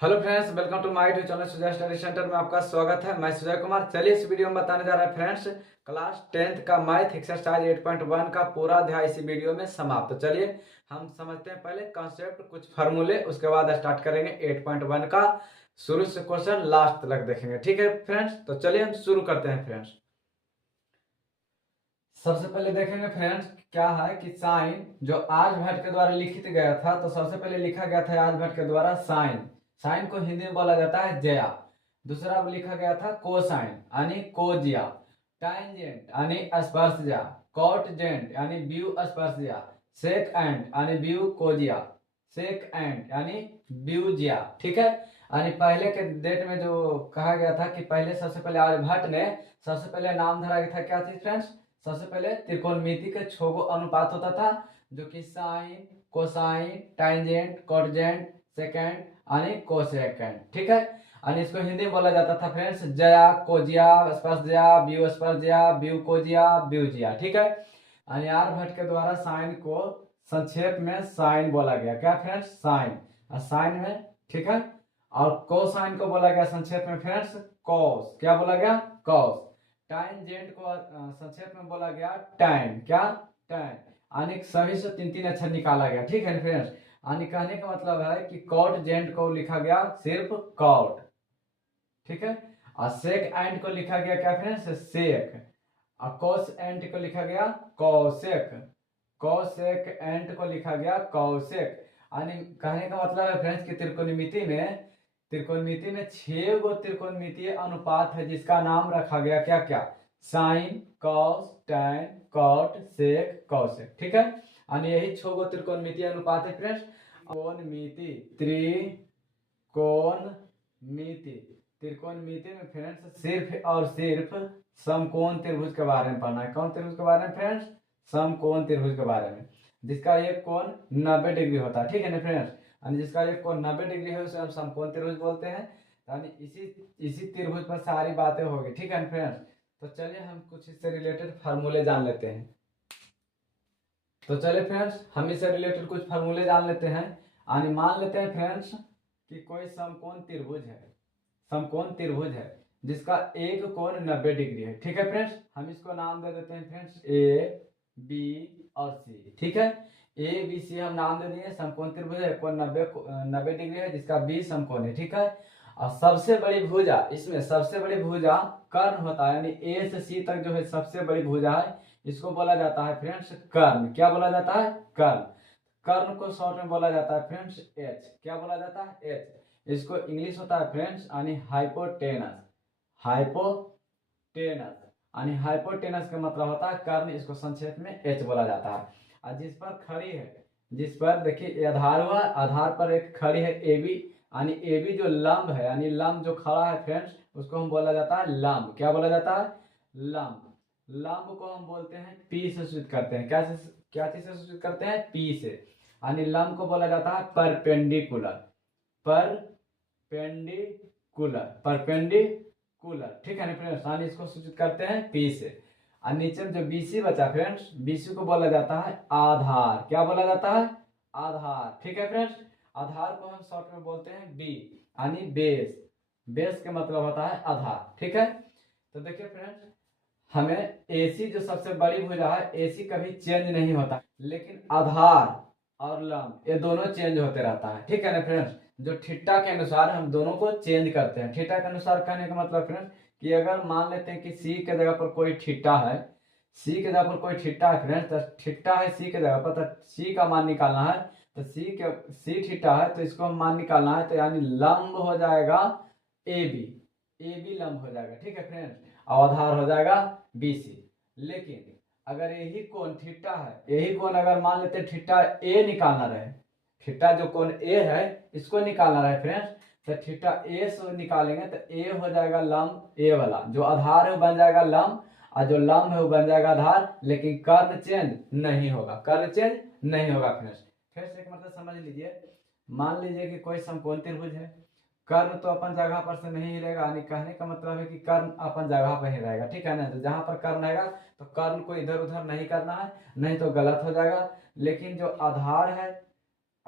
Hello friends, welcome to my YouTube channel Sujay study centre में आपका स्वागत है। मैं सुजय कुमार। चलिए इस वीडियो में बताने जा रहा है फ्रेंड्स, क्लास 10th का मैथ एक्सरसाइज 8.1 का पूरा अध्याय इसी वीडियो में समाप्त। तो चलिए हम समझते हैं पहले कॉन्सेप्ट, कुछ फार्मूले, उसके बाद स्टार्ट करेंगे 8.1 का शुरू से क्वेश्चन लास्ट तक देखेंगे। ठीक है फ्रेंड्स, तो चलिए हम शुरू करते हैं फ्रेंड्स। सबसे पहले देखेंगे फ्रेंड्स क्या है कि साइन जो आर्यभट्ट के द्वारा लिखित गया था, तो सबसे पहले लिखा गया था आर्यभट्ट के द्वारा साइन। साइन को हिंदी में बोला जाता है जया। दूसरा लिखा गया था कोसाइन यानी कोजिया, टांजेंट यानी स्पर्शजा, कॉटजेंट यानी व्यू स्पर्शजा, सेक एंड यानी व्यू कोजिया, सेक एंड यानी ब्यूजिया। ठीक है, यानी पहले के डेट में जो कहा गया था कि पहले सबसे पहले आर्यभट्ट ने सबसे पहले नाम धरा गया था, क्या थी फ्रेंड्स? सबसे पहले त्रिकोणमिति के 6 गो अनुपात होता था, जो कि sine, cosine, tangent, cotangent, secant यानी कोसेकेंड। ठीक है, यानी इसको हिंदी में बोला जाता था फ्रेंड्स जया, कोजिया, स्पर्शजया, व्यू स्पर्शजया, व्यू कोजिया, ब्यूजिया। ठीक है, यानी आर्यभट्ट के द्वारा साइन को संक्षेप में साइन बोला गया। क्या फ्रेंड्स? साइन। साइन में ठीक है, और कोसाइन को बोला गया संक्षेप में फ्रेंड्स कॉस। क्या बोला गया? कॉस। टांजेंट को संक्षेप में बोला गया टैन। क्या? टैन। यानी सभी से तीन तीन अक्षर निकाला गया। ठीक है फ्रेंड्स, यानी कहने का मतलब है कि कॉट जेंट को लिखा गया सिर्फ कॉट। ठीक है, और सेक एंड को लिखा गया क्या फ्रेंड्स? सेक। और कॉस एंड को लिखा गया कौसेक। कौसेक एंड को लिखा गया कौसेक। यानी कहने का मतलब है फ्रेंड्स कि त्रिकोणमिति में 6 गो त्रिकोणमितीय अनुपात है, जिसका नाम रखा गया क्या क्या? साइन, कॉस, टैन, कॉट, सेक, कौसेक। ठीक है, यानी यही 6 गो त्रिकोणमितीय अनुपात है फ्रेंड्स। त्रिकोणमिति, त्रिकोणमिति में फ्रेंड्स सिर्फ और सिर्फ समकोण त्रिभुज के बारे में पढ़ना है। कौन त्रिभुज के बारे में फ्रेंड्स? समकोण त्रिभुज के बारे में, जिसका एक कोण 90 डिग्री होता है। ठीक है ना फ्रेंड्स, यानी जिसका एक कोण 90 डिग्री है उसे हम समकोण त्रिभुज बोलते हैं। यानी इसी त्रिभुज पर सारी बातें होगी। ठीक है ना फ्रेंड्स, तो चलिए हम कुछ इससे रिलेटेड फार्मूले जान लेते हैं। तो चलिए फ्रेंड्स हम इससे रिलेटेड कुछ फार्मूले जान लेते हैं। यानी मान लेते हैं फ्रेंड्स कि कोई समकोण त्रिभुज है जिसका एक कोण 90 डिग्री है। ठीक है फ्रेंड्स, हम इसको नाम दे देते हैं फ्रेंड्स ए, बी और सी। ठीक है, ए बी सी हम नाम दे दिए। समकोण त्रिभुज है, कोण 90 डिग्री है, जिसका बी समकोण है। ठीक है, और सबसे बड़ी भुजा, इसमें सबसे बड़ी भुजा कर्ण होता है, यानी ए से सी तक जो है सबसे बड़ी भुजा है, इसको बोला जाता है फ्रेंड्स कर्ण। क्या बोला जाता है? कर्ण। कर्ण को शॉर्ट में बोला जाता है फ्रेंड्स एच। क्या बोला जाता है? एच। इसको इंग्लिश होता है फ्रेंड्स यानी हाइपोटेनस। हाइपोटेनस यानी हाइपोटेनस का मतलब होता है कर्ण, इसको संक्षेप में एच बोला जाता है। और जिस पर खड़ी है, जिस पर देखिए आधार हुआ, आधार पर एक खड़ी है ए बी, यानी ए बी जो लंब है, यानी लंब जो खड़ा है फ्रेंड्स, उसको हम बोला जाता है लंब। क्या बोला जाता है? लंब। लंब को हम बोलते हैं पी से सूचित करते हैं। क्या चीज से सूचित करते हैं? पी से। यानी लंब को बोला जाता है परपेंडिकुलर। परपेंडिकुलर। ठीक है ना फ्रेंड्स, यानी इसको सूचित करते हैं पी से। और नीचे में जो बीसी बचा फ्रेंड्स, बीसी को बोला जाता है आधार। क्या बोला जाता है? आधार। ठीक है फ्रेंड्स, आधार को हम शॉर्ट में बोलते हैं बी, यानी बेस। बेस का मतलब होता है आधार। ठीक है, तो देखिए फ्रेंड्स हमें एसी जो सबसे बड़ी भुजा है, एसी कभी चेंज नहीं होता, लेकिन आधार और लंब ये दोनों चेंज होते रहता है। ठीक है ना फ्रेंड्स, जो थीटा के अनुसार हम दोनों को चेंज करते हैं। थीटा के अनुसार कहने का मतलब फ्रेंड्स कि अगर मान लेते हैं कि सी के जगह पर कोई थीटा है, सी के जगह पर कोई थीटा है फ्रेंड्स, तो थीटा है सी के जगह पर, तो सी का मान निकालना है, तो सी थीटा है तो इसको मान निकालना है, तो यानी लंब हो जाएगा ए बी लंब हो जाएगा। ठीक है फ्रेंड्स, और आधार हो जाएगा बी सी। लेकिन अगर यही कोण थीटा है, यही कोण अगर मान लेते थीटा ए निकालना रहे, थीटा जो कोण ए है इसको निकालना रहे फ्रेंड्स, तो थीटा ए से निकालेंगे तो ए हो जाएगा लंब, ए वाला जो आधार है वो बन जाएगा लंब, और जो लंब है वो बन जाएगा आधार, लेकिन कर्ण चेंज नहीं होगा। कर्ण चेंज नहीं होगा फ्रेंड्स। फिर से एक मतलब समझ लीजिए, मान लीजिए कि कोई समकोण त्रिभुज है, कर्ण तो अपन जगह पर से नहीं हिलेगा, यानी कहने का मतलब है कि कर्ण अपन जगह पर ही रहेगा। ठीक है ना, तो जहां पर कर्ण रहेगा तो कर्ण को इधर उधर नहीं करना है, नहीं तो गलत हो जाएगा। लेकिन जो आधार है,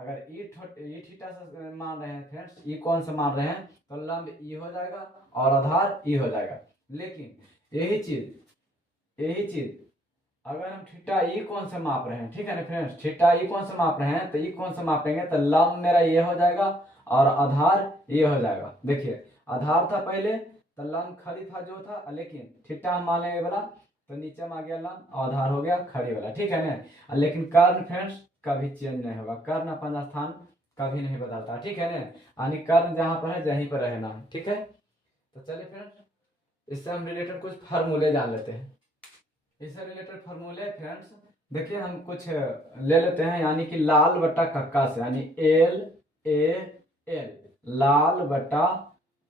अगर ई थीटा से मान रहे हैं फ्रेंड्स, ई कौन से मान रहे हैं, तो लंब ई हो जाएगा और आधार ई हो जाएगा। लेकिन यही चीज अगर हम थीटा ई कौन से माप रहे हैं, ठीक है ना फ्रेंड्स, थीटा ई कौन से माप रहे हैं, तो ई कौन से मापेंगे, तो लंब मेरा ये हो जाएगा और आधार ये हो जाएगा। देखिए आधार था पहले तो लंब खड़ी था जो था, लेकिन थीटा हम मान लेंगे वाला तो नीचे में आ गया लंब, आधार हो गया खड़ी वाला, ठीक है ना। लेकिन कर्ण फ्रेंड्स कभी चेंज नहीं होगा, कर्ण अपन स्थान कभी नहीं बदलता, ठीक है ना, यानी कर्ण जहाँ पर है वहीं पर रहना, ठीक है। तो चलिए फ्रेंड्स इससे हम रिलेटेड कुछ फार्मूले जान लेते हैं। इससे रिलेटेड फार्मूले फ्रेंड्स देखिए हम कुछ ले लेते हैं, यानी कि लाल बटा कक्का से, यानी एल ए एल, लाल बटा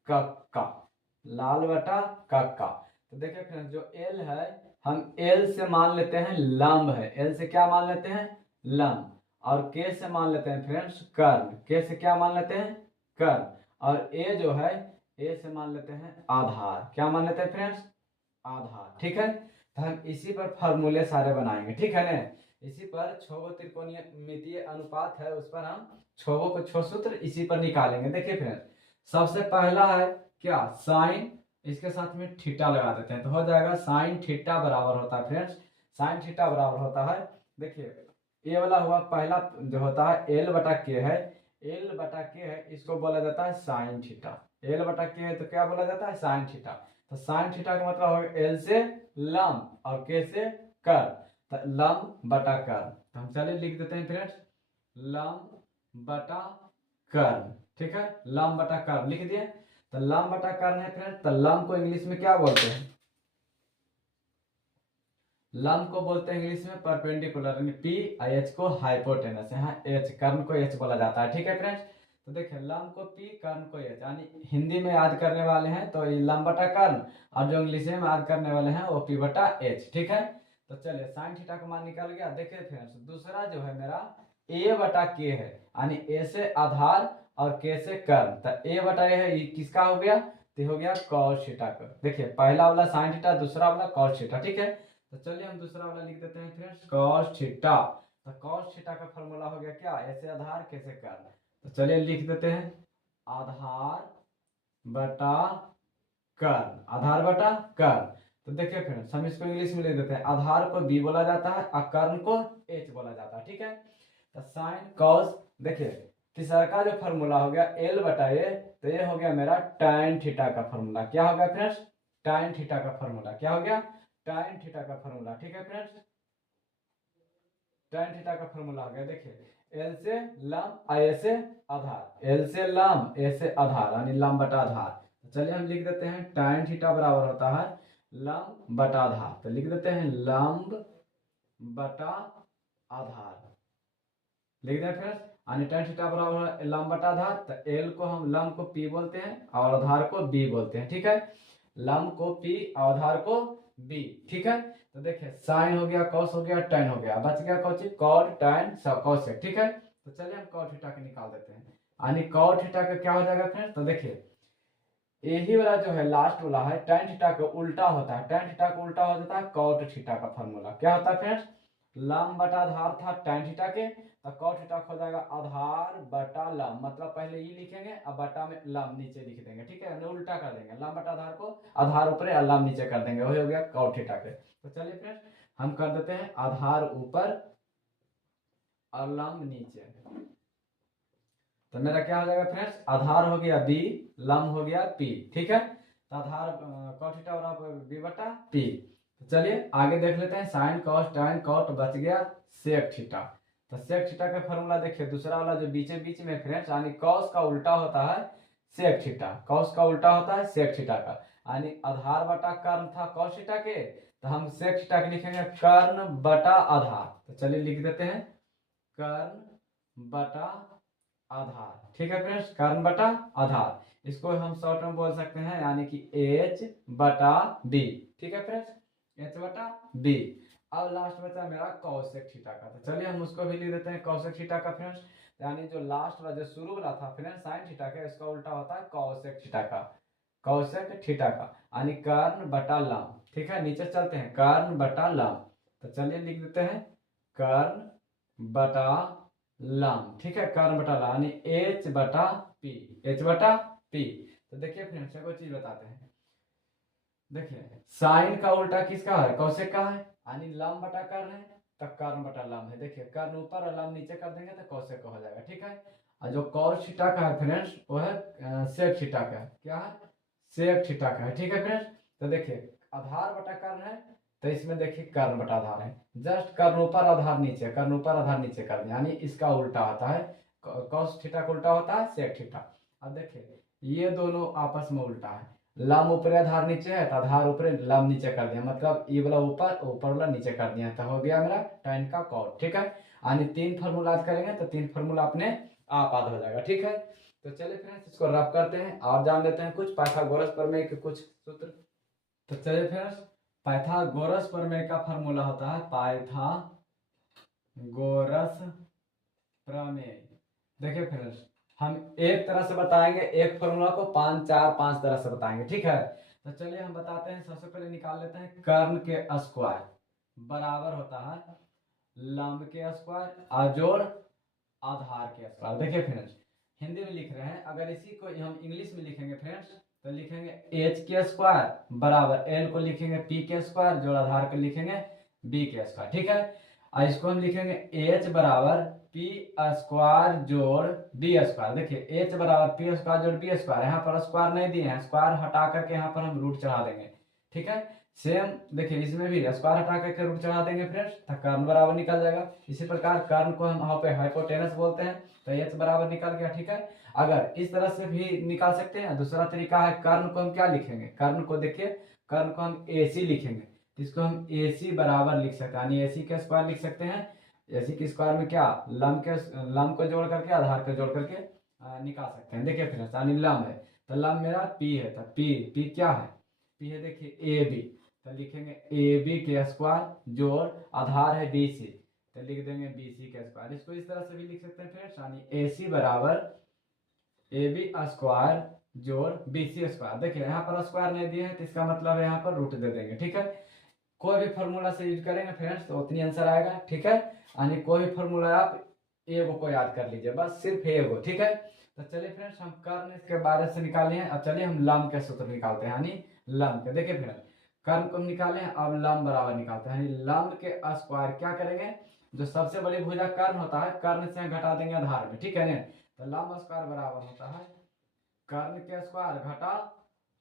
कक्का, लाल बटा कक्का। तो देखिए फ्रेंड्स जो एल है हम एल से मान लेते हैं लंब है, एल से क्या मान लेते हैं लंब, और के से मान लेते हैं फ्रेंड्स कर्ण, के से क्या मान लेते हैं कर्ण, और ए जो है ए से मान लेते हैं आधार, क्या मान लेते हैं फ्रेंड्स आधार, ठीक है। तो हम इसी पर फार्मूले सारे बनाएंगे, ठीक है ना। इसी पर छो त्रिकोणीय मितीय अनुपात है, उस पर हम छो सूत्र इसी पर निकालेंगे। देखिए फ्रेंड्स सबसे पहला है क्या साइन, इसके साथ में थीटा लगा देते हैं तो हो जाएगा साइन थीटा बराबर होता है फ्रेंड्स, साइन थीटा बराबर होता है, देखिए ये वाला हुआ पहला जो होता है एल बटा के है, एल बटा के है इसको बोला जाता है साइन थीटा, एल बटा के है तो क्या बोला जाता है साइन थीटा। तो साइन थीटा का मतलब होगा एल से लंब और के से कर, तो लंब बटा कर, तो हम चलिए लिख देते हैं फ्रेंड्स लंब बटा कर्न, ठीक है, लंब बटा कर्न लिख दिए। तो लंब बटा कर्न है फ्रेंड्स, तो लंब को इंग्लिश में क्या बोलते हैं, लंब को बोलते हैं इंग्लिश में परपेंडिकुलर, यानी पी और एच को हाइपोटेनस, यहाँ एच कर्ण को एच बोला जाता है, ठीक है फ्रेंड्स। तो देखिए लंब को पी कर्ण को एच, यानी हिंदी में याद करने वाले हैं तो ये लंब बटा कर्ण, और जो इंग्लिश में याद करने वाले हैं वो पी बटा एच, ठीक है। तो चलिए साइन थीटा का मान निकल गया। देखिए फ्रेंड्स दूसरा जो है मेरा ए बटा के है, यानी ए से आधार और के से कर्ण, तो ए बटा ए है ये किसका हो गया, तो हो गया कॉस थीटा का। देखिए पहला वाला साइन थीटा, दूसरा वाला कॉस थीटा, ठीक है। तो चलिए हम दूसरा वाला लिख देते हैं फ्रेंड्स cos थीटा। तो cos थीटा का फॉर्मूला हो गया क्या, ऐसे आधार कैसे कर्ण, तो चलिए लिख देते हैं आधार बटा कर्ण, आधार बटा कर्ण। तो देखिए फ्रेंड्स हम इसको इंग्लिश में लिख देते हैं, आधार को बी बोला जाता है और कर्ण को एच बोला जाता है, ठीक है। तो साइन कॉस, देखिए तीसरा का जो फॉर्मूला हो गया एल बटा ए, तो ये हो गया मेरा tan थीटा का फॉर्मूला, क्या हो गया फ्रेंड्स tan थीटा का फॉर्मूला, क्या हो गया tan थीटा का फॉर्मूला, ठीक है फ्रेंड्स tan थीटा का फॉर्मूला हो गया। देखिए एल से लंब ए से आधार, एल से लंब ए से आधार, यानी लंब बटा आधार। तो चलिए हम लिख देते हैं tan थीटा बराबर होता है लंब बटा आधार, तो लिख देते हैं लंब बटा आधार, लिख दें फ्रेंड्स, यानी tan थीटा बराबर है लंब बटा आधार। तो एल को हम लंब को पी बोलते हैं और आधार को बी बोलते हैं, ठीक है, लंब को पी और आधार को बी, ठीक है। तो देखिए साइन हो गया कॉस हो गया tan हो गया, बच गया कौन चीज कॉट tan कॉसेक, ठीक है। तो चलिए हम कॉट थीटा के निकाल देते हैं, यानी कॉट थीटा का क्या हो जाएगा फ्रेंड्स, तो देखिए यही वाला जो है लास्ट वाला है tan थीटा का उल्टा होता है, tan थीटा का उल्टा हो जाता है कॉट थीटा का फॉर्मूला, क्या होता है फ्रेंड्स लंब बटा आधार था tan थीटा के, तो कॉट थीटा हो जाएगा आधार बटा लंब, मतलब पहले ये लिखेंगे अब बटा में लंब नीचे लिख देंगे, ठीक है, उल्टा कर देंगे, लंब बटा आधार को आधार ऊपर और लंब नीचे कर देंगे, वही हो गया कॉट थीटा के। तो चलिए फ्रेंड्स हम कर देते हैं आधार ऊपर और लंब नीचे, तो मेरा क्या हो जाएगा फ्रेंड्स आधार हो गया बी, लंब हो गया पी, ठीक है। तो आधार कॉट थीटा बराबर बी बटा पी। तो चलिए आगे देख लेते हैं साइन कॉस tan कॉट बच गया सेक थीटा। तो सेक थीटा का फॉर्मूला देखिए दूसरा वाला जो बीच में फ्रेंड्स, यानी कॉस का उल्टा होता है सेक थीटा, कॉस का उल्टा होता है सेक थीटा का, यानी आधार बटा कर्ण था कॉस थीटा के, तो हम सेक थीटा के लिखेंगे कर्ण बटा आधार। तो चलिए लिख देते हैं कर्ण बटा आधार, ठीक है फ्रेंड्स कर्ण बटा आधार, इसको हम शॉर्ट में बोल सकते हैं यानी कि h बटा b, ठीक है फ्रेंड्स h बटा b। अब लास्ट बचा मेरा कौशिक थीटा का, तो चलिए हम उसको भी लिख देते हैं कौशिक थीटा का फ्रेंड्स, यानी जो लास्ट वाला जो शुरू वाला था फ्रेंड्स साइन थीटा का, इसका उल्टा होता है कौशिक थीटा का, कौशिक थीटा का, यानी कर्ण बटा लंब, ठीक है। नीचे चलते हैं कर्ण बटा लंब, तो चलिए लिख देते हैं कर्ण बटा लम, ठीक है, कर्ण बटा लम यानी एच बटा पी, एच बटा पी। तो देखिए फ्रेंड्स को चीज बताते हैं, देखिए साइन का उल्टा किसका है, कौशिक का है, यानी लम बटा कर्ण है तो कर्ण बटा लम है। देखिए कर्ण ऊपर और लम नीचे कर देंगे तो कौशिक का हो जाएगा, ठीक है। और जो कॉस थीटा का है फ्रेंड्स वो है सेक थीटा का है, क्या है, सेक थीटा का है, ठीक है फ्रेंड्स। तो देखिए आधार बटा कर्ण है तो इसमें देखिए कर्ण बटा आधार है, जस्ट कर्ण ऊपर आधार नीचे, कर्ण ऊपर आधार नीचे कर दिया, यानी इसका उल्टा होता है, कॉस थीटा का उल्टा होता है सेक थीटा। अब देखिए ये दोनों आपस में उल्टा है, लम ऊपर आधार नीचे है तो आधार ऊपर लम नीचे कर दिया, मतलब ये वाला ऊपर ऊपर वाला नीचे कर दिया तो हो गया मेरा tan का कॉट, ठीक है। यानी तीन फार्मूला याद करेंगे तो तीन फार्मूला अपने आप याद हो जाएगा, ठीक है। तो चलिए फ्रेंड्स इसको रफ करते हैं और जान लेते हैं कुछ पाइथागोरस प्रमेय के कुछ सूत्र। तो चलिए फ्रेंड्स पाइथागोरस प्रमेय का फार्मूला होता है पाइथागोरस प्रमेय। देखिए फ्रेंड्स हम एक तरह से बताएंगे, एक फॉर्मूला को पांच चार पांच तरह से बताएंगे, ठीक है। तो चलिए हम बताते हैं, सबसे पहले निकाल लेते हैं कर्ण के स्क्वायर बराबर होता है लंब के स्क्वायर अजोड़ आधार के स्क्वायर। देखिए फ्रेंड्स हिंदी में लिख रहे हैं, अगर इसी को हम इंग्लिश में लिखेंगे फ्रेंड्स तो लिखेंगे एच के स्क्वायर बराबर एल को लिखेंगे पी के स्क्वायर जोड़ आधार को लिखेंगे बी के स्क्वायर, ठीक है। और इसको हम लिखेंगे एच बराबर पी स्क्वायर जोड़ बी स्क्वायर। देखिए एच बराबर पी स्क्वायर जोड़ बी स्क्वायर, यहाँ पर स्क्वायर नहीं दिए हैं, स्क्वायर हटा करके यहाँ पर हम रूट चढ़ा देंगे, ठीक है। सेम देखिए इसमें भी स्क्वायर हटा करके रूट चढ़ा देंगे फ्रेंड्स तो कर्ण बराबर निकल जाएगा। इसी प्रकार कर्ण को हम यहाँ पे हाइपोटेनस बोलते हैं तो एच बराबर निकल गया, ठीक है। अगर इस तरह से भी निकाल सकते हैं, दूसरा तरीका है कर्ण को हम क्या लिखेंगे, कर्ण को देखिए कर्ण को हम ए सी लिखेंगे, इसको हम ए सी बराबर लिख सकते हैं, यानी ए सी के स्क्वायर लिख सकते हैं। ए सी के स्क्वायर में क्या लम को जोड़ करके आधार को जोड़ करके निकाल सकते हैं। देखिए फ्रेंड्स यानी लम है तो लम मेरा पी है तो पी क्या है, पी है देखिए ए बी, तो लिखेंगे ए बी के स्क्वायर जोड़ आधार है बी सी तो लिख देंगे बी सी के स्क्वायर। इसको इस तरह से भी लिख सकते हैं फ्रेंड्स, यानी ए सी बराबर ए बी स्क्वायर जोड़ बी सी स्क्वायर। देखिए यहाँ पर स्क्वायर नहीं दिए हैं तो इसका मतलब है यहाँ पर रूट दे देंगे, ठीक है। कोई भी फॉर्मूला से यूज करेंगे फ्रेंड्स तो उतनी आंसर आएगा, ठीक है। यानी कोई भी फॉर्मूला आप एगो को याद कर लीजिए, बस सिर्फ एगो, ठीक है। तो चलिए फ्रेंड्स हम कर्ण इसके बारे से निकाले हैं, अब चलिए हम लम के सूत्र निकालते हैं, यानी लम के। देखिए फ्रेंड्स कर्ण को हम निकाले हैं, अब लम बराबर निकालते हैं, यानी लम के स्क्वायर क्या करेंगे, जो सबसे बड़ी भुजा कर्ण होता है कर्ण से घटा देंगे आधार में, ठीक है ना। तो लम स्क्वायर बराबर होता है कर्ण के स्क्वायर घटा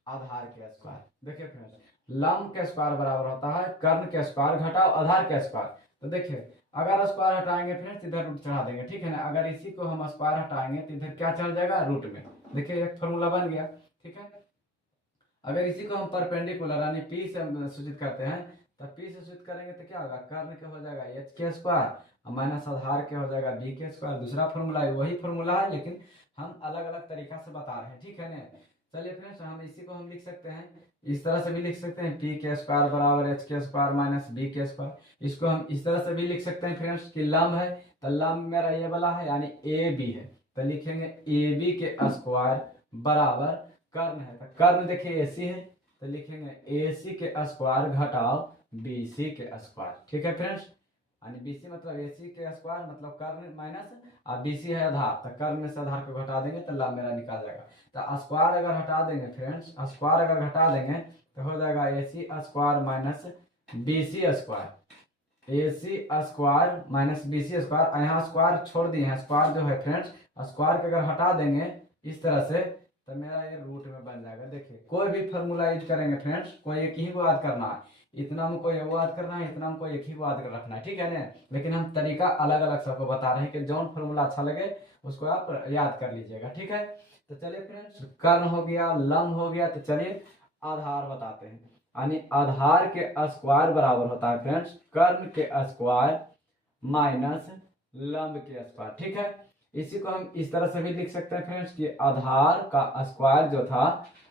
आधार के स्क्वायर। देखिए फ्रेंड्स लम के स्क्वायर बराबर होता है कर्ण के स्क्वायर घटाओ आधार के स्क्वायर। तो देखिए अगर स्क्वायर हटाएंगे फ्रेंड्स इधर रूट चढ़ा देंगे, ठीक है ना। अगर इसी को हम स्क्वायर हटाएंगे तो इधर क्या चढ़ जाएगा, रूट में। देखिए एक फॉर्मूला बन गया, ठीक है। अगर इसी को हम परपेंडिकुलर यानी पी से सूचित करते हैं तो पी से सूचित करेंगे तो क्या होगा, कर्ण के हो जाएगा एच के स्क्वायर माइनस आधार के हो जाएगा बी के स्क्वायर। दूसरा फॉर्मूला है वही फॉर्मूला है लेकिन हम अलग अलग तरीका से बता रहे हैं, ठीक है ना। चलिए फ्रेंड्स हम इसी को हम लिख सकते हैं, इस तरह से भी लिख सकते हैं पी के स्क्वायर बराबर एच के स्क्वायर माइनस बी के स्क्वायर। इसको हम इस तरह से भी लिख सकते हैं फ्रेंड्स कि लम है तो लम मेरा ये वाला है यानी ए बी है तो लिखेंगे ए बी के स्क्वायर बराबर कर्ण है तो कर्ण देखिए एसी है तो लिखेंगे एसी के स्क्वायर घटाओ बीसी के स्क्वायर, ठीक है फ्रेंड्स। यानी बीसी मतलब एसी के स्क्वायर मतलब कर्ण माइनस और बीसी है आधार तो कर्ण में से आधार को घटा देंगे तो लम मेरा निकाल जाएगा। तो स्क्वायर अगर हटा देंगे फ्रेंड्स, स्क्वायर अगर घटा देंगे तो हो जाएगा AC square minus BC square, AC square minus BC square. यहाँ स्क्वायर छोड़ दिए हैं, स्क्वायर जो है फ्रेंड्स स्क्वायर को अगर हटा देंगे इस तरह से तो मेरा ये रूट में बन जाएगा। देखिए कोई भी फॉर्मूला यूज करेंगे फ्रेंड्स कोई एक ही को याद करना है, इतना हमको ये याद करना है, इतना हमको एक ही को याद कर रखना है, ठीक है ना। लेकिन हम तरीका अलग अलग सबको बता रहे हैं कि जौन फॉर्मूला अच्छा लगे उसको आप याद कर लीजिएगा, ठीक है। तो चलिए फ्रेंड्स कर्ण हो गया लम हो गया, तो चलिए आधार बताते हैं, यानी आधार के स्क्वायर बराबर होता है फ्रेंड्स कर्ण के स्क्वायर माइनस लंब के स्क्वायर, ठीक है। इसी को हम इस तरह से भी लिख सकते हैं फ्रेंड्स कि आधार का स्क्वायर जो था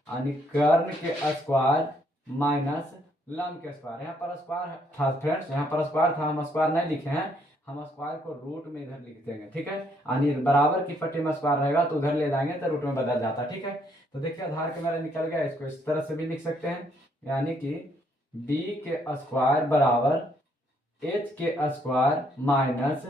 यानी कर्ण के स्क्वायर माइनस लंब के स्क्वायर। यहाँ पर स्क्वायर था फ्रेंड्स, यहाँ पर स्क्वायर था, हम स्क्वायर नहीं लिखे हैं, हम स्क्वायर को रूट में इधर लिख देंगे, ठीक है। यानी बराबर की पट्टी में स्क्वायर रहेगा तो उधर ले जाएंगे तो रूट में बदल जाता, ठीक है। तो देखिए आधार के मेरा निकल गया, इसको इस तरह से भी लिख सकते हैं यानी कि बी के स्क्वायर बराबर एच के स्क्वायर माइनस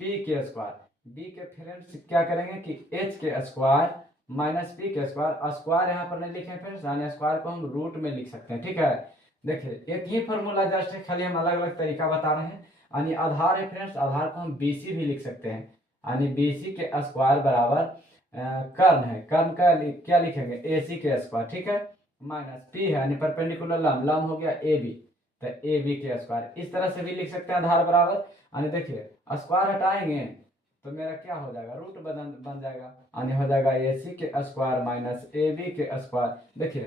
पी के स्क्वायर। बी के फ्रेंड्स क्या करेंगे कि एच के स्क्वायर माइनस पी के स्क्वायर, स्क्वायर यहाँ पर नहीं लिखे फ्रेंड्स, यानी स्क्वायर को हम रूट में लिख सकते हैं। ठीक है, देखिए एक ही फॉर्मूला जस्ट है, खाली हम अलग अलग तरीका बता रहे हैं। यानी आधार है फ्रेंड्स, आधार को हम बीसी भी लिख सकते हैं, यानी बीसी के स्क्वायर बराबर कर्ण है, कर्ण का क्या लिखेंगे एसी के स्क्वायर। ठीक है, माइनस पी है यानी परपेंडिकुलर लंब, लंब हो गया ए बी, तो ए बी के स्क्वायर, इस तरह से भी लिख सकते हैं आधार बराबर। यानी देखिए स्क्वायर हटाएंगे तो मेरा क्या हो जाएगा रूट बन जाएगा, यानी हो जाएगा ए सी के स्क्वायर माइनस ए बी के स्क्वायर। देखिए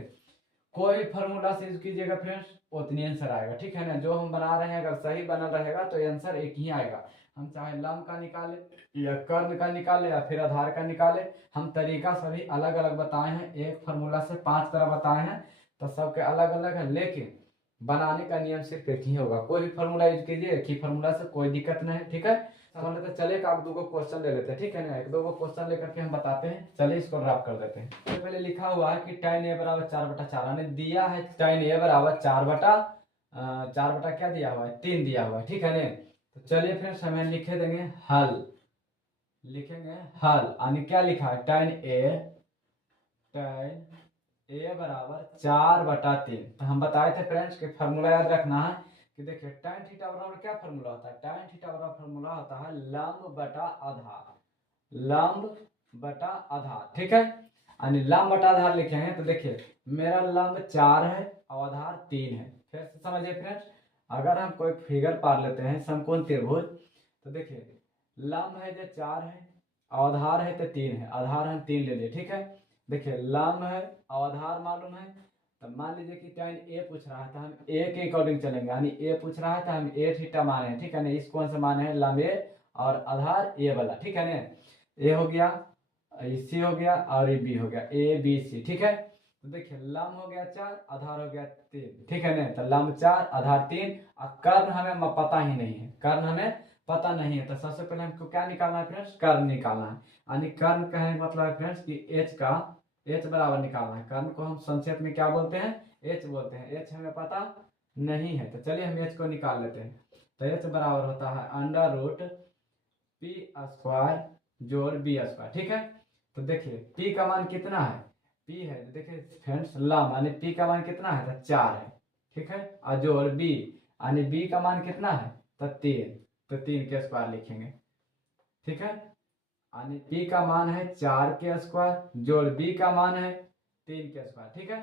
कोई भी फॉर्मूला से यूज कीजिएगा फ्रेंड्स उतनी आंसर आएगा। ठीक है ना, जो हम बना रहे हैं अगर सही बनल रहेगा तो आंसर एक ही आएगा। हम चाहे लंब का निकाले या कर्ण का निकाले या फिर आधार का निकाले, हम तरीका सभी अलग अलग बताए हैं, एक फॉर्मूला से 5 तरह बताए हैं, तो सबके अलग अलग है, लेकिन बनाने का नियम सिर्फ एक ही होगा। कोई भी फॉर्मूला यूज कीजिए, एक ही फॉर्मूला से कोई दिक्कत नहीं है। ठीक है, समझ लेते चलिए एक आप दो क्वेश्चन ले लेते हैं। ठीक है ना, एक दो क्वेश्चन लेकर के हम बताते हैं, चलिए इसको ड्रॉप कर देते हैं। सबसे पहले लिखा हुआ है कि tan a बराबर 4/4, यानी दिया है tan a बराबर 4/4 क्या दिया हुआ है 3 दिया हुआ है। ठीक है ना, तो चलिए फ्रेंड्स हमें लिखे देंगे हल, लिखेंगे हल, यानी क्या लिखा है tan a बराबर 4/3। तो हम बताए थे फ्रेंड्स कि फॉर्मूला याद रखना है कि देखिए tan थीटा बराबर क्या फॉर्मूला होता है, tan थीटा बराबर फॉर्मूला होता है लंब बटा आधार, लंब बटा आधार। ठीक है, यानी लंब बटा आधार लिखेंगे तो देखिए मेरा लंब 4 है और आधार 3 है। फिर से समझिए फ्रेंड्स, अगर हम कोई फिगर पार लेते हैं समकोण त्रिभुज, तो देखिए लंब है जो 4 है और आधार है तो 3 है, आधार हम 3 ले लिए। ठीक है, देखिए लंब है और आधार मालूम है, तो मान लीजिए कि tan ए पूछ रहा है तो हम ए के अकॉर्डिंग चलेंगे, यानी ए पूछ रहा है तो हम ए थीटा माने हैं। ठीक है ना, इस कौन से माने हैं लंब ए और आधार ए वाला। ठीक है ना, ए हो गया, सी हो गया और बी हो गया, ए बी सी। ठीक है, तो देखिए लंब हो गया 4, आधार हो गया 3। ठीक है ना, तो लंब 4 आधार 3 और कर्ण हमें पता ही नहीं है, कर्ण हमें पता नहीं है, तो सबसे पहले हमको क्या निकालना है फ्रेंड्स, कर्ण निकालना है। यानी कर्ण कहने का मतलब है फ्रेंड्स कि एच का एच बराबर निकालना है। कर्ण को हम संक्षेप में क्या बोलते हैं एच बोलते हैं, एच हमें पता नहीं है, तो चलिए हम एच को निकाल लेते हैं। तो एच बराबर होता है अंडर रूट पी स्क्वायर जोड़ बी स्क्वायर। ठीक है, तो देखिए p का मान कितना है, p है तो देखिए फ्रेंड्स लंब यानी p का मान कितना है तो 4 है। ठीक है, और जोड़ b यानी b का मान कितना है तो 3, तो 3 के स्क्वायर लिखेंगे। ठीक है, यानी p का मान है 4 के स्क्वायर जोड़ b का मान है 3 के स्क्वायर। ठीक है,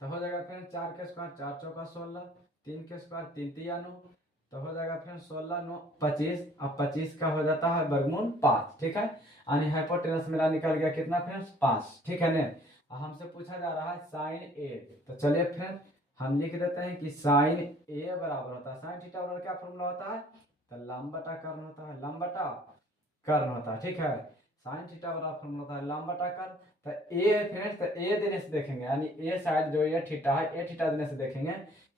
तो हो जाएगा फ्रेंड्स 4 के स्क्वायर 4 चौका 16, 3 के स्क्वायर 3 तिया 9, तो हो जाएगा फ्रेंड्स 16 9 25, अब 25 का हो जाता है वर्गमूल 5। ठीक है, यानी हाइपोटेनस मेरा निकल गया कितना फ्रेंड्स 5। ठीक है ना, हमसे पूछा जा रहा है साइन ए, तो चलिए फ्रेंड्स हम लिख देते हैं कि साइन ए बराबर होता है, साइन थीटा बराबर क्या फॉर्मूला होता है तो लंब बटा कर्ण होता है, लंब बटा कर्ण होता है। ठीक है, साइन थीटा बराबर फॉर्मूला होता है लंब बटा कर्ण। तो ए है फ्रेंड्स, तो ए देने से देखेंगे यानी ए साइड जो ये थीटा है ए थीटा देने से देखेंगे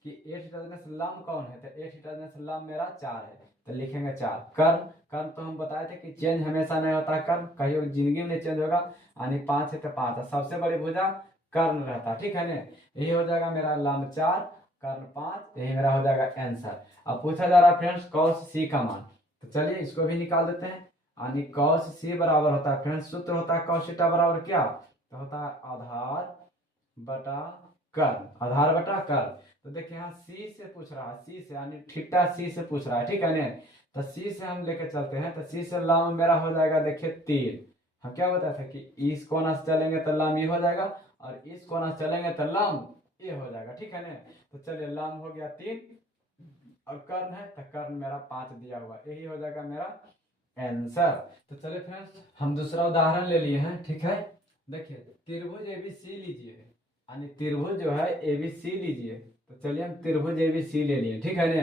कि ए थीटा देने से लंब कौन है, तो ए थीटा देने से लंब मेरा 4 है, तो लिखेंगे 4। कर्ण, कर्ण तो हम बताए थे कि चेंज हमेशा नहीं होता है, कर्ण कहीं जिंदगी में नहीं चेंज होगा, यानी 5 है तो 5 है, सबसे बड़ी भुजा कर्ण रहता है। ठीक है ना, यही हो जाएगा मेरा लंब 4 कर्ण 5, यही मेरा हो जाएगा आंसर। अब पूछा जा रहा है फ्रेंड्स कॉस सी का मान, तो चलिए इसको भी निकाल देते हैं। यानी कॉस सी बराबर होता है फ्रेंड्स, सूत्र होता है कॉस थीटा बराबर क्या, तो होता है आधार बटा कर्ण, आधार बटा कर्ण। तो देखिए यहाँ सी से पूछ रहा है, सी से यानी थीटा सी से पूछ रहा है। ठीक है ना, तो सी से हम लेके चलते हैं, तो सी से लंब मेरा हो जाएगा देखिए 3। हम क्या बताए थे कि इस कोना से चलेंगे तो लंब ये हो जाएगा और इस कोना से चलेंगे तो लंब ये हो जाएगा। ठीक है ना, तो चलिए लंब हो गया 3 और कर्ण है तो कर्ण मेरा 5 दिया हुआ, यही हो जाएगा मेरा आंसर। तो चलिए फ्रेंड्स हम दूसरा उदाहरण ले लिए हैं। ठीक है, देखिए त्रिभुज एबीसी लीजिए, यानी त्रिभुज जो है एबीसी लीजिए, तो चलिए हम त्रिभुज एबीसी ले लिए। ठीक है ना,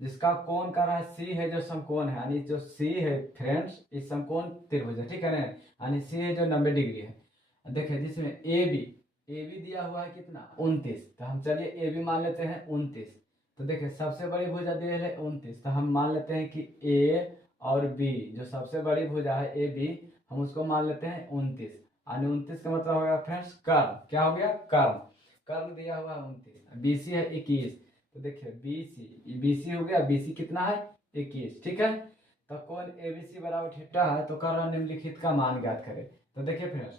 जिसका कोण कर रहा है सी है जो समकोण है, यानी जो सी है फ्रेंड्स इस समकोण त्रिभुज है। ठीक है ना, यानी सी है जो 90 डिग्री है। देखिए जिसमें ए बी दिया हुआ है कितना 29, तो हम चलिए ए बी मान लेते हैं 29। तो देखिए सबसे बड़ी भुजा दी है 29, तो हम मान लेते हैं कि ए और बी जो सबसे बड़ी भुजा है ए बी, हम उसको मान लेते हैं 29, यानी 29 का मतलब हो गया फ्रेंड्स कर्ण, क्या हो गया कर्ण, कर्ण दिया हुआ है 29, बीसी है 21, तो देखिए बीसी हो गया, बीसी कितना है 21। ठीक है, तो कोण एबीसी बराबर थीटा है, तो कर्ण निम्नलिखित का मान ज्ञात करें। तो देखिए फ्रेंड्स,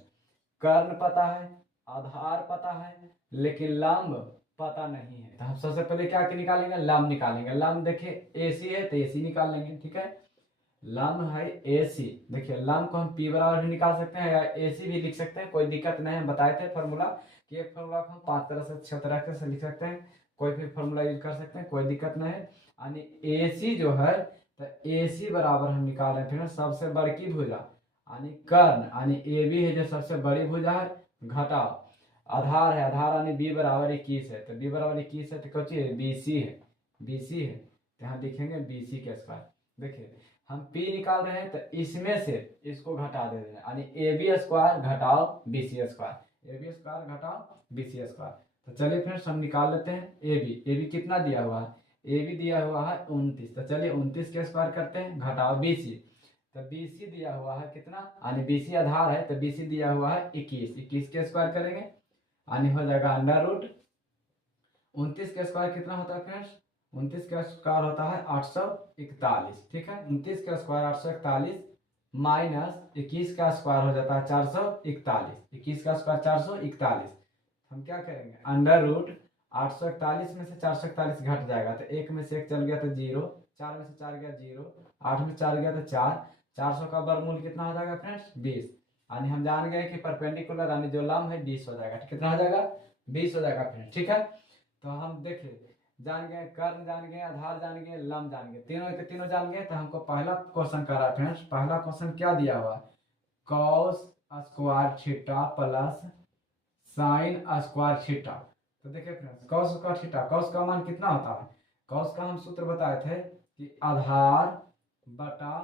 कर्ण पता है, आधार पता है, लेकिन लंब पता नहीं है। तो हम सबसे पहले क्या निकालेंगे, लंब निकालेंगे। लंब देखिए एसी है तो एसी निकाल लेंगे, ठीक है। लंब है एसी, देखिए लंब को हम पी बराबर भी निकाल सकते हैं या एसी भी लिख सकते हैं, कोई दिक्कत नहीं। हम बताए थे फॉर्मूला कि एक फॉर्मूला को हम 5 तरह से 6 तरह से लिख सकते हैं, कोई भी फॉर्मूला यूज कर सकते हैं, कोई दिक्कत नहीं है। यानी एसी जो है, तो एसी बराबर हम निकाल रहे हैं फिर सबसे बड़ी भुजा यानी कर्ण, यानी ए बी है जो सबसे बड़ी भुजा है, घटाओ आधार है, आधार यानी बी बराबर 21 है, तो बी बराबर 21 है तो क्या चीज बीसी है, बीसी है, तो यहाँ लिखेंगे बीसी के स्क्वायर। देखिए हम P निकाल रहे हैं तो इसमें से इसको घटा दे रहे हैं, यानी ए बी स्क्वायर घटाओ B C square, A B square घटाओ बी सी स्क्वायर। तो चलिए फ्रेंड्स हम निकाल लेते हैं ए बी कितना दिया हुआ है, ए बी दिया हुआ है 29, तो चलिए 29 के स्क्वायर करते हैं, घटाओ बी सी, तो बी सी दिया हुआ है कितना, यानी बी सी आधार है, तो बी सी दिया हुआ है 21, 21 के स्क्वायर करेंगे यानी हो जाएगा अंडर रूट 29 का स्क्वायर कितना होता है फ्रेंड्स, 29 का स्क्वायर होता है 841, ठीक है। 29 का स्क्वायर 841 माइनस 21 का स्क्वायर हो जाता है 441, 21 का स्क्वायर 441। हम क्या करेंगे, अंडर रूट 841 में से 441 घट जाएगा तो एक में से एक चल गया तो 0, 4 में से 4 गया 0, 8 में 4 गया तो 4, 400 का वर्गमूल कितना हो जाएगा फ्रेंड्स 20, यानी हम जान गए कि परपेंडिकुलर यानी जो लंब है 20 हो जाएगा, कितना हो जाएगा 20 हो जाएगा फ्रेंड्स, ठीक है। तो हम देखिए जान गए कर्ण, जान गए आधार, जान गए लंब, जान गए तीनों के तीनों जान गए। तो हमको पहला क्वेश्चन कर रहा है फ्रेंड्स, पहला क्वेश्चन क्या दिया हुआ है, cos square theta plus sine square theta. तो देखिए friends cos square theta, cos का मान कितना होता है, कॉस का हम सूत्र बताए थे कि आधार बटा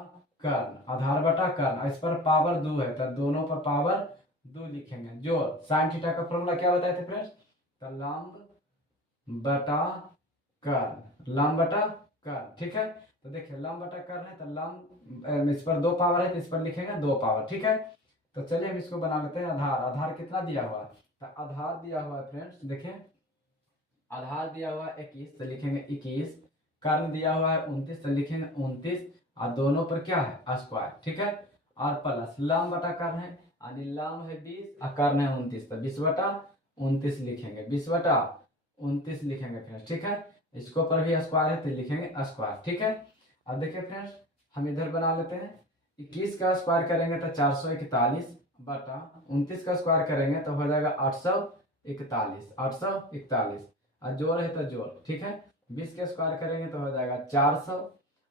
कर्ण, आधार बटा कर्ण, इस पर पावर 2 है तो दोनों पर पावर 2 लिखेंगे। जो साइन थीटा का फॉर्मूला क्या बताए थे फ्रेंड्स, तो लंब बटा कर्ण, लंब बटा कर्ण, ठीक है। तो देखिए लंब बटा कर्ण है तो लंब इस पर 2 पावर है तो इस पर लिखेंगे 2 पावर, ठीक है। तो चलिए हम इसको बना लेते हैं आधार, आधार कितना दिया हुआ है, तो आधार दिया हुआ है फ्रेंड्स, देखिए आधार दिया हुआ है 21 तो लिखेंगे 21, कर्ण दिया हुआ है 29 तो लिखेंगे 29, और दोनों पर क्या है स्क्वायर, ठीक है। और प्लस लंब बटा कर्ण है, यानी लंब है 20 और कर्ण है 29, तो 20 बटा 29 लिखेंगे, 20 बटा 29 लिखेंगे फ्रेंड्स, ठीक है। इसको पर भी स्क्वायर है तो लिखेंगे स्क्वायर, ठीक है। अब देखिए फ्रेंड्स हम इधर बना लेते हैं, 21 का स्क्वायर करेंगे तो 441 बटा 29 का स्क्वायर करेंगे तो हो जाएगा 841, 841 और जोड़ है तो जोड़, ठीक है। 20 का स्क्वायर करेंगे तो हो जाएगा 400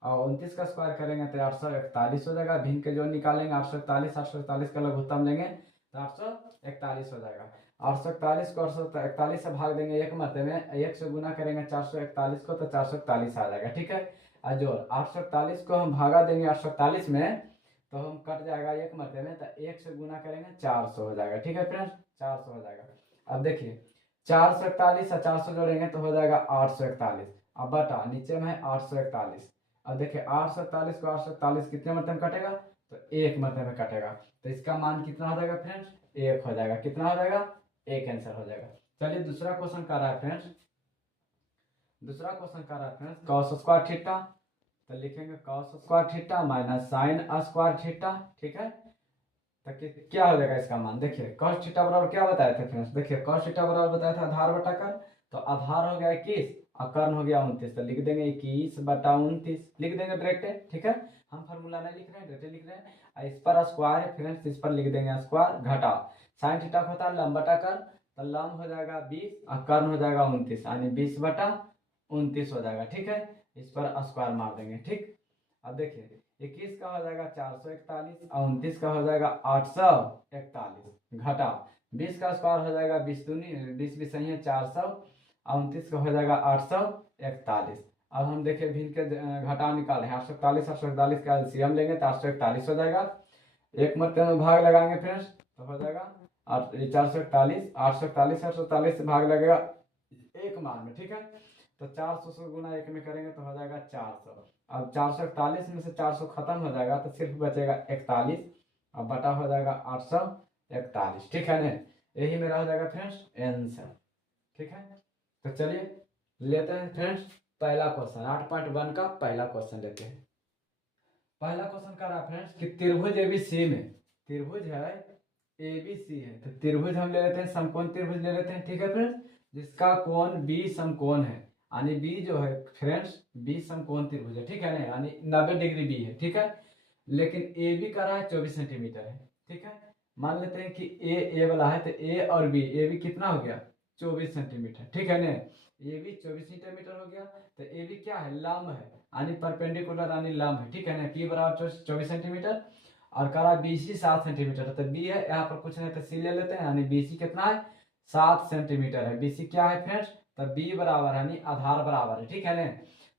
और 29 का स्क्वायर करेंगे तो 841 हो जाएगा। भिन्न के जोड़ निकालेंगे 841, 841 का लघुत्तम लेंगे तो 841 हो जाएगा। 841 को 841 से भाग देंगे एक मरते में, एक से गुना करेंगे 441 को तो 441 आ जाएगा, ठीक है। और जोड़ 841 को हम भागा देंगे 841 में तो हम कट जाएगा एक मरते में, तो एक से गुना करेंगे 400 हो जाएगा, ठीक है फ्रेंड्स 400 हो जाएगा। अब देखिए 441 और 400 जोड़ेंगे तो हो जाएगा 841, अब बटा नीचे में है 841। अब देखिए 841 को 841 कितने मतलब कटेगा, तो एक मतलब में कटेगा, तो इसका मान कितना हो जाएगा फ्रेंड्स, एक हो जाएगा, कितना हो जाएगा एक आंसर हो जाएगा। चलिए दूसरा क्वेश्चन कर रहा है फ्रेंड्स, दूसरा क्वेश्चन कर रहा है फ्रेंड्स कॉस स्क्वायर थीटा, तो लिखेंगे cos square theta minus sine square theta, ठीक है। तो क्या हो जाएगा इसका मान, देखिए कॉस थीटा बराबर क्या बताए थे फ्रेंड्स, देखिए कॉस थीटा बराबर बताया था आधार बटा कर्ण, तो आधार हो गया 21 और कर्ण हो गया 29, तो लिख देंगे 21 बटा 29 लिख देंगे डायरेक्ट, ठीक है। हम फॉर्मूला नहीं लिख रहे हैं, डायरेक्ट लिख रहे हैं। इस पर स्क्वायर है फ्रेंड्स, इस पर लिख देंगे स्क्वायर, घटा साइन थीटा होता है लंब बटा कर्ण, तो लंब हो जाएगा 20 और कर्ण हो जाएगा 29, यानी 20 बटा 29 हो जाएगा, ठीक है। इस पर स्क्वायर मार देंगे, ठीक। अब देखिए 21 का हो जाएगा 441 और 29 का हो जाएगा 841, घटा 20 का स्क्वायर हो जाएगा 20 दूनी 20 भी सही है 400 और 29 का हो जाएगा 841। अब हम देखिए भिन्न के घटा निकाले हैं 841, 841 का एलसीएम लेंगे तो 841 हो जाएगा, एक मतलब में भाग लगाएंगे फ्रेंड्स तो हो जाएगा 441, 841 841 से भाग लगेगा एक मान में, ठीक है। तो 400 से गुना एक में करेंगे तो हो जाएगा 400, अब 441 में से 400 खत्म हो जाएगा तो सिर्फ बचेगा 41, अब बटा हो जाएगा 841, ठीक है ना। यही मेरा हो जाएगा फ्रेंड्स आंसर, ठीक है। तो चलिए लेते हैं फ्रेंड्स पहला क्वेश्चन, 8.1 का पहला क्वेश्चन लेते हैं। पहला क्वेश्चन कर रहा है फ्रेंड्स कि त्रिभुज एबीसी में, त्रिभुज है एबीसी है, तो त्रिभुज हम ले लेते हैं, समकोण त्रिभुज ले लेते हैं, ठीक है फ्रेंड्स, जिसका कोण बी समकोण है, यानी बी जो है फ्रेंड्स बी समकोण त्रिभुज है, ठीक है ना, यानी 90 डिग्री बी है, ठीक है। लेकिन ए बी का रहा है 24 सेंटीमीटर है, ठीक है। मान लेते हैं कि ए वाला है, तो ए बी कितना हो गया 24 सेंटीमीटर, ठीक है ना। ए बी 24 सेंटीमीटर हो गया, तो ए बी क्या है लंब है, यानी परपेंडिकुलर यानी लंब है, ठीक है ना। पी बराबर 24 सेंटीमीटर और करा बी सी 7 सेंटीमीटर, तो बी है यहाँ पर कुछ नहीं तो सी ले लेते हैं, यानी बी सी कितना है 7 सेंटीमीटर है। बी सी क्या है फ्रेंड्स, तो बी बराबर यानी आधार बराबर है, ठीक है ना।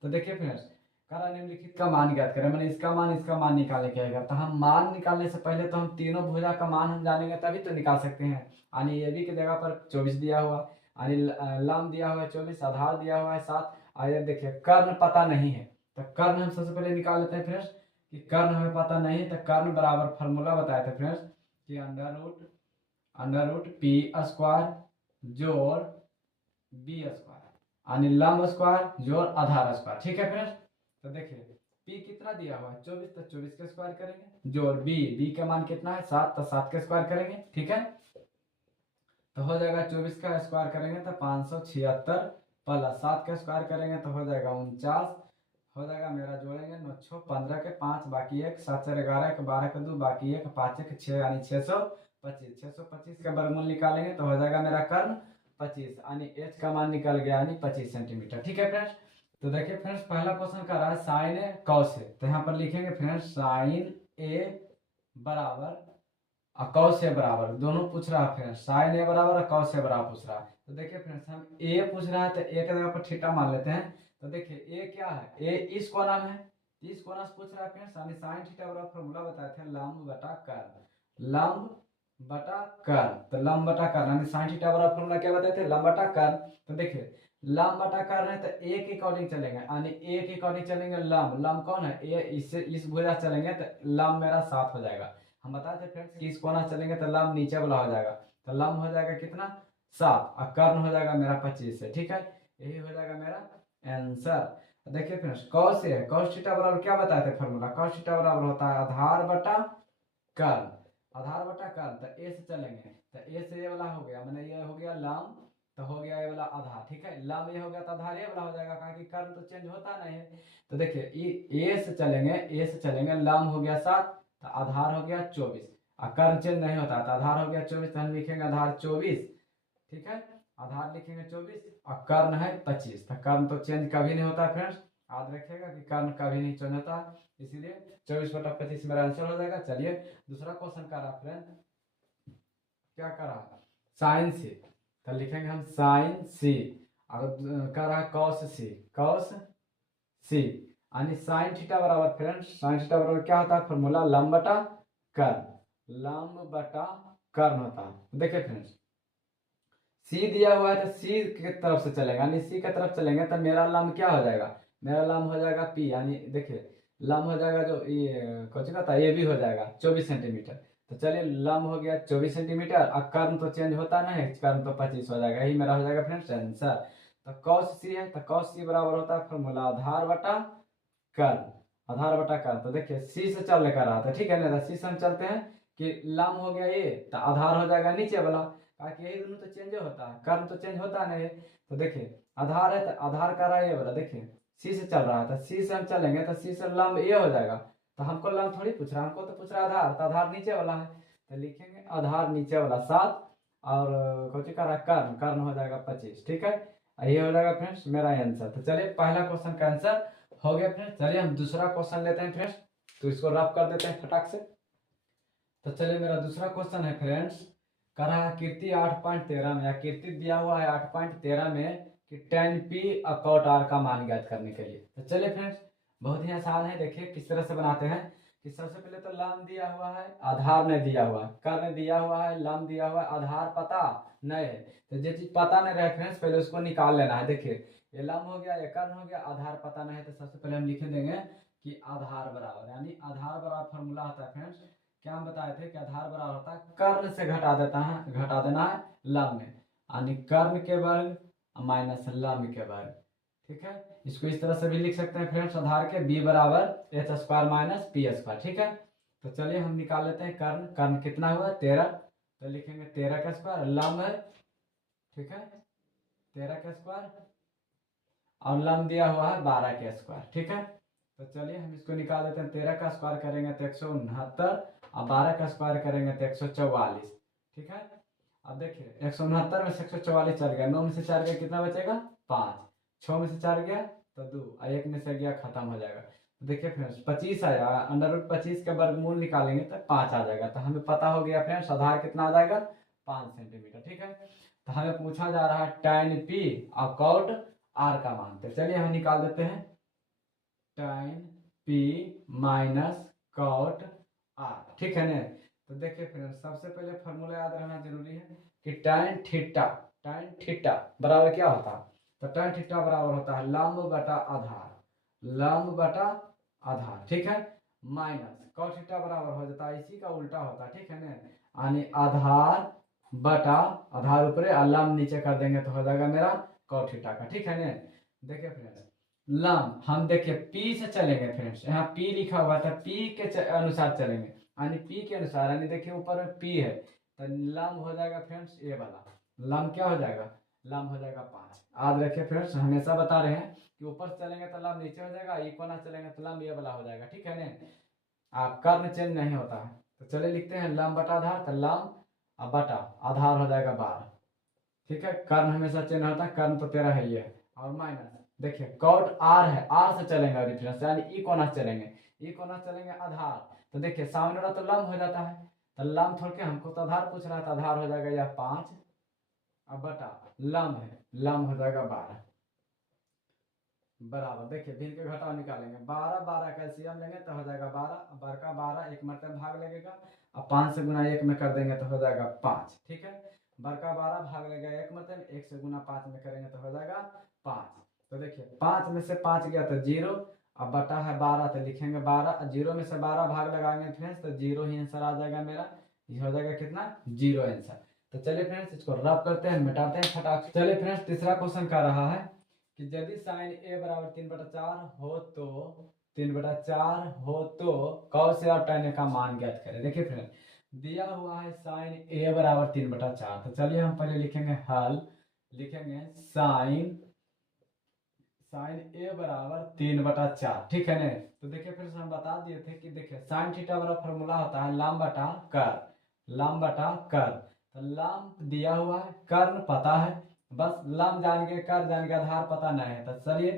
तो देखिए फ्रेंड्स करा निम्नलिखित का मान ज्ञात करें, मैंने इसका मान निकालने के आएगा, तो हम मान निकालने से पहले तो हम तीनों भुजा का मान हम जानेंगे तभी तो निकाल सकते हैं। यानी ए बी की जगह पर 24 दिया हुआ, यानी लंब दिया हुआ है 24, आधार दिया हुआ है 7, और ये देखिए कर्ण पता नहीं है, तो कर्ण हम सबसे पहले निकाल लेते हैं फ्रेंड्स कि कर्ण हमें पता नहीं, तो कर्ण बराबर फॉर्मूला बताए थे फ्रेंड्स कि अंडर रूट पी स्क्वायर जोड़ बी स्क्वायर, यानी लंब स्क्वायर जोड़ आधार स्क्वायर, ठीक है फ्रेंड्स। तो देखिए p कितना दिया हुआ है 24, तो 24 के स्क्वायर करेंगे, जोड़ b का मान कितना है 7, तो 7 के स्क्वायर करेंगे, ठीक है। तो हो जाएगा 24 का स्क्वायर करेंगे तो 576 प्लस 7 का स्क्वायर करेंगे तो हो जाएगा 49, हो जाएगा मेरा जोड़ेंगे 9 6 15 के 5 बाकी 1 7 4 11 के 12 के 2 बाकी 1 5 1 6 यानी 625 का वर्गमूल निकालेंगे तो हो जाएगा मेरा कर्ण 25, यानी एच का मान निकल गया यानी 25 सेंटीमीटर, ठीक है फ्रेंड्स। तो देखिए फ्रेंड्स पहला क्वेश्चन कर रहा है साइन ए कॉस ए, तो यहाँ पर लिखेंगे फ्रेंड्स साइन ए बराबर और कॉस ए बराबर, दोनों पूछ रहा है फ्रेंड्स, साइन ए बराबर और कॉस ए बराबर पूछ रहा है। तो देखिए फ्रेंड्स हम ए पूछ रहा है तो ए के जगह पर थीटा मान लेते हैं, तो देखिए ए क्या है, ए इस कोना में है, इस कोना से पूछ रहा है फ्रेंड्स, यानी साइन थीटा बराबर फॉर्मूला बताए थे लंब बटा कर्ल, लंब बटा कर्ल, तो लंब बटा कर्ल यानी साइन थीटा बराबर फॉर्मूला क्या बताए थे लंब बटा कर्ल। तो देखिए लंब बटा कर्ल है तो ए के अकॉर्डिंग चलेंगे, यानी ए के अकॉर्डिंग चलेंगे, लंब कौन है ए, इससे इस भुजा चलेंगे तो लंब मेरा 7 हो जाएगा। हम बताए थे फ्रेंड्स कि इस कोना चलेंगे तो लंब नीचे वाला हो जाएगा, तो लंब हो जाएगा कितना 7 और कर्ण हो जाएगा मेरा 25 है, ठीक है। यही हो जाएगा मेरा आंसर। देखिए फ्रेंड्स कॉस है, कॉस थीटा बराबर क्या बताए थे फॉर्मूला, कॉस थीटा बराबर होता है आधार बटा कर्ण, आधार बटा कर्ण, तो ए से चलेंगे तो ए से ये वाला हो गया, मैंने ये हो गया लंब, तो हो गया ये वाला आधार, ठीक है। लंब ये हो गया तो आधार ये वाला हो जाएगा, कहा कि कर्ण तो चेंज होता नहीं है। तो देखिए ए से चलेंगे लंब हो गया 7, तो आधार हो गया 24 और कर्ण चेंज नहीं होता, तो आधार हो गया 24, तो हम लिखेंगे आधार 24, ठीक है, आधार लिखेंगे 24 और कर्ण है 25, तो कर्ण तो चेंज कभी नहीं होता फ्रेंड्स, याद रखिएगा कि कर्ण कभी नहीं चेंज होता, इसीलिए 24/25 मेरा आंसर हो जाएगा। चलिए दूसरा क्वेश्चन का रहा फ्रेंड, क्या करा साइन सी, तो लिखेंगे हम साइन सी, और कर रहा कॉस सी यानी साइन थीटा बराबर फ्रेंड्स, साइन थीटा बराबर क्या होता है फॉर्मूला लंब बटा कर्ण, लंब बटा कर्ण होता है। देखिए फ्रेंड्स सी दिया हुआ है तो सी की तरफ से चलेगा, यानी सी की तरफ चलेंगे तो मेरा लंब क्या हो जाएगा, मेरा लंब हो जाएगा पी, यानी देखिए लंब हो जाएगा जो ये कुछ का था ये भी हो जाएगा 24 सेंटीमीटर, तो चलिए लंब हो गया 24 सेंटीमीटर और कर्ण तो चेंज होता नहीं, कर्ण तो 25 हो जाएगा, यही मेरा हो जाएगा फ्रेंड्स आंसर। तो कॉस सी है तो कॉस सी बराबर होता है फॉर्मूला आधार बटा कर्ण, आधार बटा कर्ण, तो देखिए सी से चल लेकर रहा था, ठीक है ना, तो सी से हम चलते हैं कि लंब हो गया ये तो आधार हो जाएगा नीचे वाला, ताकि यही दोनों तो चेंज होता है, कर्ण तो चेंज होता नहीं है। तो देखिए आधार है तो आधार का रहा है ये वाला, देखिए सी से चल रहा है तो सी से हम चलेंगे तो सी से लंब ये हो जाएगा, तो हमको लंब थोड़ी पूछ रहा है, हमको तो पूछ रहा है आधार, तो आधार नीचे वाला है, तो लिखेंगे आधार नीचे वाला 7 और कुछ का रहा कर्ण, कर्ण हो जाएगा 25, ठीक है। ये हो जाएगा फ्रेंड्स मेरा आंसर। तो चलिए पहला क्वेश्चन का आंसर हो गया फ्रेंड्स। चलिए हम दूसरा क्वेश्चन लेते हैं फ्रेंड्स, तो इसको रफ कर देते हैं फटाक से। तो चलिए मेरा दूसरा क्वेश्चन है फ्रेंड्स, कह रहा है कीर्ति 8.13 में, या कीर्ति दिया हुआ है 8.13 में कि tan p और cot r का मान ज्ञात करने के लिए। तो चलिए फ्रेंड्स बहुत ही आसान है, देखिए किस तरह से बनाते हैं कि सबसे पहले तो लंब दिया हुआ है, आधार नहीं दिया हुआ है, कर्ण दिया हुआ है, लंब दिया हुआ है, आधार पता नहीं है, तो जो चीज पता नहीं रहे फ्रेंड्स पहले उसको निकाल लेना है। देखिए ये लंब हो गया, ये कर्ण हो गया, आधार पता नहीं है, तो सबसे पहले हम लिख देंगे कि आधार बराबर, यानी आधार बराबर फॉर्मूला होता है फ्रेंड्स, क्या हम बताए थे कि आधार बराबर होता है कर्ण से घटा देना है लंब में, यानी कर्ण के वर्ग माइनस लंब के वर्ग, ठीक है। इसको इस तरह से भी लिख सकते हैं फ्रेंड्स आधार के, b बराबर H square minus P square. ठीक है, तो चलिए हम निकाल लेते हैं कर्ण। कर्ण कितना हुआ 13, तो लिखेंगे 13 का स्क्वायर। लंब है, ठीक है, 13 का स्क्वायर, और लंब दिया हुआ है 12 के स्क्वायर। ठीक है, तो चलिए हम इसको निकाल देते हैं। 13 का स्क्वायर करेंगे तो 169, और 12 का स्क्वायर करेंगे तो 144। ठीक है, अब देखिए 169 में से 144 चल गया, 9 में से 4 गया, कितना बचेगा 5, 6 में से 4 गया तो 2, और 1 में से गया, खत्म हो जाएगा। तो देखिए फ्रेंड्स 25 आया, √25 का वर्गमूल निकालेंगे तो 5 आ जाएगा। तो हमें पता हो गया फ्रेंड्स आधार कितना आ जाएगा 5 सेंटीमीटर। ठीक है, तो हमें पूछा जा रहा है tan p और cot r का मान। तो चलिए हम निकाल देते हैं tan p minus cot r। ठीक है ना, तो देखिए फ्रेंड्स सबसे पहले फार्मूला याद रहना जरूरी है कि tan थीटा बराबर क्या होता है। तो tan थीटा बराबर होता है लंब बटा आधार, लंब बटा आधार। ठीक है, माइनस cot थीटा बराबर हो जाता है, इसी का उल्टा होता है। ठीक है ना, यानी आधार बटा आधार ऊपर और लंब नीचे कर देंगे तो हो जाएगा मेरा cot थीटा का। ठीक है ना, देखिए फ्रेंड्स लंब हम देखिए p से चलेंगे फ्रेंड्स, यहाँ p लिखा हुआ था, p के अनुसार चलेंगे, यानी p के अनुसार, यानी देखिए ऊपर में p है तो लंब हो जाएगा फ्रेंड्स ये वाला, लंब क्या हो जाएगा, लंब हो जाएगा 5। याद रखिए फ्रेंड्स हमेशा बता रहे हैं कि ऊपर से चलेंगे तो लंब नीचे हो जाएगा, ये कोना चलेंगे तो लंब ये वाला हो जाएगा। ठीक है ना, कर्ण चेंज नहीं होता है। तो चलिए लिखते हैं लंब बटा आधार, तो लंब और बटा आधार हो जाएगा 12। ठीक है, कर्ण हमेशा चेंज होता है, कर्ण तो 13 है ये, और माइनस देखिए cot r है, r से चलेंगे रेफरेंस, यानी ई कोना चलेंगे, ई कोना चलेंगे आधार। तो देखिए सामने वाला तो लंब हो जाता है, तो लंब छोड़ के हमको तो आधार पूछ रहा था, आधार हो जाएगा यह 5, अब बटा लंब है, लंब हो जाएगा 12 बराबर। देखिए भिन्न के घटाव निकालेंगे, 12 12 का एलसीएम लेंगे तो हो जाएगा 12, बड़का 12 एक मरतबा भाग लगेगा, अब 5 से गुना 1 में कर देंगे तो हो जाएगा 5। ठीक है, बड़का 12 भाग लगेगा 1 मरतबा, 1 से गुना 5 में करेंगे तो हो जाएगा 5। तो देखिए 5 में से 5 गया तो 0, अब बटा है 12 तो लिखेंगे 12, 0 में से 12 भाग लगाएंगे फ्रेंड्स तो 0 ही आंसर आ जाएगा मेरा, ये हो जाएगा कितना 0 आंसर। तो चलिए फ्रेंड्स इसको रब करते हैं, मिटाते हैं फटाक से। चलिए फ्रेंड्स तीसरा क्वेश्चन कर रहा है कि यदि साइन a बराबर 3/4 हो तो 3/4 हो तो cos और tan का मान ज्ञात करें। देखिए फ्रेंड दिया हुआ है साइन a बराबर 3/4, तो चलिए हम पहले लिखेंगे हल, लिखेंगे साइन a बराबर 3/4। ठीक है ना, तो देखिए फिर हम बता दिए थे कि देखिए साइन थीटा बराबर फॉर्मूला होता है लंब बटा कर, लंब बटा कर। तो लंब दिया हुआ है, कर्ण पता है, बस लंब जान के कर जान के आधार पता नहीं है। तो चलिए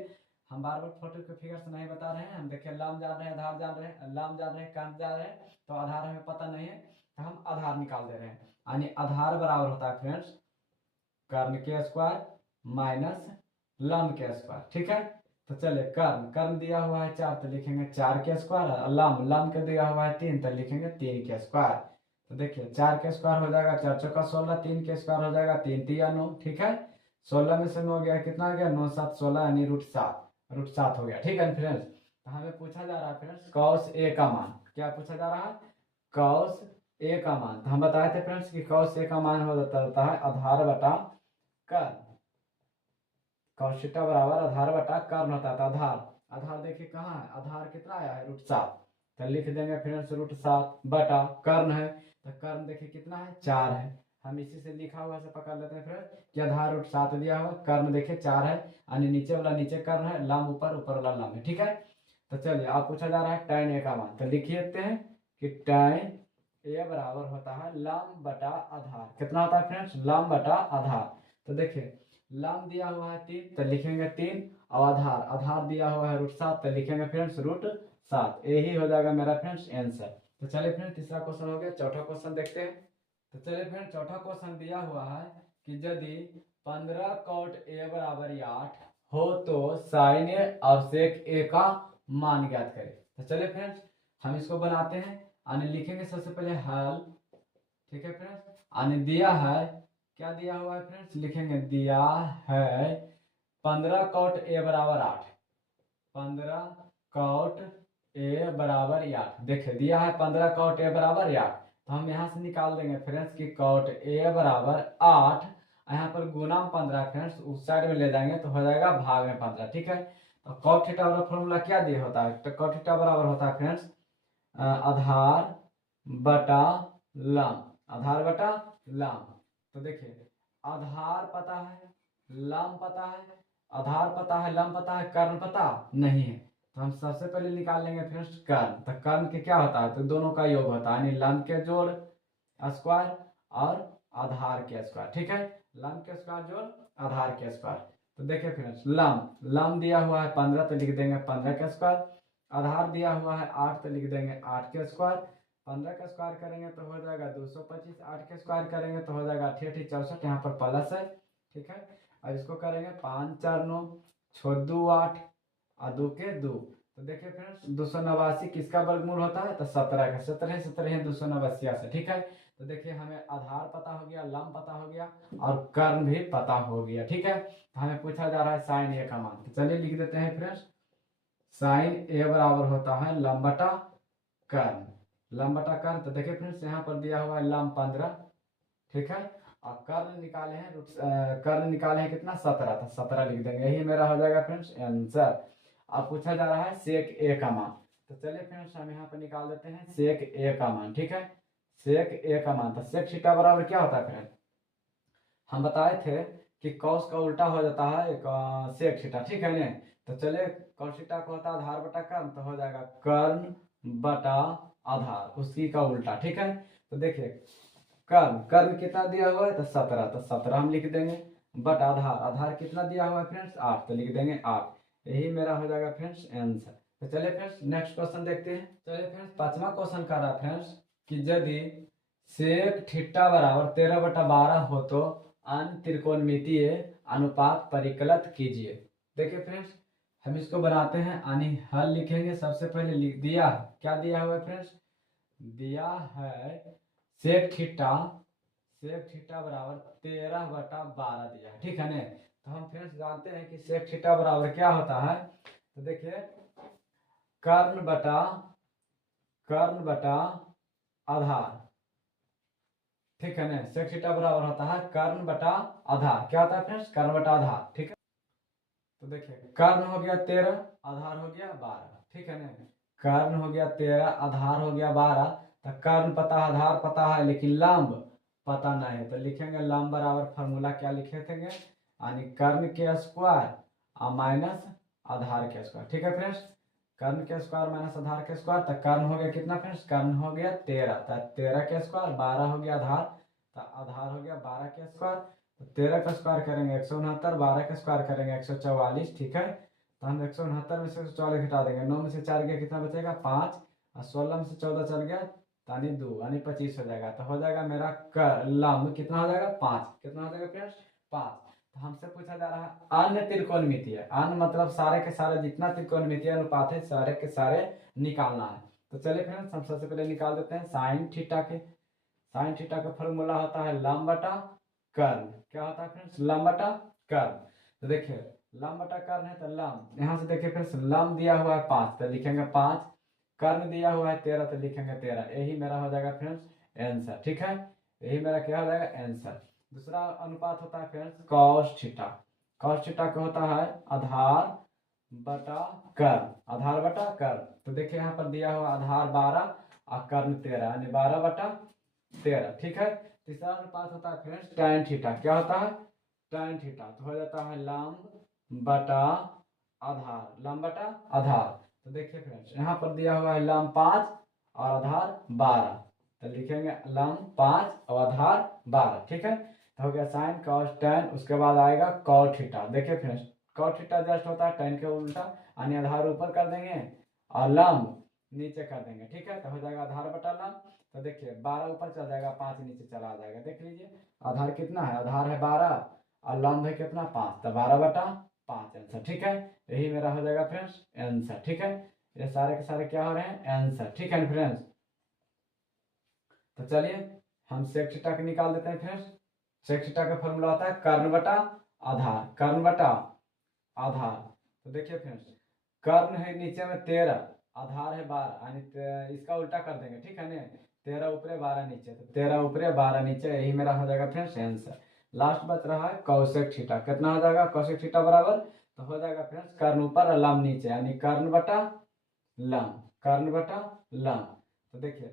हम बार बार फोटो के फिगर से नहीं बता रहे हैं, हम देखिए लंब जान रहे हैं, आधार जान रहे हैं, लंब जान रहे हैं, कर्ण जान रहे हैं, तो आधार हमें पता नहीं है तो हम आधार निकाल दे रहे हैं। यानी आधार बराबर होता है फ्रेंड्स कर्ण के स्क्वायर माइनस लंब के स्क्वायर। ठीक है, तो चलिए कर्ण, कर्ण दिया हुआ है 4 तो लिखेंगे 4 के स्क्वायर, लंब, लंब के दिया हुआ है 3 तो लिखेंगे 3 के स्क्वायर। तो देखिए 4 के स्क्वायर हो जाएगा 4 चौका 16, 3 के स्क्वायर हो जाएगा 3 तिया 9। ठीक है, 16 में से 9 गया, कितना आ गया 9 7 16, यानी √7 हो गया। ठीक है फ्रेंड्स, तो हमें पूछा जा रहा है फ्रेंड्स cos a का मान, क्या पूछा जा रहा है cos a का मान। तो हम बताए थे फ्रेंड्स कि cos a का मान हो जाता है आधार बटा कर्ण, cos थीटा बराबर आधार बटा कर्ण होता है। आधार, आधार देखिए कहाँ है, आधार कितना आया है √7, तो लिख देंगे फ्रेंड्स √7 बटा कर्ण है, तो कर्ण देखिए कितना है 4 है, हम इसी से लिखा हुआ से पकड़ लेते हैं फ्रेंड्स कि आधार √7 दिया हुआ, कर्ण देखिए 4 है, यानी नीचे वाला नीचे कर्ण है, लंब ऊपर, ऊपर वाला लंब है। ठीक है, तो चलिए आप पूछा जा रहा है tan a का मान, तो लिख देते हैं कि tan a बराबर होता है लंब बटा आधार, कितना होता है फ्रेंड्स लंब बटा आधार। तो देखिए लंब दिया हुआ है 3 तो लिखेंगे 3, और आधार, आधार दिया हुआ है √7 तो लिखेंगे फ्रेंड्स √7, यही हो जाएगा मेरा फ्रेंड्स आंसर। तो चलिए फ्रेंड्स तीसरा क्वेश्चन हो गया, चौथा क्वेश्चन देखते हैं। तो चलिए फ्रेंड्स चौथा क्वेश्चन दिया हुआ है कि यदि 15 cot a बराबर 8 हो तो साइन a और सेक a का मान ज्ञात करें। तो चलिए फ्रेंड्स हम इसको बनाते हैं, यानी लिखेंगे सबसे पहले हल। ठीक है फ्रेंड्स, यानी दिया है, क्या दिया हुआ है फ्रेंड्स, लिखेंगे दिया है 15 cot a बराबर 8, 15 cot a बराबर 8। देखिए दिया है 15 cot a बराबर 8, तो हम यहाँ से निकाल देंगे फ्रेंड्स कि cot a बराबर 8, यहाँ पर गुना 15 फ्रेंड्स, उस साइड में ले जाएंगे तो हो जाएगा भाग में 15। ठीक है, तो कॉट थीटा वाला फॉर्मूला क्या दिया होता है, तो कॉट थीटा बराबर होता है फ्रेंड्स आधार बटा लम, आधार बटा लम। तो देखिए आधार पता है, लम पता है, आधार पता है, लम पता है, कर्ण पता नहीं है। तो हम सबसे पहले निकाल लेंगे फ्रेंड्स कर्ण। तो कर्ण के क्या होता है, तो दोनों का योग होता है, यानी लम के जोड़ स्क्वायर और आधार के स्क्वायर। ठीक है, लम के स्क्वायर जोड़ आधार के स्क्वायर। तो देखिए फ्रेंड्स लम, लम दिया हुआ है 15 तो लिख देंगे 15 का स्क्वायर, आधार दिया हुआ है 8 तो लिख देंगे 8 के स्क्वायर। 15 का स्क्वायर करेंगे तो हो जाएगा 225, 8 के स्क्वायर करेंगे तो हो जाएगा 88 64, यहाँ पर प्लस है। ठीक है, और इसको करेंगे 5 4 9 6 2 8 और 2 के 2। तो देखिए फ्रेंड्स 289 किसका वर्गमूल होता है, तो 17 का, 17 17 289 से। ठीक है, तो देखिए हमें आधार पता हो गया, लम पता हो गया और कर्ण भी पता हो गया। ठीक है, तो हमें पूछा जा रहा है साइन ए का मान। तो चलिए लिख देते हैं फ्रेंड्स, साइन ए बराबर होता है लम बटा कर्ण, लम बटा कर्ण। तो देखिए फ्रेंड्स यहाँ पर दिया हुआ है लम 15। ठीक है, और कर्ण निकाले हैं कर्ण निकाले हैं कितना 17, तो 17 लिख देंगे, यही मेरा हो जाएगा फ्रेंड्स आंसर। अब पूछा जा रहा है सेक ए का मान। तो चलिए फ्रेंड्स हम यहाँ पर निकाल देते हैं सेक ए का मान। ठीक है, सेक ए का मान, तो सेक थीटा बराबर क्या होता है फ्रेंड, हम बताए थे कि कॉस का उल्टा हो जाता है सेक थीटा। ठीक है ना, तो चलिए कॉस थीटा को होता है आधार बटा कर्ण, तो हो जाएगा कर्ण बटा आधार, उसी का उल्टा। ठीक है, तो देखिए कर्ण, कर्ण कितना दिया हुआ है, तो 17, तो 17 हम लिख देंगे, बट आधार, आधार कितना दिया हुआ है फ्रेंड्स 8, तो लिख देंगे 8, यही मेरा हो जाएगा फ्रेंड्स आंसर। तो चलिए फ्रेंड्स नेक्स्ट क्वेश्चन देखते हैं। चलिए फ्रेंड्स पांचवा क्वेश्चन कर रहा है फ्रेंड्स कि यदि सेक थीटा बराबर 13/12 हो तो अन्य त्रिकोणमितीय अनुपात परिकलित कीजिए। देखिए फ्रेंड्स हम इसको बनाते हैं, यानी हल लिखेंगे। सबसे पहले लिख दिया है, क्या दिया हुआ है फ्रेंड्स, दिया है सेक थीटा, सेक थीटा बराबर 13/12 दिया है। ठीक है ना, तो हम फ्रेंड्स जानते हैं कि सेक थीटा बराबर क्या होता है, तो देखिए कर्ण बटा आधार। ठीक है ना, सेक थीटा बराबर होता है कर्ण बटा आधार, क्या होता है फ्रेंड्स, कर्ण बटा आधार। ठीक है, तो देखिए कर्ण हो गया 13, आधार हो गया 12। ठीक है ना, कर्ण हो गया 13, आधार हो गया 12। तो कर्ण पता है, आधार पता है, लेकिन लंब पता नहीं है, तो लिखेंगे लंब बराबर फॉर्मूला क्या लिखे थे, यानी कर्ण के स्क्वायर और माइनस आधार के स्क्वायर। ठीक है फ्रेंड्स, कर्ण के स्क्वायर माइनस आधार के स्क्वायर, तो कर्ण हो गया कितना फ्रेंड्स, कर्ण हो गया 13, तो 13 के स्क्वायर, 12 हो गया आधार, तो आधार हो गया 12 के स्क्वायर। तो 13 का स्क्वायर करेंगे 169, 12 का स्क्वायर करेंगे 144। ठीक है, तो हम 169 में से 144 घटा देंगे, 9 में से 4 गया कितना बचेगा 5, और 16 में से 14 चल गया यानी 2, यानी 25 हो जाएगा। तो हो जाएगा मेरा लंब कितना हो जाएगा 5, कितना हो जाएगा फ्रेंड्स 5। तो हमसे पूछा जा रहा है अन्य त्रिकोणमितीय, अन्य मतलब सारे के सारे जितना त्रिकोणमितीय अनुपात है सारे के सारे निकालना है। तो चलिए फ्रेंड्स हम सबसे पहले निकाल देते हैं साइन थीटा के। साइन थीटा का फॉर्मूला होता है लंब बटा कर्ण, क्या होता है फ्रेंड्स, लंब बटा कर्ण। तो देखिए लंब बटा कर्ण है, तो लंब यहाँ से देखिए फ्रेंड्स लंब दिया हुआ है 5, तो लिखेंगे 5, कर्ण दिया हुआ है 13, तो लिखेंगे 13, यही मेरा हो जाएगा फ्रेंड्स आंसर। ठीक है, यही मेरा क्या हो जाएगा आंसर। दूसरा अनुपात होता है friends cos theta, cos theta का होता है आधार बटा कर्ण, आधार बटा कर्ण। तो देखिए यहाँ पर दिया हुआ आधार 12 और कर्ण 13, यानी 12/13। ठीक है, तीसरा अनुपात होता है फ्रेंड्स tan थीटा, क्या होता है tan थीटा, तो हो जाता है लंब बटा आधार, लंब बटा आधार। तो देखिए फ्रेंड्स यहाँ पर दिया हुआ है लंब 5 और आधार 12, तो लिखेंगे लंब 5 और आधार 12। ठीक है, तो हो गया साइन कॉस tan, उसके बाद आएगा कॉट थीटा। देखिए फ्रेंड्स कॉट थीटा जस्ट होता है tan के उल्टा, यानी आधार ऊपर कर देंगे और लंब नीचे कर देंगे। ठीक है, तो हो जाएगा आधार बटा लंब। तो देखिए 12 ऊपर चल जाएगा, 5 नीचे चला आ जाएगा। देख लीजिए आधार कितना है, आधार है 12 और लंब है कितना 5, तो 12/5 आंसर। ठीक है, यही मेरा हो जाएगा फ्रेंड्स आंसर। ठीक है, ये सारे के सारे क्या हो रहे हैं आंसर। ठीक है फ्रेंड्स, तो चलिए हम सेक थीटा के निकाल देते हैं फ्रेंड्स। सेक थीटा का फॉर्मूला होता है कर्ण बटा आधार, कर्ण बटा आधार। तो देखिए फ्रेंड्स कर्ण है नीचे में 13, आधार है 12, यानी इसका उल्टा कर देंगे। ठीक है ना, 13 ऊपरे 12 नीचे, तो 13 ऊपरे 12 नीचे, यही मेरा हो जाएगा फ्रेंड्स आंसर। लास्ट बच रहा है कौशेक थीटा। कितना हो जाएगा कौशेक थीटा बराबर, तो हो जाएगा फ्रेंड्स कर्ण ऊपर और लंब नीचे, यानी कर्ण बटा लंब, कर्ण बटा लंब। तो देखिए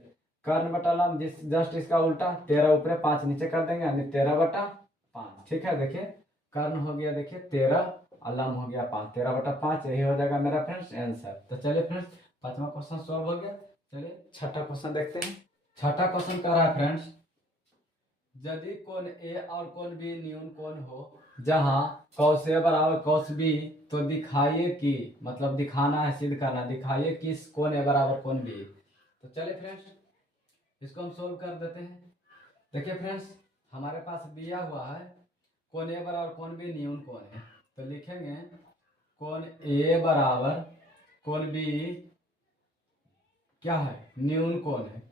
कर्ण बटा लंब जिस जस्ट इसका उल्टा, 13 ऊपर 5 नीचे कर देंगे, यानी 13/5। ठीक है, देखिए कर्ण हो गया देखिए 13 और लंब हो गया 5, 13/5, यही हो जाएगा मेरा फ्रेंड्स आंसर। तो चलिए फ्रेंड्स 5वां क्वेश्चन सॉल्व हो गया। चलिए छठा क्वेश्चन देखते हैं। छठा क्वेश्चन कह रहा है फ्रेंड्स, यदि कोण ए और कोण बी न्यून कोण हो, जहां cos ए बराबर cos बी, तो दिखाइए कि, मतलब दिखाना है, सिद्ध करना, दिखाइए कि कोण ए बराबर कोण बी। तो चलिए फ्रेंड्स इसको हम सोल्व कर देते हैं। देखिए फ्रेंड्स हमारे पास दिया हुआ है कोण ए बराबर कोण बी न्यून कोण है, तो लिखेंगे कोण ए बराबर कोण बी क्या है, न्यून कोण है,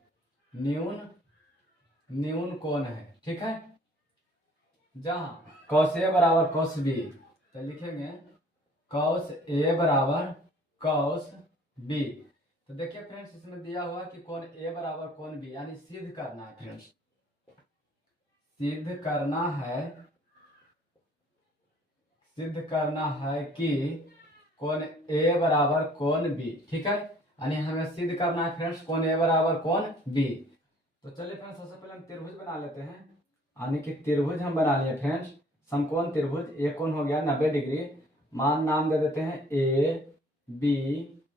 न्यून कोण है। ठीक है, जहां cos ए बराबर cos बी, तो लिखेंगे cos ए बराबर cos बी। तो देखिए फ्रेंड्स इसमें दिया हुआ कि कोण ए बराबर कोण बी, यानी सिद्ध करना है फ्रेंड्स, सिद्ध करना है कि कोण ए बराबर कोण बी। ठीक है, यानी हमें सिद्ध करना है फ्रेंड्स कोण ए बराबर कोण बी। तो चलिए फ्रेंड्स सबसे पहले हम त्रिभुज बना लेते हैं, यानी कि त्रिभुज हम बना लिए फ्रेंड्स, समकोण त्रिभुज। एक कोण हो गया 90 डिग्री, मान नाम दे देते हैं ए बी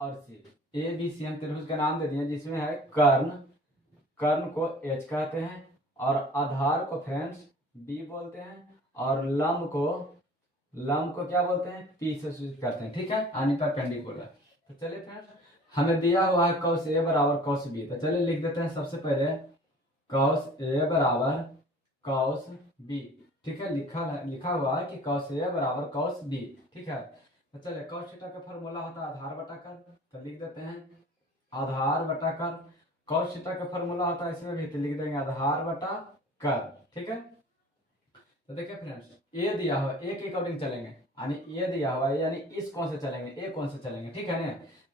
और सी। ए बी सी हम त्रिभुज का नाम दे दिए, जिसमें है कर्ण को एच कहते हैं, और आधार को फ्रेंड्स बी बोलते हैं, और लंब को क्या बोलते हैं, पी से सूचित करते हैं। ठीक है, यानी परपेंडिकुलर। तो चलिए फ्रेंड्स हमें दिया हुआ है cos ए बराबर cos बी, तो चलिए लिख देते हैं सबसे पहले cos ए बराबर cos बी। ठीक है, लिखा हुआ है कि cos ए बराबर cos बी। ठीक है, तो चलिए cos थीटा का फॉर्मूला होता है आधार बटा कर, तो लिख देते हैं आधार बटा कर। cos थीटा का फॉर्मूला होता है इसमें भी, तो लिख देंगे आधार बटा कर। ठीक है, तो देखिए फ्रेंड्स ए दिया हुआ, ए के अकॉर्डिंग चलेंगे, यानी ए दिया हुआ है, यानी इस कौन से चलेंगे, ए कौन से चलेंगे। ठीक है ना,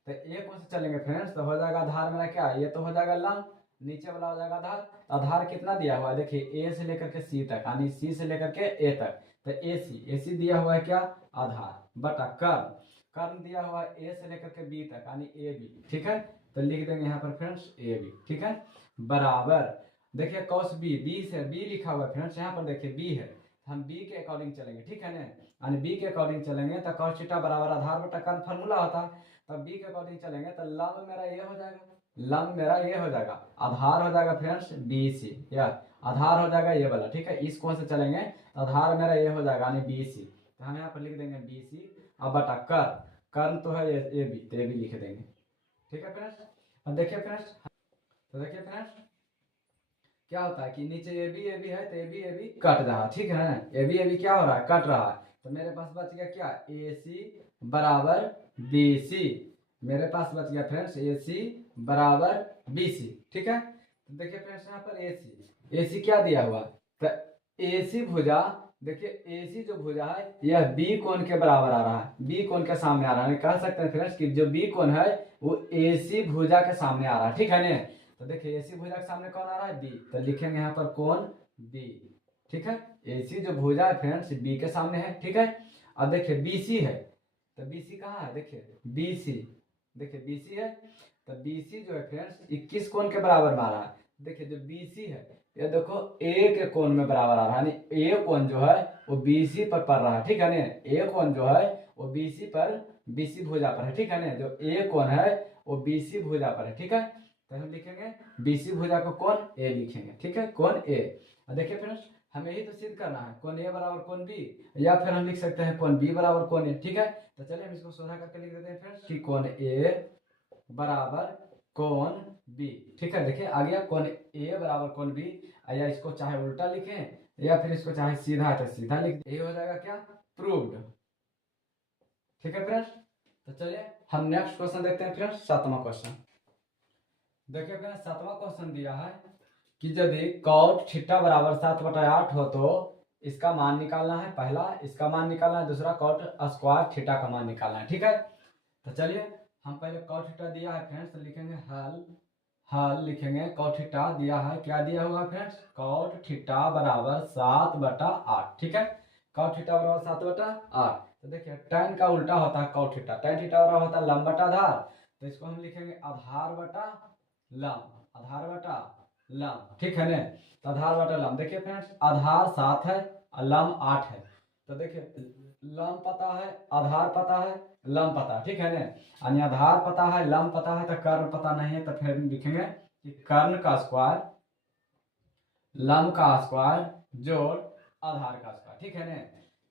तो ए कौन से चलेंगे फ्रेंड्स, तो हो जाएगा आधार मेरा क्या, ये तो हो जाएगा लंब, नीचे वाला हो जाएगा आधार। आधार कितना दिया हुआ है, देखिए ए से लेकर के सी तक, यानी सी से लेकर के ए तक, तो ए सी दिया हुआ है क्या, आधार बटा कर्ण दिया हुआ है ए से लेकर के बी तक, यानी ए बी। ठीक है, तो लिख देंगे यहाँ पर फ्रेंड्स ए बी। ठीक है, बराबर देखिए cos बी से बी लिखा हुआ है फ्रेंड्स, यहाँ पर देखिए बी है, हम बी के अकॉर्डिंग चलेंगे। ठीक है ना, यानी बी के अकॉर्डिंग चलेंगे तो cos थीटा बराबर आधार बटा कर्ण फॉर्मूला होता है, तब बी के अकॉर्डिंग चलेंगे तो लंब मेरा ये हो जाएगा, आधार हो जाएगा फ्रेंड्स बी सी, या आधार हो जाएगा ये वाला। ठीक है, इस कौन से चलेंगे तो आधार मेरा ये हो जाएगा, यानी बी सी, तो हम यहाँ पर लिख देंगे बी सी, अब बटा कर्ण तो है ए बी, तो ए बी लिख देंगे। ठीक है फ्रेंड्स, अब देखिए फ्रेंड्स, तो देखिए फ्रेंड्स क्या होता है कि नीचे ए बी है, तो ए बी कट रहा है। ठीक है ना, ए बी क्या हो रहा है, कट रहा है, तो मेरे पास बच गया क्या, ए सी बराबर बी सी, मेरे पास बच गया फ्रेंड्स ए सी बराबर बी सी। ठीक है, तो देखिए फ्रेंड्स यहाँ पर ए सी क्या दिया हुआ, तो ए सी भुजा, देखिए ए सी जो भुजा है यह बी कोण के बराबर आ रहा है, बी कोण के सामने आ रहा है, कह सकते हैं फ्रेंड्स कि जो बी कोण है वो ए सी भुजा के सामने आ रहा है। ठीक है ना, तो देखिए एसी भुजा के सामने कौन आ रहा है, बी, तो लिखेंगे यहाँ पर कोण बी। ठीक है, एसी जो भुजा है फ्रेंड्स बी के सामने है। ठीक है, अब देखिए बीसी है, तो बीसी कहाँ है, देखिए बीसी, देखिए बीसी है, तो बीसी जो है फ्रेंड्स 21 कोण के बराबर में आ रहा है। देखिए जो बीसी है ये देखो ए के कोण में बराबर आ रहा है, यानी ए कोण जो है वो बीसी पर पड़ रहा है। ठीक है ना, ए कोण जो है वो बीसी पर, बीसी भुजा पर है। ठीक है ना, जो ए कोण है वो बीसी भुजा पर है। ठीक है, तो हम लिखेंगे बीसी भुजा को कोण ए लिखेंगे। ठीक है, कोण ए। देखिए फ्रेंड्स हमें यही तो सिद्ध करना है, कोण ए बराबर कोण बी, या फिर हम लिख सकते हैं कोण बी बराबर कोण ए। ठीक है, तो चलिए हम इसको सोधा करके लिख देते हैं फ्रेंड्स कि कोण ए बराबर कोण बी। ठीक है, देखिए आ गया कोण ए बराबर कोण बी, या इसको चाहे उल्टा लिखें या फिर इसको चाहे सीधा तो सीधा लिख, ये हो जाएगा क्या, प्रूव्ड। ठीक है फ्रेंड्स, तो चलिए हम नेक्स्ट क्वेश्चन देखते हैं फ्रेंड्स, 7वां क्वेश्चन। देखिए फ्रेंड्स 7वां क्वेश्चन दिया है कि यदि cot थीटा बराबर 7/8 हो तो इसका मान निकालना है, पहला इसका मान निकालना है, दूसरा cot स्क्वायर थीटा का मान निकालना है। ठीक है, तो चलिए हम पहले cot थीटा दिया है फ्रेंड्स, तो लिखेंगे हल लिखेंगे कॉट थीटा दिया है, क्या दिया हुआ फ्रेंड्स, कॉट थीटा बराबर 7/8, ठीक है। कॉट थीटा बराबर 7/8। तो देखिए tan का उल्टा होता है कॉट थीटा, tan थीटा बराबर होता है लंब बटा आधार, तो इसको हम लिखेंगे आधार बटा लंब, आधार बटा लंब, ठीक है ना। तो आधार बटा लंब, देखिए फ्रेंड्स आधार 7 है और लंब 8 है, तो देखिए लंब पता है, आधार पता है, लंब पता है, ठीक है ना। यानी आधार पता है, लंब पता है, तो कर्ण पता नहीं है, तो फिर लिखेंगे कि कर्ण का स्क्वायर, लंब का स्क्वायर जोड़ आधार का स्क्वायर, ठीक है ना।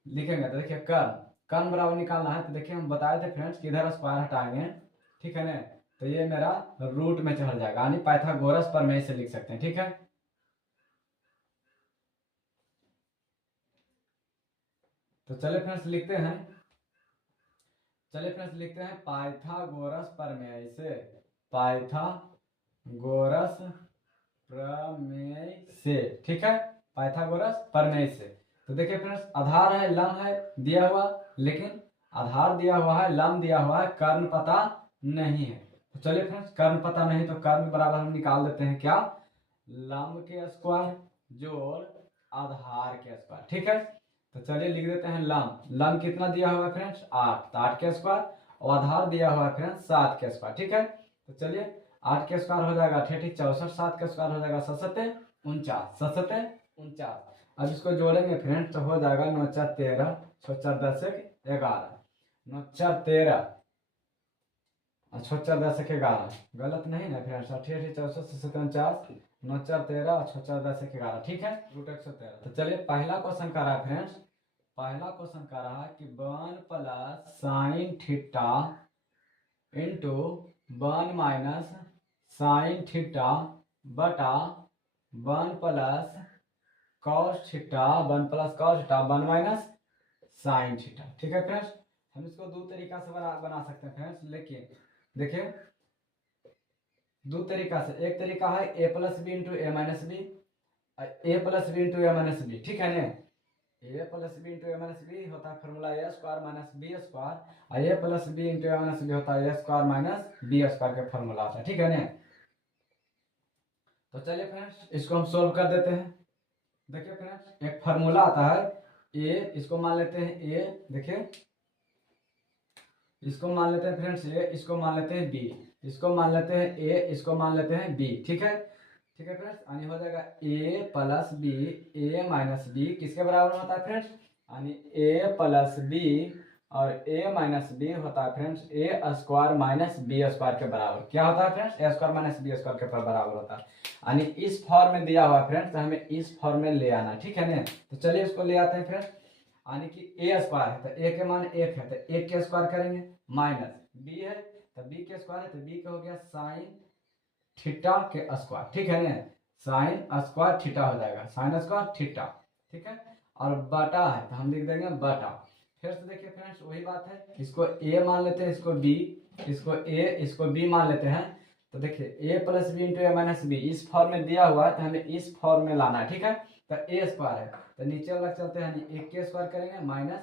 लिखेंगे तो देखिए कर्ण, कर्ण बराबर निकालना है, तो देखिए हम बताए थे फ्रेंड्स कि इधर स्क्वायर हटाएंगे, ठीक है ना, तो ये मेरा रूट में चढ़ जाएगा, यानी पाइथागोरस प्रमेय से लिख सकते हैं, ठीक है। तो चलिए फ्रेंड्स लिखते हैं, चलिए फ्रेंड्स लिखते हैं पाइथागोरस प्रमेय से, पाइथागोरस प्रमेय से, ठीक है, पाइथागोरस प्रमेय से। तो देखिए फ्रेंड्स आधार है, लंब है दिया हुआ, लेकिन आधार दिया हुआ है, लंब दिया हुआ है, कर्ण पता नहीं है। तो चलिए फ्रेंड्स कर्ण पता नहीं, तो कर्ण बराबर हम निकाल देते हैं क्या, लंब के स्क्वायर जोड़ आधार के स्क्वायर, ठीक है। तो चलिए लिख देते हैं लंब, लंब कितना दिया हुआ है फ्रेंड्स 8, तो 8 के स्क्वायर, और आधार दिया हुआ है फ्रेंड्स 7 के स्क्वायर, ठीक है। तो चलिए 8 के स्क्वायर हो जाएगा 64, 7 के स्क्वायर हो जाएगा 7 अब इसको जोड़ेंगे फ्रेंड्स तो हो जाएगा 9 4 13, 6 4 10 11, 9 4 13 और 6 4 10 11, गलत नहीं ना फ्रेंड्स, 88 64 49, 9 4 13 और 6 4 10 11, ठीक है, रूट 113। तो चलिए पहला क्वेश्चन कर रहा है फ्रेंड्स, पहला क्वेश्चन कर रहा है कि 1 plus sine theta into 1 minus sine theta बटा 1 plus cos theta, 1 plus cos theta 1 minus sine theta, ठीक है फ्रेंड्स। हम इसको दो तरीका से बना सकते हैं फ्रेंड्स, लेकिन देखिए दो तरीका से, एक तरीका है a plus B into A minus B, A plus B into A minus B, ठीक है ना। A plus B into A minus B होता है formula A square minus B square, और A plus B into A minus B होता है A square minus B square का formula होता है, ठीक है ना। तो चलिए फ्रेंड्स इसको हम सोल्व कर देते हैं। देखिए फ्रेंड्स एक फार्मूला आता है ए, इसको मान लेते हैं ए, देखिए इसको मान लेते हैं फ्रेंड्स ए, इसको मान लेते हैं बी, इसको मान लेते हैं ए, इसको मान लेते हैं बी, ठीक है, ठीक है फ्रेंड्स। यानी हो जाएगा ए प्लस बी, ए माइनस बी किसके बराबर होता है फ्रेंड्स, यानी ए प्लस बी और ए माइनस बी होता है फ्रेंड्स ए स्क्वायर माइनस बी स्क्वायर के बराबर, क्या होता है फ्रेंड्स, ए स्क्वायर माइनस बी स्क्वायर के बराबर होता है। यानी इस फॉर्म में दिया हुआ है फ्रेंड्स, तो हमें इस फॉर्म में ले आना, ठीक है ना। तो चलिए इसको ले आते हैं फ्रेंड्स, यानी कि ए स्क्वायर है तो ए के मान 1 है, तो 1 के स्क्वायर करेंगे, माइनस बी है तो बी के स्क्वायर है, तो बी का हो गया साइन थीटा के स्क्वायर, ठीक है ना, साइन स्क्वायर थीटा हो जाएगा, साइन स्क्वायर थीटा, ठीक है। और बटा है तो हम लिख देंगे बटा। फिर से देखिए फ्रेंड्स वही बात है, इसको ए मान लेते हैं, इसको बी, इसको ए, इसको बी मान लेते हैं। तो देखिए a plus B into A minus B इस फॉर्म में दिया हुआ है, तो हमें इस फॉर्म में लाना है, ठीक है। तो ए स्क्वायर है तो नीचे वाला चलते हैं, एक के स्क्वायर करेंगे माइनस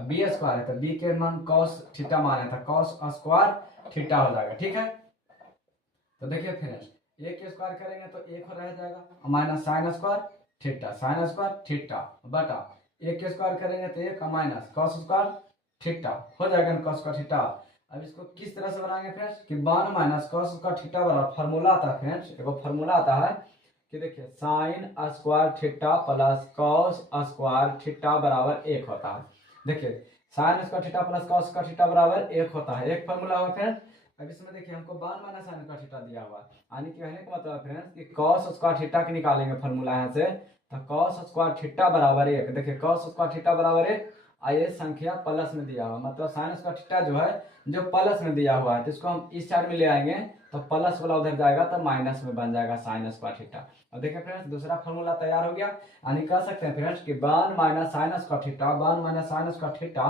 बी स्क्वायर है तो बी के मान कॉस थीटा माने था, कॉस स्क्वायर थीटा हो जाएगा, ठीक है। तो देखिए फ्रेंड्स एक के स्क्वायर करेंगे तो एक रह जाएगा minus sine square theta, sine square theta बटा एक के स्क्वायर करेंगे तो एक माइनस कॉस स्क्वायर थीटा हो जाएगा, कॉस स्क्वायर थीटा। अब इसको किस तरह से बनाएंगे फ्रेंड्स कि 1 माइनस कॉस स्क्वायर थीटा बराबर फार्मूला आता है फ्रेंड्स, एगो फार्मूला आता है कि देखिए sine square theta plus cos square theta बराबर 1 होता है। देखिए sine square theta plus cos square theta बराबर 1 होता है, एक फार्मूला हुआ फ्रेंड्स। अब इसमें देखिए हमको 1 माइनस साइन स्क्वायर थीटा दिया हुआ है, यानी कहने का मतलब फ्रेंड्स कि कॉस स्क्वायर थीटा के निकालेंगे फार्मूला यहाँ से, तो कॉस स्क्वायर थीटा बराबर 1, देखिए कॉस स्क्वायर थीटा बराबर 1, ये संख्या प्लस में दिया हुआ मतलब साइन स्क्वायर थीटा जो है जो प्लस में दिया हुआ है, तो इसको हम इस साइड में ले आएंगे तो प्लस वाला उधर जाएगा तो माइनस में बन जाएगा साइन स्क्वायर थीटा। अब देखिए फ्रेंड्स दूसरा फॉर्मूला तैयार हो गया, यानी कह सकते हैं फ्रेंड्स कि 1 minus sine square theta, 1 minus sine square theta,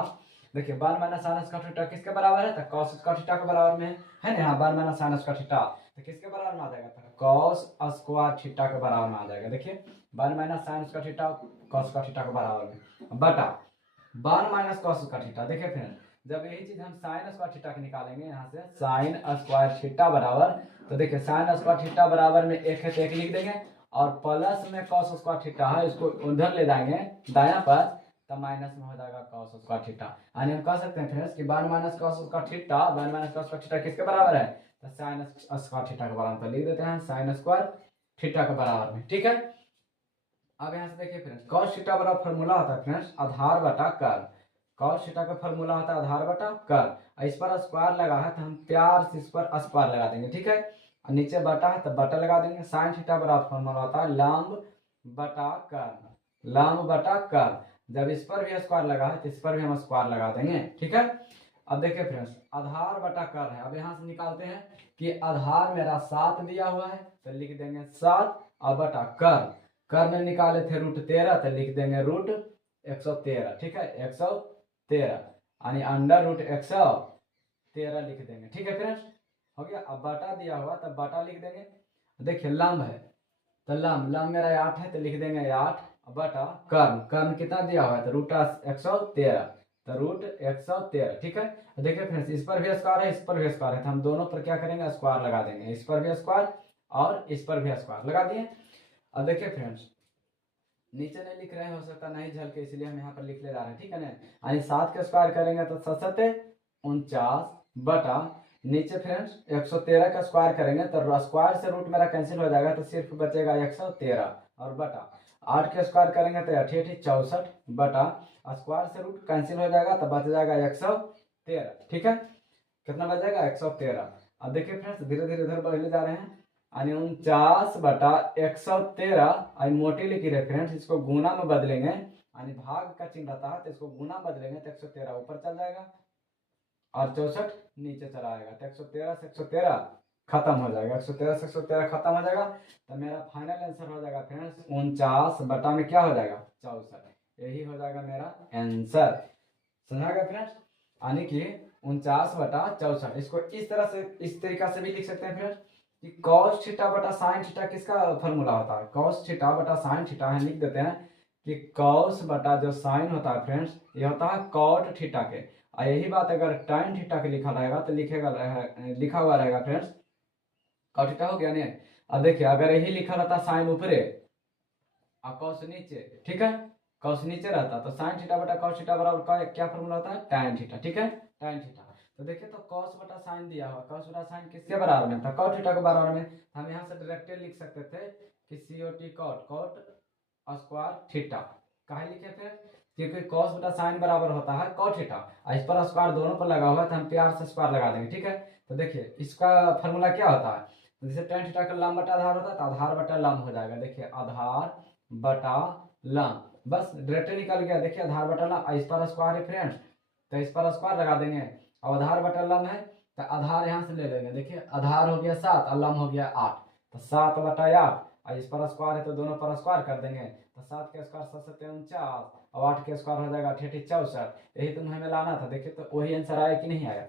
देखिए 1 माइनस साइन स्क्वायर थीटा किसके बराबर है, तो कॉस स्क्वायर थीटा के बराबर में है ना, यहाँ 1 माइनस साइन स्क्वायर थीटा तो किसके बराबर में आ जाएगा, कॉस स्क्वायर थीटा के बराबर में आ जाएगा। देखिए 1 minus sine square theta cos square theta के बराबर में बटा 1 माइनस कॉस स्क्वायर थीटा, देखिए फ्रेंड जब यही चीज हम साइन स्क्वायर थीटा की निकालेंगे, यहाँ से साइन स्क्वायर थीटा बराबर, तो देखिए साइन स्क्वायर थीटा बराबर में एक है तो एक लिख देंगे, और प्लस में कॉस स्क्वायर थीटा है, इसको उधर ले जाएंगे दाया पास, तब माइनस में हो जाएगा कॉस स्क्वायर थीटा। यानी हम कह सकते हैं फ्रेंड्स कि 1 minus cos square theta, 1 minus cos square theta किसके बराबर है, तो साइन स्क्वायर थीटा के बराबर, तो लिख देते हैं साइन स्क्वायर थीटा के बराबर में। ठीक है, अब यहाँ से देखिए फ्रेंड्स, कॉस थीटा बराबर फॉर्मूला होता है फ्रेंड्स आधार बटा कर्ल। कॉस थीटा का फॉर्मूला होता है आधार बटा कर्ल, इस पर स्क्वायर लगा है तो हम प्यार से इस पर स्क्वायर लगा देंगे। ठीक है, और नीचे बटा है तो बटा लगा देंगे। साइन थीटा बराबर फॉर्मूला होता है लंब बटा कर्ल, लंब बटा कर्ल। जब इस पर भी स्क्वायर लगा है तो इस पर भी हम स्क्वायर लगा देंगे। ठीक है, अब देखिए फ्रेंड्स, आधार बटा कर्ल है, अब यहाँ से निकालते हैं कि आधार मेरा 7 दिया हुआ है तो लिख देंगे 7, और बटा कर्ल, कर्ल में निकाले थे √13 तो लिख देंगे √113। ठीक है, 113 यानी अंडर रूट 113 लिख देंगे। ठीक है फ्रेंड्स, हो गया। अब बटा दिया हुआ तब बटा लिख देंगे। देखिए लंब है तो लंब मेरा 8 है तो लिख देंगे 8, बटा कर्ल कितना दिया हुआ है तो √113, तो √113। ठीक है, देखिए फ्रेंड्स, इस पर भी स्क्वायर है इस पर भी स्क्वायर है, तो हम दोनों पर क्या करेंगे स्क्वायर लगा देंगे, इस पर भी स्क्वायर और इस पर भी स्क्वायर लगा दिए। अब देखिए फ्रेंड्स, नीचे नहीं लिख रहे हैं, हो सकता नहीं झलके, इसलिए हम यहाँ पर लिख ले जा रहे हैं। ठीक है ना, यानी 7 का स्क्वायर करेंगे तो 7 बटा, नीचे फ्रेंड्स 113 का स्क्वायर करेंगे तो स्क्वायर से रूट मेरा कैंसिल हो जाएगा, तो सिर्फ बचेगा 113, और बटा 8 के स्क्वायर करेंगे तो 8 64 बटा, स्क्वायर से रूट कैंसिल हो जाएगा तो बच जाएगा 113। ठीक है, कितना बच जाएगा 113। अब देखिए फ्रेंड्स, धीरे धीरे इधर बढ़ले जा रहे हैं, यानी 49 बटा 113, मोटी लिखी रेफरेंस, इसको गुना में बदलेंगे, यानी भाग का चिन्ह रहता है तो इसको गुना बदलेंगे तो 113 ऊपर चल जाएगा और 64 नीचे चला आएगा, तो 113 से 113 खत्म हो जाएगा, 113 से 113 खत्म हो जाएगा, तो मेरा फाइनल आंसर हो जाएगा फ्रेंड्स 49 बटा में क्या हो जाएगा 64। यही हो जाएगा मेरा आंसर। समझा गया फ्रेंड्स, यानी कि 49 बटा 64। इसको इस तरह से, इस तरीका से भी लिख सकते हैं फ्रेंड्स कि कॉस थीटा बटा साइन थीटा किसका फॉर्मूला होता है, कॉस थीटा बटा साइन थीटा है, लिख देते हैं कि कॉस बटा जो साइन होता है फ्रेंड्स ये होता है कॉट थीटा के, और यही बात अगर टाइन थीटा के लिखा रहेगा तो लिखा हुआ रहेगा फ्रेंड्स कॉट थीटा हो गया नहीं। अब देखिए अगर यही लिखा रहता साइन ऊपरे और कॉस नीचे, ठीक है, कॉस नीचे रहता तो साइन थीटा बटा कॉस थीटा बराबर क्या फॉर्मूला होता है टाइन थीटा। ठीक है, टाइन थीटा, तो देखिए तो cos बटा साइन दिया हुआ, cos बटा साइन किसके बराबर में था cot थीटा के बराबर में, हम यहाँ से डायरेक्टली लिख सकते थे कि COT cot स्क्वायर थीटा। काहे लिखे थे, क्योंकि cos बटा साइन बराबर होता है cot थीटा, और इस पर स्क्वायर दोनों पर लगा हुआ है तो हम प्यार से स्क्वायर लगा देंगे। ठीक है, तो देखिए इसका फॉर्मूला क्या होता है, जैसे tan थीटा का लंब बटा आधार होता है तो आधार बटा लंब हो जाएगा। देखिए आधार बटा लंब, बस डायरेक्टली निकल गया। देखिए आधार बटा लंब, इस पर स्क्वायर है फ्रेंड्स तो इस पर स्क्वायर लगा देंगे, और आधार बटा लंब है तो आधार यहाँ से ले लेंगे। देखिए आधार हो गया 7 और लंब हो गया 8, तो 7 बटा 8, और इस पर स्क्वायर है तो दोनों पर स्क्वायर कर देंगे, तो 7 के स्क्वायर 7 7 49, और 8 के स्क्वायर हो जाएगा 8 64। यही तो हमें लाना था। देखिए तो वही आंसर आया कि नहीं आया,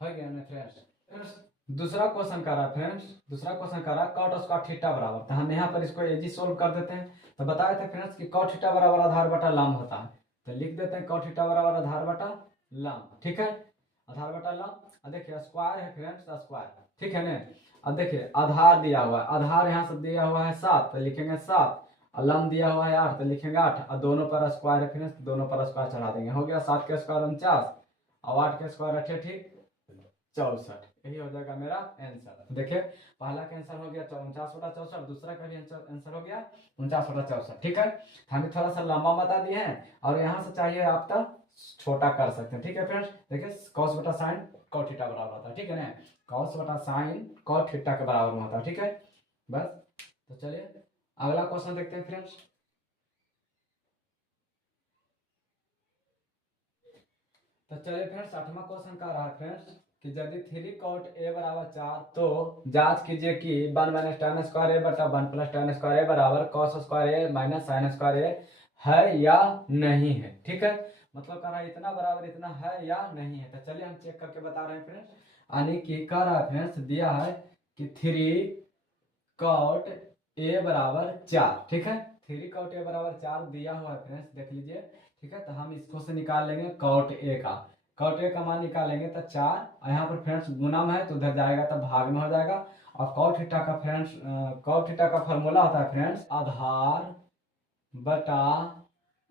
हो गया ना फ्रेंड्स। दूसरा क्वेश्चन कर रहा फ्रेंड्स, दूसरा क्वेश्चन कर रहा कॉट स्क्वायर थीटा बराबर, तो हम यहाँ पर इसको इजी सोल्व कर देते हैं। तो बताए थे फ्रेंड्स कि कॉट थीटा बराबर आधार बटा लंब होता है, तो लिख देते हैं कॉट थीटा बराबर आधार बटा लंब। ठीक है, आधार बटा लंब, अब देखिए स्क्वायर है फ्रेंड्स स्क्वायर, ठीक है ना। अब देखिए आधार दिया हुआ है, आधार यहाँ से दिया हुआ है 7 तो लिखेंगे 7, और लंब दिया हुआ है 8 तो लिखेंगे 8, और दोनों पर स्क्वायर है फ्रेंड्स, दोनों पर स्क्वायर चढ़ा देंगे। हो गया 7 के स्क्वायर 49, और 8 के स्क्वायर 8 64। यही हो जाएगा मेरा आंसर। देखिए पहला का आंसर हो गया 49 बटा 64, दूसरा का भी आंसर हो गया 49 बटा 64। ठीक है, हमें थोड़ा सा लंबा बता दिए हैं, और यहाँ से चाहिए आपका छोटा कर सकते हैं। ठीक है फ्रेंड्स, देखिए cos बटा साइन cot थीटा बराबर होता है, ठीक है ना, cos बटा साइन cot थीटा के बराबर में होता है। ठीक है, बस तो चलिए अगला क्वेश्चन देखते हैं फ्रेंड्स। तो चलिए फ्रेंड्स 8वां क्वेश्चन का रहा फ्रेंड्स कि यदि 3 cot a बराबर 4 तो जांच कीजिए कि 1 माइनस tan स्क्वायर ए बटा 1 प्लस tan स्क्वायर ए बराबर cos स्क्वायर ए माइनस साइन स्क्वायर ए है या नहीं है। ठीक है, मतलब कह रहा है इतना बराबर इतना है या नहीं है, तो चलिए हम चेक करके बता रहे हैं फ्रेंड्स। यानी कि कह रहा है फ्रेंड्स दिया है कि 3 cot a बराबर 4, ठीक है, 3 cot a बराबर 4 दिया हुआ है फ्रेंड्स, देख लीजिए। ठीक है, तो हम इसको से निकाल लेंगे cot a का, कॉट ए का मान निकालेंगे तो 4, और यहाँ पर फ्रेंड्स गुना में है तो उधर जाएगा तो भाग में हो जाएगा। और कॉट थीटा का फ्रेंड्स कॉट थीटा का फॉर्मूला होता है फ्रेंड्स आधार बटा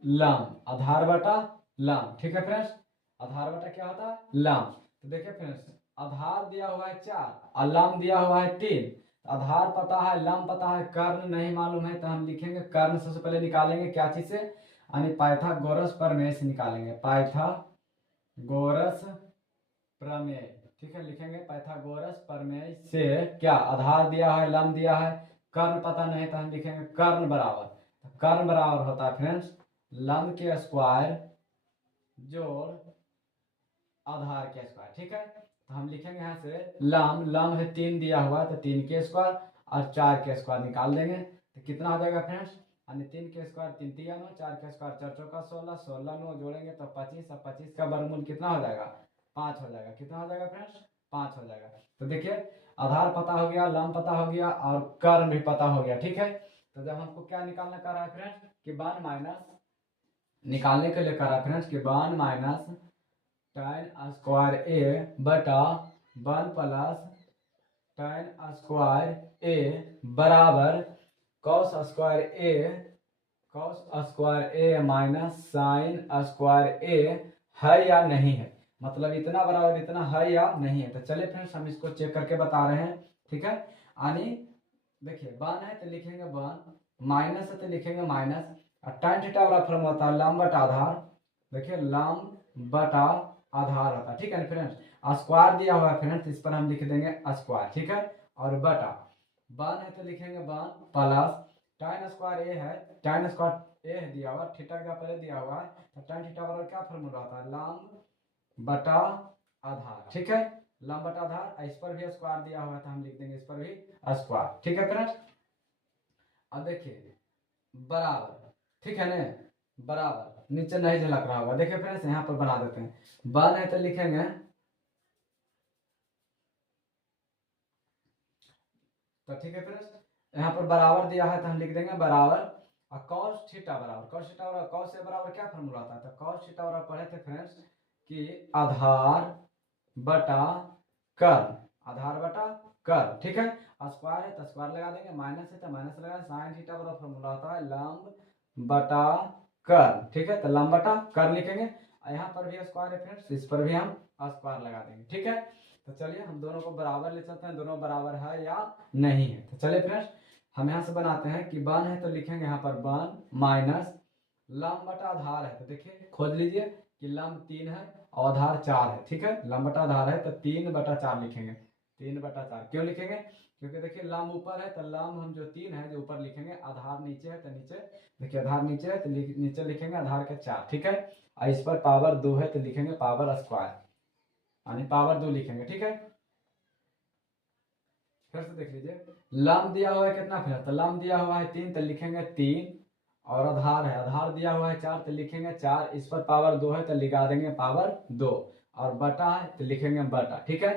लंब, आधार बटा लंब। ठीक है फ्रेंड्स, आधार बटा क्या होता है लंब। तो देखिए फ्रेंड्स आधार दिया हुआ है 4 और लंब दिया हुआ है 3। आधार पता है, लंब पता है, कर्ण नहीं मालूम है, तो हम लिखेंगे कर्ण सबसे पहले निकालेंगे क्या चीज से, यानी पाइथागोरस प्रमेय से निकालेंगे, पाइथागोरस प्रमेय। ठीक है, लिखेंगे पाइथागोरस प्रमेय से क्या, आधार दिया है, लंब दिया है, कर्ण पता नहीं तो हम लिखेंगे कर्ण बराबर, तो कर्ण बराबर होता है फ्रेंड्स लंब के स्क्वायर जोड़ आधार के स्क्वायर। ठीक है, तो हम लिखेंगे यहाँ से लंब है 3 दिया हुआ है तो 3 के स्क्वायर और 4 के स्क्वायर निकाल देंगे तो कितना हो जाएगा फ्रेंड्स, यानी 3 के स्क्वायर 3 तिया 9, 4 के स्क्वायर 4 चौका 16, 16 9 जोड़ेंगे तो 25, और 25 का वर्गमूल कितना हो जाएगा 5 हो जाएगा। कितना हो जाएगा फ्रेंड्स 5 हो जाएगा। तो देखिए आधार पता हो गया, लंब पता हो गया और कर्ण भी पता हो गया। ठीक है, तो जब हमको क्या निकालना कर रहा है फ्रेंड्स कि 1 माइनस निकालने के लिए कर रहा है फ्रेंड्स कि 1 माइनस tan स्क्वायर ए बटा 1 प्लस tan स्क्वायर ए बराबर cos स्क्वायर ए माइनस साइन स्क्वायर ए है या नहीं है, मतलब इतना बराबर इतना है या नहीं है। तो चलिए फ्रेंड्स हम इसको चेक करके बता रहे हैं। ठीक है, यानी देखिए 1 है तो लिखेंगे 1, माइनस है तो लिखेंगे माइनस, और tan थीटा बराबर फॉर्मूला होता है लंब बटा आधार। देखिए लंब बटा आधार होता है। ठीक है फ्रेंड्स, स्क्वायर दिया हुआ है फ्रेंड्स, इस पर हम लिख देंगे स्क्वायर। ठीक है, और बटा 1 है तो लिखेंगे 1 प्लस tan स्क्वायर ए है, tan स्क्वायर ए है दिया हुआ, थीटा का पहले दिया हुआ है तो tan थीटा बराबर क्या फॉर्मूला होता है लंब बटा आधार। ठीक है, लंब बटा आधार, इस पर भी स्क्वायर दिया हुआ है तो हम लिख देंगे इस पर भी स्क्वायर। ठीक है फ्रेंड्स, अब देखिए बराबर, ठीक है ना, बराबर नीचे नहीं झलक रहा होगा। देखिए फ्रेंड्स यहाँ पर बना देते हैं, 1 है तो लिखेंगे तो ठीक है फ्रेंड्स यहाँ पर बराबर दिया है तो हम लिख देंगे बराबर, और cos थीटा बराबर cos से बराबर क्या फॉर्मूला आता है, तो cos थीटा बराबर पढ़े थे फ्रेंड्स कि आधार बटा कर्ण, आधार बटा कर्ण। ठीक है, स्क्वायर है तो स्क्वायर लगा देंगे, माइनस है तो माइनस लगा, साइन थीटा बराबर फॉर्मूला होता है लंब बटा कर्ण। ठीक है, तो लंब बटा कर्ण लिखेंगे, यहाँ पर भी स्क्वायर है फ्रेंड्स, इस पर भी हम स्क्वायर लगा देंगे। ठीक है, तो चलिए हम दोनों को बराबर ले चलते हैं, दोनों बराबर है या नहीं है। तो चलिए फ्रेंड्स हम यहाँ से बनाते हैं कि 1 है तो लिखेंगे यहाँ पर 1 माइनस लंब बटा आधार है, तो देखिए खोज लीजिए कि लंब 3 है और आधार 4 है। ठीक है, लंब बटा आधार है तो 3 बटा 4 लिखेंगे, 3 बटा 4 क्यों लिखेंगे, क्योंकि देखिए लंब ऊपर है तो लंब हम जो 3 है जो ऊपर लिखेंगे, आधार नीचे है तो नीचे, देखिए आधार नीचे है तो नीचे लिखेंगे आधार के 4। ठीक है, और इस पर पावर 2 है तो लिखेंगे पावर स्क्वायर, यानी पावर 2 लिखेंगे। ठीक है, फिर से देख लीजिए लंब दिया हुआ है कितना फिर, तो लंब दिया हुआ है 3 तो लिखेंगे 3, और आधार है, आधार दिया हुआ है 4 तो लिखेंगे 4, इस पर पावर 2 है तो लिखा देंगे पावर 2, और बटा है तो लिखेंगे बटा। ठीक है,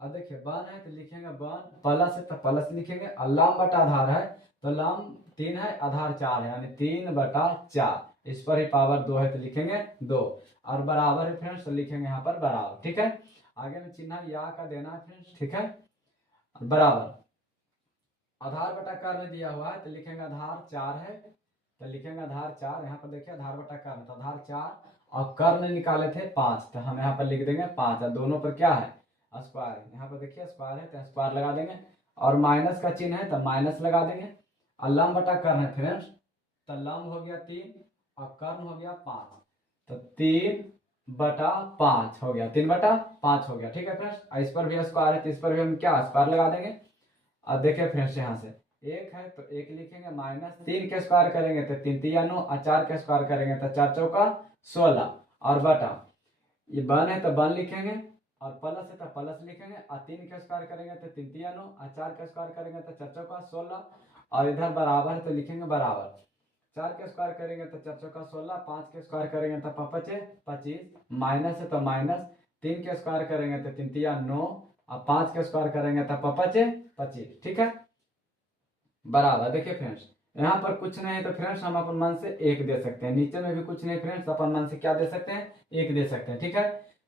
अब देखिए 1 है तो लिखेंगे 1, प्लस है तो प्लस लिखेंगे, और लंब बटा आधार है तो लंब 3 है आधार 4 है, यानी 3 बटा 4, इस पर ही पावर 2 है तो लिखेंगे 2, और बराबर है फ्रेंड्स तो लिखेंगे यहाँ पर बराबर। ठीक है, आगे में चिन्ह या का देना है फ्रेंड्स। ठीक है, बराबर आधार बटा कर्ण दिया हुआ है तो लिखेंगे आधार 4 है तो लिखेंगे आधार 4, यहाँ पर देखिए आधार बटा कर्ण तो आधार 4, और कर्ण निकाले थे 5 तो हम यहाँ पर लिख देंगे 5, और दोनों पर क्या है स्क्वायर, यहाँ पर देखिए स्क्वायर है तो स्क्वायर लगा देंगे, और माइनस का चिन्ह है तो माइनस लगा देंगे, और लंब बटा कर्ण है फ्रेंड्स तो लंब हो गया 3 और कर्ण हो गया 5, तो 3 बटा 5 हो गया, 3 बटा 5 हो गया। ठीक है फ्रेंड्स, इस पर भी स्क्वायर है तो इस पर भी हम क्या स्क्वायर लगा देंगे। अब देखिए फ्रेंड्स यहाँ से 1 है तो 1 लिखेंगे, माइनस 3 के स्क्वायर करेंगे तो 3 तिया 9, और 4 के स्क्वायर करेंगे तो 4 चौका 16, और बटा ये 1 है तो 1 लिखेंगे, और प्लस है तो प्लस लिखेंगे, और 3 के स्क्वायर करेंगे तो 3 तिया 9, और 4 के स्क्वायर करेंगे तो 4 चौका 16, और इधर बराबर है तो लिखेंगे बराबर, 4 के स्क्वायर करेंगे तो 4 चौका 16, 5 के स्क्वायर करेंगे तो 5 25, माइनस है तो माइनस, 3 के स्क्वायर करेंगे तो 3 तिया 9, और 5 के स्क्वायर करेंगे तो 5 25। ठीक है, बराबर। देखिए फ्रेंड्स यहाँ पर कुछ नहीं है तो फ्रेंड्स हम अपन मन से 1 दे सकते हैं, नीचे में भी कुछ नहीं फ्रेंड्स अपन मन से क्या दे सकते हैं 1 दे सकते हैं। ठीक है,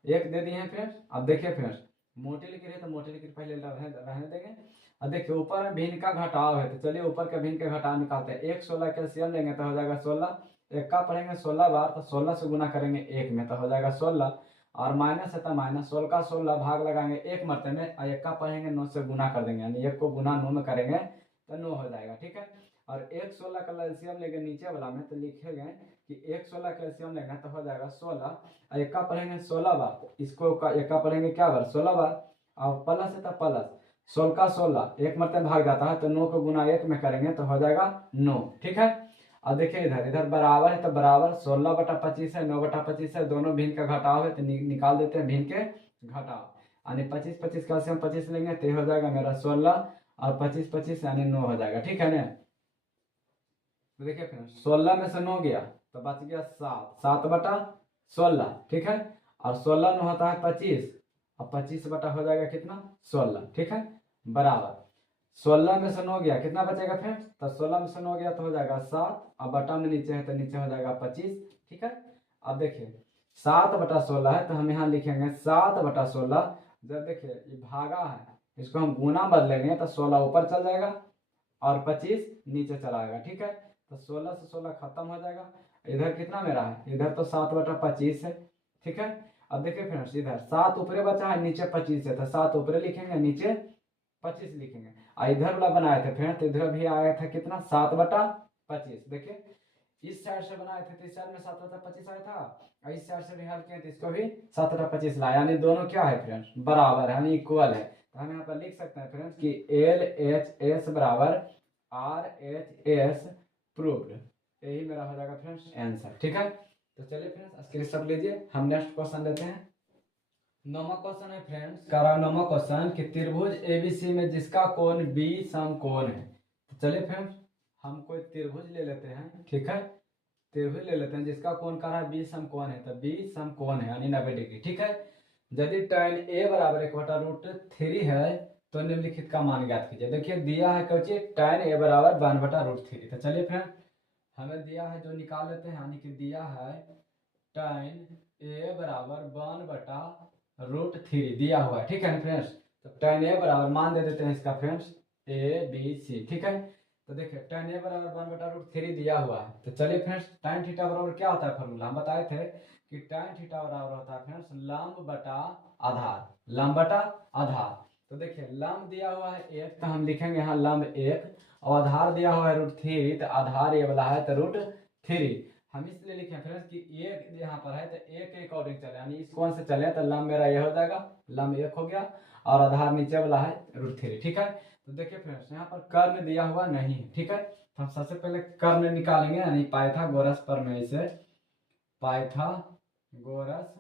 एक दे दिए हैं फ्रेंड्स। अब देखिए फ्रेंड्स, मोटी लिख रहे हैं तो मोटी लिख पहले रहने देंगे। अब देखिए ऊपर में भिन्न का घटाव है, तो चलिए ऊपर का भिन्न का घटाव निकालते हैं। 1 16 कैल्शियम लेंगे तो हो जाएगा 16, एक का पढ़ेंगे 16 बार, तो 16 से गुना करेंगे 1 में तो हो जाएगा 16, और माइनस है तो माइनस 16 का 16 भाग लगाएंगे 1 मरते में, और 1 का पढ़ेंगे 9 से गुना कर देंगे, यानी 1 को गुना 9 में करेंगे तो 9 हो जाएगा। ठीक है, और 1 16 का कैल्शियम लेंगे नीचे वाला में, तो लिखेंगे कि 1 16 कैल्शियम लेंगे तो हो जाएगा 16, और 1 का पढ़ेंगे 16 बार, तो इसको 1 का पढ़ेंगे क्या बार 16 बार, और प्लस है तो प्लस 16 का 16 1 मरते में भाग जाता है, तो 9 को गुना 1 में करेंगे तो हो जाएगा 9। ठीक है, अब देखिए इधर इधर बराबर है तो बराबर 16/25 है, 9/25 है, दोनों भिन्न का घटाव है तो निकाल देते हैं भिन्न के घटाव, यानी 25 25 का से हम 25 लेंगे तो हो जाएगा मेरा 16, और 25 25 यानी 9 हो जाएगा। ठीक है ना, तो देखिए फ्रेंड्स 16 में से 9 गया तो बच गया 7, 7/16। ठीक है, और 16 में होता है 25, और 25 बटा हो जाएगा कितना 16। ठीक है, बराबर 16 में से 9 गया कितना बचेगा फ्रेंड्स, तो 16 में से 9 गया तो हो जाएगा 7, और बटा में नीचे है तो नीचे हो जाएगा 25। ठीक है, अब देखिए 7/16 है तो हम यहाँ लिखेंगे 7/16। जब देखिए ये भागा है, इसको हम गुना बदलेंगे तो 16 ऊपर चल जाएगा और 25 नीचे चला आएगा। ठीक है, तो 16 से 16 खत्म हो जाएगा, इधर कितना मेरा है, इधर तो 7/25 है। ठीक है, अब देखिए फ्रेंड्स इधर 7 ऊपरे बचा है, नीचे 25 है, तो 7 ऊपरे लिखेंगे, नीचे 25 लिखेंगे। और इधर वाला बनाए थे फ्रेंड्स, तो इधर भी आया था कितना 7/25। देखिए इस साइड से बनाए थे तो इस साइड में 7/25 आया था, और इस साइड से भी हल किए तो इसको भी 7/25 लाया, यानी दोनों क्या है फ्रेंड्स बराबर है, यानी इक्वल है। तो हम यहाँ पर लिख सकते हैं फ्रेंड्स कि LHS बराबर RHS प्रूव्ड, यही मेरा हो जाएगा फ्रेंड्स आंसर। ठीक है, तो चलिए फ्रेंड्स स्क्रीनशॉट लीजिए, हम नेक्स्ट क्वेश्चन लेते हैं। 9वां क्वेश्चन है फ्रेंड्स, 9वां क्वेश्चन कि त्रिभुज ABC में जिसका कोण B समकोण है। तो चलिए फ्रेंड्स हम कोई त्रिभुज ले लेते हैं। ठीक है, त्रिभुज ले लेते हैं जिसका कोण का है B समकोण है, तो B समकोण है यानी 90 डिग्री। ठीक है, यदि tan A बराबर 1/√3 है तो निम्नलिखित का मान ज्ञात कीजिए। देखिए दिया है कौची tan A बराबर 1/√3। तो चलिए फ्रेंड हमें दिया है जो निकाल लेते हैं, यानी कि दिया है tan A बराबर 1/√3 दिया हुआ है। ठीक है ना फ्रेंड्स, तो tan A बराबर मान दे देते हैं इसका फ्रेंड्स ABC। ठीक है, तो देखिए tan A बराबर 1/√3 दिया हुआ है, तो चलिए फ्रेंड्स tan थीटा बराबर क्या होता है, फॉर्मूला हम बताए थे कि tan थीटा बराबर होता है फ्रेंड्स लंब बटा आधार, लंब बटा आधार। तो देखिए लंब दिया हुआ है 1, तो हम लिखेंगे यहाँ लंब 1, और आधार दिया हुआ है √3, तो आधार ये वाला है तो √3। हम इसलिए लिखे फ्रेंड्स कि एक यहाँ पर है तो एक के अकॉर्डिंग चले, यानी इस कोण से चले तो लंब मेरा ये हो जाएगा, लंब 1 हो गया, और आधार नीचे वाला है √3। ठीक है, तो देखिए फ्रेंड्स यहाँ पर कर्ण दिया हुआ नहीं है। ठीक है, तो हम सबसे पहले कर्ण निकालेंगे, यानी पाइथागोरस प्रमेय से, पाइथागोरस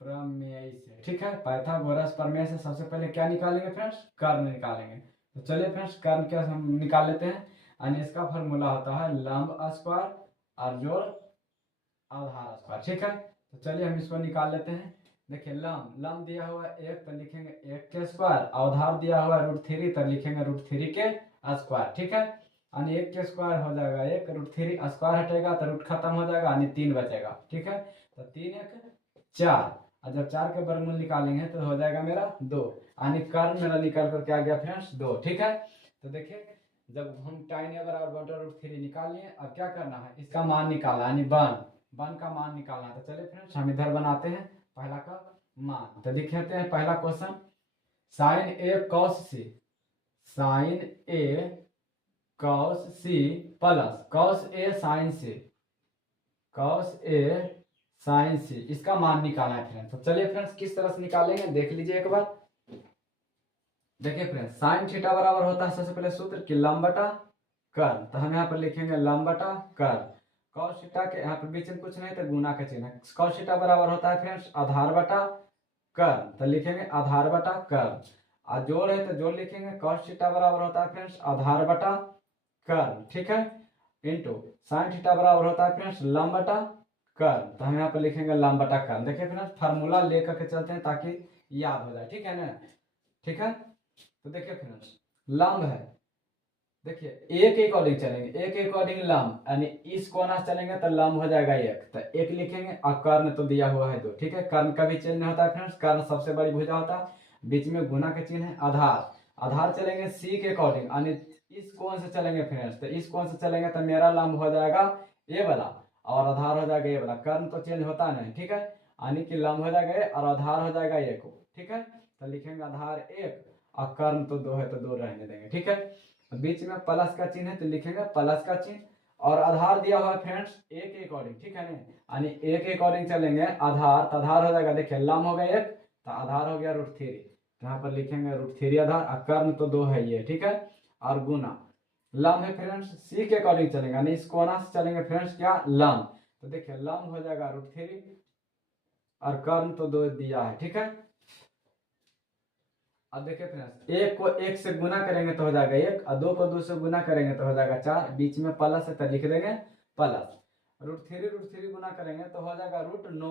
प्रमेय से। ठीक है, पाइथागोरस प्रमेय से सबसे पहले क्या निकालेंगे फ्रेंड्स, कर्ण निकालेंगे। तो चलिए फ्रेंड्स कर्ण क्या हम निकाल लेते हैं, यानी इसका फॉर्मूला होता है लंब स्क्वायर और जोड़ आधार स्क्वायर। ठीक है, तो चलिए हम इसको निकाल लेते हैं। देखिए लंब दिया हुआ है 1, तो लिखेंगे 1 के स्क्वायर, आधार दिया हुआ है √3, तो लिखेंगे √3 के स्क्वायर। ठीक है, यानी 1 के स्क्वायर हो जाएगा 1, √3 स्क्वायर हटेगा तो रूट खत्म हो जाएगा, यानी 3 बचेगा। ठीक है, तो 3 1 4, और जब 4 के वर्गमूल निकालेंगे तो हो जाएगा मेरा 2, यानी कर्ण मेरा निकल कर क्या गया फ्रेंड्स 2। ठीक है, तो देखिए जब हम tan A बराबर 1/√3 निकाल लिए, अब क्या करना है इसका मान निकालना, यानी 1 का मान निकालना है। तो चलिए फ्रेंड्स हम इधर बनाते हैं पहला का मान, तो लिखते हैं पहला question sin A cos C, sin A cos C plus cos A sin C, cos A sin C, इसका मान निकालना है फ्रेंड्स। तो चलिए फ्रेंड्स किस तरह से निकालेंगे देख लीजिए एक बार। देखिए फ्रेंड्स साइन थीटा बराबर होता है सबसे पहले सूत्र कि लंब बटा कर्ण, तो हम यहाँ पर लिखेंगे लंब बटा कर्ण। कॉस थीटा के यहाँ पर बीच में कुछ नहीं तो गुना का चिन्ह है। कॉस थीटा बराबर होता है फ्रेंड्स आधार बटा कर्ण, तो लिखेंगे आधार बटा कर्ण, और जोड़ है तो जोड़ लिखेंगे कॉस थीटा बराबर होता है फ्रेंड्स आधार बटा कर्ण। ठीक है, इंटू साइन थीटा बराबर होता है फ्रेंड्स लंब बटा कर्ण, तो हम यहाँ पर लिखेंगे लंब बटा कर्ण। देखिए फ्रेंड्स फार्मूला लेकर के चलते हैं ताकि याद हो जाए। ठीक है ना, ठीक है, तो देखिए फ्रेंड्स लंब है देखिए ए के अकॉर्डिंग चलेंगे, ए के अकॉर्डिंग लंब, यानी इस कोना से चलेंगे तो लंब हो जाएगा एक, तो एक लिखेंगे। और कर्ण तो दिया हुआ है 2, ठीक है। कर्ण का भी चिन्ह होता है फ्रेंड्स, कर्ण सबसे बड़ी भुजा होता है, बीच में गुना का चिन्ह है। आधार, आधार चलेंगे सी के अकॉर्डिंग, यानी इस कोण से चलेंगे फ्रेंड्स, तो इस कोण से चलेंगे तो मेरा लंब हो जाएगा ए वाला और आधार हो जाएगा ए वाला। कर्ण तो चेंज होता नहीं, ठीक है, यानी कि लंब हो जाएगा ए और आधार हो जाएगा एक, ठीक है। तो लिखेंगे आधार 1 और कर्ण तो 2 है तो 2 रहने देंगे, ठीक है। बीच में प्लस का चिन्ह है तो लिखेंगे प्लस का चिन्ह, और आधार दिया हुआ है फ्रेंड्स ए के अकॉर्डिंग, ठीक है ना, यानी ए के अकॉर्डिंग चलेंगे। आधार तो आधार हो जाएगा, देखिए लंब हो गया 1 तो आधार हो गया √3, यहाँ पर लिखेंगे √3 आधार, और कर्ण तो 2 है ये, ठीक है। और गुना लंब है फ्रेंड्स सी के अकॉर्डिंग चलेंगे, यानी इस कोना से चलेंगे फ्रेंड्स क्या लंब, तो देखिए लंब हो जाएगा √3 और कर्ण तो 2 दिया है, ठीक है। अब देखिए फ्रेंड्स, एक को एक से गुना करेंगे तो हो जाएगा 1 और 2 को 2 से गुना करेंगे तो हो जाएगा 4, बीच में प्लस है तो लिख देंगे प्लस। √3 गुना करेंगे तो हो जाएगा √9,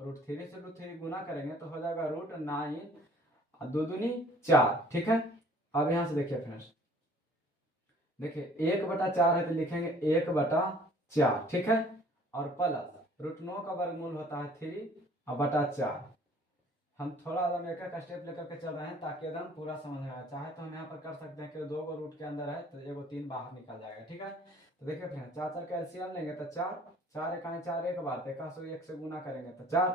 √3 से √3 गुना करेंगे तो हो जाएगा √9 और 2 दूनी 4, ठीक है। अब यहाँ से देखिए फ्रेंड्स, देखिए 1/4 है तो लिखेंगे 1/4, ठीक है, और प्लस √9 का वर्गमूल होता है 3 और बटा 4। हम थोड़ा एकदम एक एक स्टेप लेकर के चल रहे हैं ताकि एकदम पूरा समझ में आए। चाहे तो हम यहाँ पर कर सकते हैं कि 2 को रूट के अंदर है तो 1 3 बाहर निकल जाएगा, ठीक है। तो देखिए फ्रेंड, 4 4 का एलसीएम लेंगे तो 4 4 एकाई 4 एक बार, देखा सो 1 से गुना करेंगे तो 4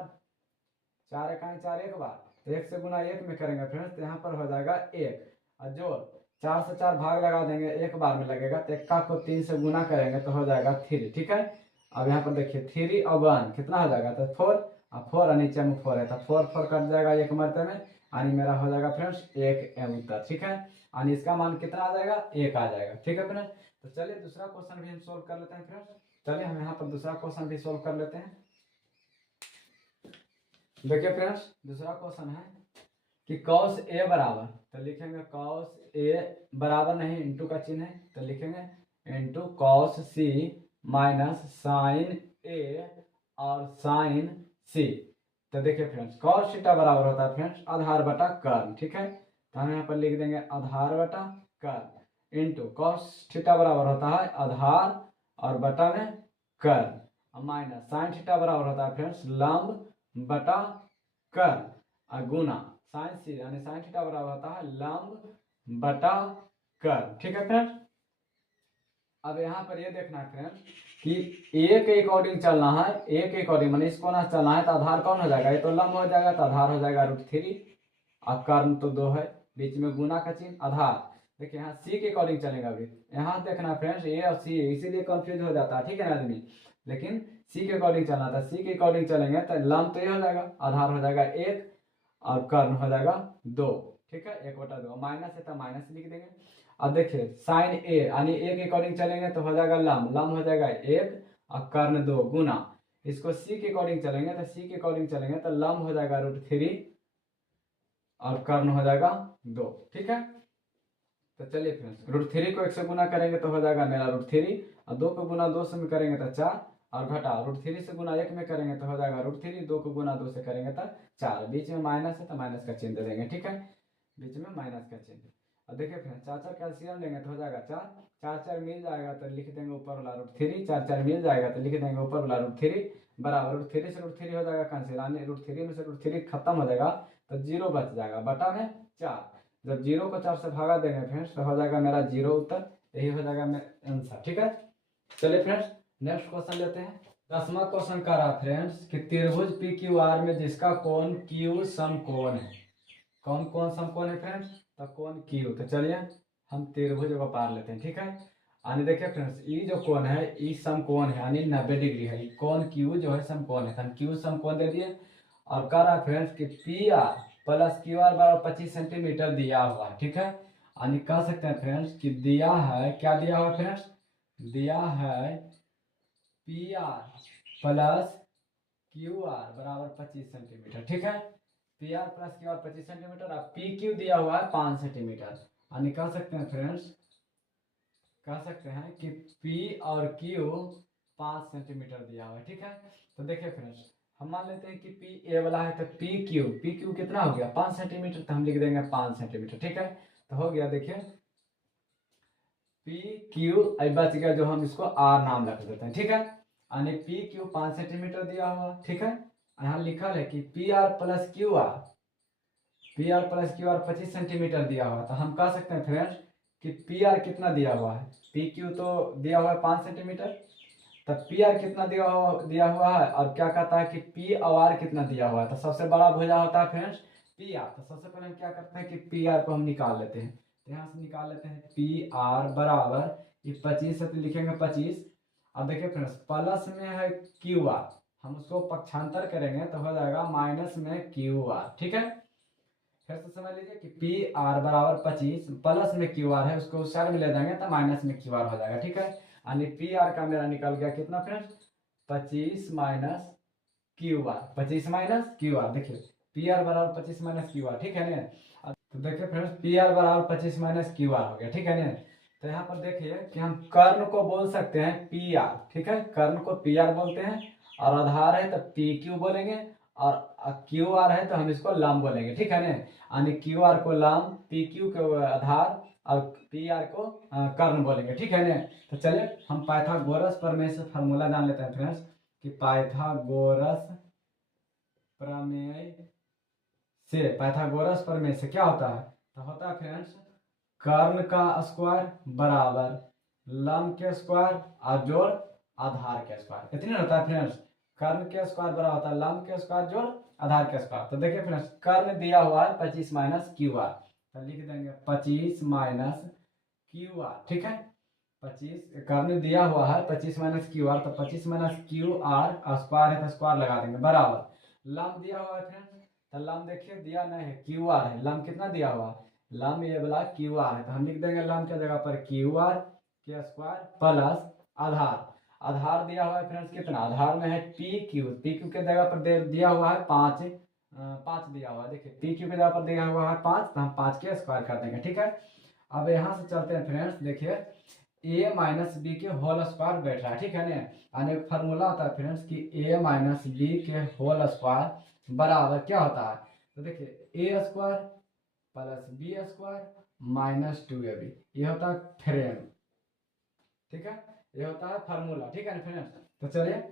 4 एकाई 4 एक बार, तो 1 से गुना 1 में करेंगे फ्रेंड्स तो यहाँ पर हो जाएगा 1 और जोड़ 4 से 4 भाग लगा देंगे, एक बार में लगेगा, तो 1 को 3 से गुना करेंगे तो हो जाएगा 3, ठीक है। अब यहाँ पर देखिए 3 और 1 कितना हो जाएगा, तो 4 और 4 और नीचे में 4 है तो 4 4 कट जाएगा एक मरते में, यानी मेरा हो जाएगा फ्रेंड्स 1 एम उत्तर, ठीक है। यानी इसका मान कितना आ जाएगा, 1 आ जाएगा, ठीक है फ्रेंड्स। तो चलिए दूसरा क्वेश्चन भी हम सोल्व कर लेते हैं फ्रेंड्स। चलिए हम यहाँ पर दूसरा क्वेश्चन भी सोल्व कर लेते हैं। देखिए फ्रेंड्स, दूसरा क्वेश्चन है कि cos a बराबर, तो लिखेंगे cos a बराबर नहीं, इंटू का चिन्ह है तो लिखेंगे into cos c minus sine a और साइन c। तो देखिए फ्रेंड्स, cos थीटा बराबर होता है फ्रेंड्स आधार बटा कर्ण, ठीक है। तो हम यहाँ पर लिख देंगे आधार बटा कर्ण इंटू cos थीटा बराबर होता है आधार और बटा में कर्ण, माइनस साइन थीटा बराबर होता है फ्रेंड्स लंब बटा कर्ण और गुना साइन सी, यानी साइन थीटा बराबर होता है लंब बटा कर्ण, ठीक है फ्रेंड्स। अब यहाँ पर ये देखना है फ्रेंड्स कि ए के अकॉर्डिंग चलना है, ए के अकॉर्डिंग माने इसको ना चलना है तो आधार कौन हो जाएगा, ये तो लंब हो जाएगा तो आधार हो जाएगा √3 और कर्ण तो 2 है, बीच में गुना का चिन्ह आधार। देखिए यहाँ सी के अकॉर्डिंग चलेगा, अभी यहाँ देखना फ्रेंड्स ए और सी इसीलिए कंफ्यूज हो जाता है, ठीक है ना आदमी, लेकिन सी के अकॉर्डिंग चलना था, सी के अकॉर्डिंग चलेंगे तो लंब तो ये हो जाएगा, आधार हो जाएगा 1 और कर्ण हो जाएगा 2, ठीक है, 1/2, माइनस है तो माइनस लिख देंगे। अब देखिए साइन ए, यानी ए के अकॉर्डिंग चलेंगे तो हो जाएगा लंब, लंब हो जाएगा 1 और कर्ण 2 गुना, इसको सी के अकॉर्डिंग चलेंगे तो सी के अकॉर्डिंग चलेंगे तो लंब हो जाएगा √3 और कर्ण हो जाएगा 2, ठीक है। तो चलिए फ्रेंड्स, √3 को 1 से गुना करेंगे तो हो जाएगा मेरा √3 और 2 को गुना 2 से में करेंगे तो 4 और घटा √3 से गुना 1 में करेंगे तो हो जाएगा √3, 2 को गुना 2 से करेंगे तो 4, बीच में माइनस है तो माइनस का चिन्ह दे देंगे, ठीक है, बीच में माइनस का चिन्ह। अब देखिए फ्रेंड्स, 4 4 कैल्सियम लेंगे तो हो जाएगा 4 4 4 मिल जाएगा तो लिख देंगे ऊपर वाला √3, 4 4 मिल जाएगा तो लिख देंगे ऊपर वाला √3 बराबर √3 से √3 हो जाएगा कैंसिल, यानी √3 में से √3 खत्म हो जाएगा तो 0 बच जाएगा बटा में 4, जब 0 को 4 से भागा देंगे फ्रेंड्स तो हो जाएगा मेरा 0 उत्तर, यही हो जाएगा मेरा आंसर, ठीक है। चलिए फ्रेंड्स नेक्स्ट क्वेश्चन लेते हैं। 10वां क्वेश्चन कह रहा फ्रेंड्स कि त्रिभुज पी क्यू आर में जिसका कोण क्यू समकोण है, कौन कौन समकोण है फ्रेंड्स, तो कोण क्यू। तो चलिए हम त्रिभुज को पार लेते हैं, ठीक है। यानी देखिए फ्रेंड्स, ये जो कोण है ये समकोण है, यानी 90 डिग्री है, कोण क्यू जो है समकोण है, तो हम क्यू समकोण दे दिए। और कह रहा है फ्रेंड्स कि P R plus Q R बराबर 25 सेंटीमीटर दिया हुआ है, ठीक है। यानी कह सकते हैं फ्रेंड्स कि दिया है, क्या दिया हुआ फ्रेंड्स, दिया है P R plus Q R बराबर 25 सेंटीमीटर, ठीक है। P R plus Q R 25 centimetre और पी क्यू दिया हुआ है 5 सेंटीमीटर, यानी कह सकते हैं फ्रेंड्स, कह सकते हैं कि पी और क्यू 5 सेंटीमीटर दिया हुआ है, ठीक है। तो देखिए फ्रेंड्स, हम मान लेते हैं कि पी ए वाला है तो पी क्यू कितना हो गया 5 सेंटीमीटर, तो हम लिख देंगे 5 सेंटीमीटर, ठीक है। तो हो गया देखिए पी क्यू बच गया जो हम इसको आर नाम रख देते हैं, ठीक है। यानी पी क्यू 5 सेंटीमीटर दिया हुआ, ठीक है। यहाँ लिखा है कि P R plus Q R, P R plus Q R 25 centimetre दिया हुआ, तो हम कह सकते हैं फ्रेंड्स कि पी आर कितना दिया हुआ है, पी क्यू तो दिया हुआ है 5 सेंटीमीटर, तब पी आर कितना दिया हुआ है, और क्या कहता है कि पी और आर कितना दिया हुआ है। तो सबसे बड़ा भुजा होता है फ्रेंड्स पी आर। तो सबसे पहले हम क्या करते हैं कि पी आर को हम निकाल लेते हैं, तो यहाँ से निकाल लेते हैं पी आर बराबर ये 25 है तो लिखेंगे 25। अब देखिए फ्रेंड्स प्लस में है क्यू आर, हम उसको पक्षांतर करेंगे तो हो जाएगा माइनस में क्यू आर, ठीक है। फिर से समझ लीजिए कि पी आर बराबर 25, प्लस में क्यू आर है उसको उस साइड में ले जाएंगे तो माइनस में क्यू आर हो जाएगा, ठीक है। यानी पी आर का मेरा निकल गया कितना friends 25 minus Q R, 25 minus Q R, देखिए पी आर बराबर 25 माइनस क्यू आर, ठीक है ना। तो देखिए फ्रेंड्स पी आर बराबर 25 माइनस क्यू आर हो गया, ठीक है ना। तो यहाँ पर देखिए कि हम कर्ण को बोल सकते हैं पी आर, ठीक है, कर्ण को पी आर बोलते हैं, और आधार है तो पी क्यू बोलेंगे, और क्यू आर है तो हम इसको लंब बोलेंगे, ठीक है ना। यानी क्यू आर को लंब, पी क्यू को आधार, और पी आर को कर्ण बोलेंगे, ठीक है ना। तो चलिए हम पाइथागोरस प्रमेय से फार्मूला जान लेते हैं फ्रेंड्स कि पाइथागोरस प्रमेय से क्या होता है, तो होता है फ्रेंड्स कर्ण का स्क्वायर बराबर लंब के स्क्वायर और जोड़ आधार के स्क्वायर, इतने होता है फ्रेंड्स। कर्ण के स्क्वायर बराबर होता है लंब के स्क्वायर जोड़ आधार के स्क्वायर। तो देखिए फ्रेंड्स कर्ण दिया हुआ है 25 माइनस क्यू आर, तो लिख देंगे 25 माइनस क्यू आर, ठीक है। 25 कर्ण दिया हुआ है 25 माइनस क्यू आर, तो 25 माइनस क्यू आर स्क्वायर है तो स्क्वायर लगा देंगे बराबर लंब दिया हुआ है फ्रेंड्स, तो लंब देखिए दिया नहीं है, क्यू आर है, लंब कितना दिया हुआ है, लंब ये वाला क्यू आर है, तो हम लिख देंगे लंब के जगह पर क्यू आर के स्क्वायर प्लस आधार, आधार दिया हुआ है फ्रेंड्स कितना, आधार में है पी क्यू के जगह पर दिया हुआ है 5, 5 दिया हुआ है, देखिए पी क्यू के जगह पर दिया हुआ है 5, तो हम 5 के स्क्वायर कर देंगे, ठीक है। अब यहाँ से चलते हैं फ्रेंड्स, देखिए ए माइनस बी के होल स्क्वायर बैठ रहा है, ठीक है ना। यानी एक फार्मूला होता है फ्रेंड्स कि ए माइनस बी के होल स्क्वायर बराबर क्या होता है, तो देखिए A square plus B square minus 2ab, ये होता है फ्रेम, ठीक है, ये होता है फार्मूला, ठीक है ना फ्रेंड्स। तो चलिए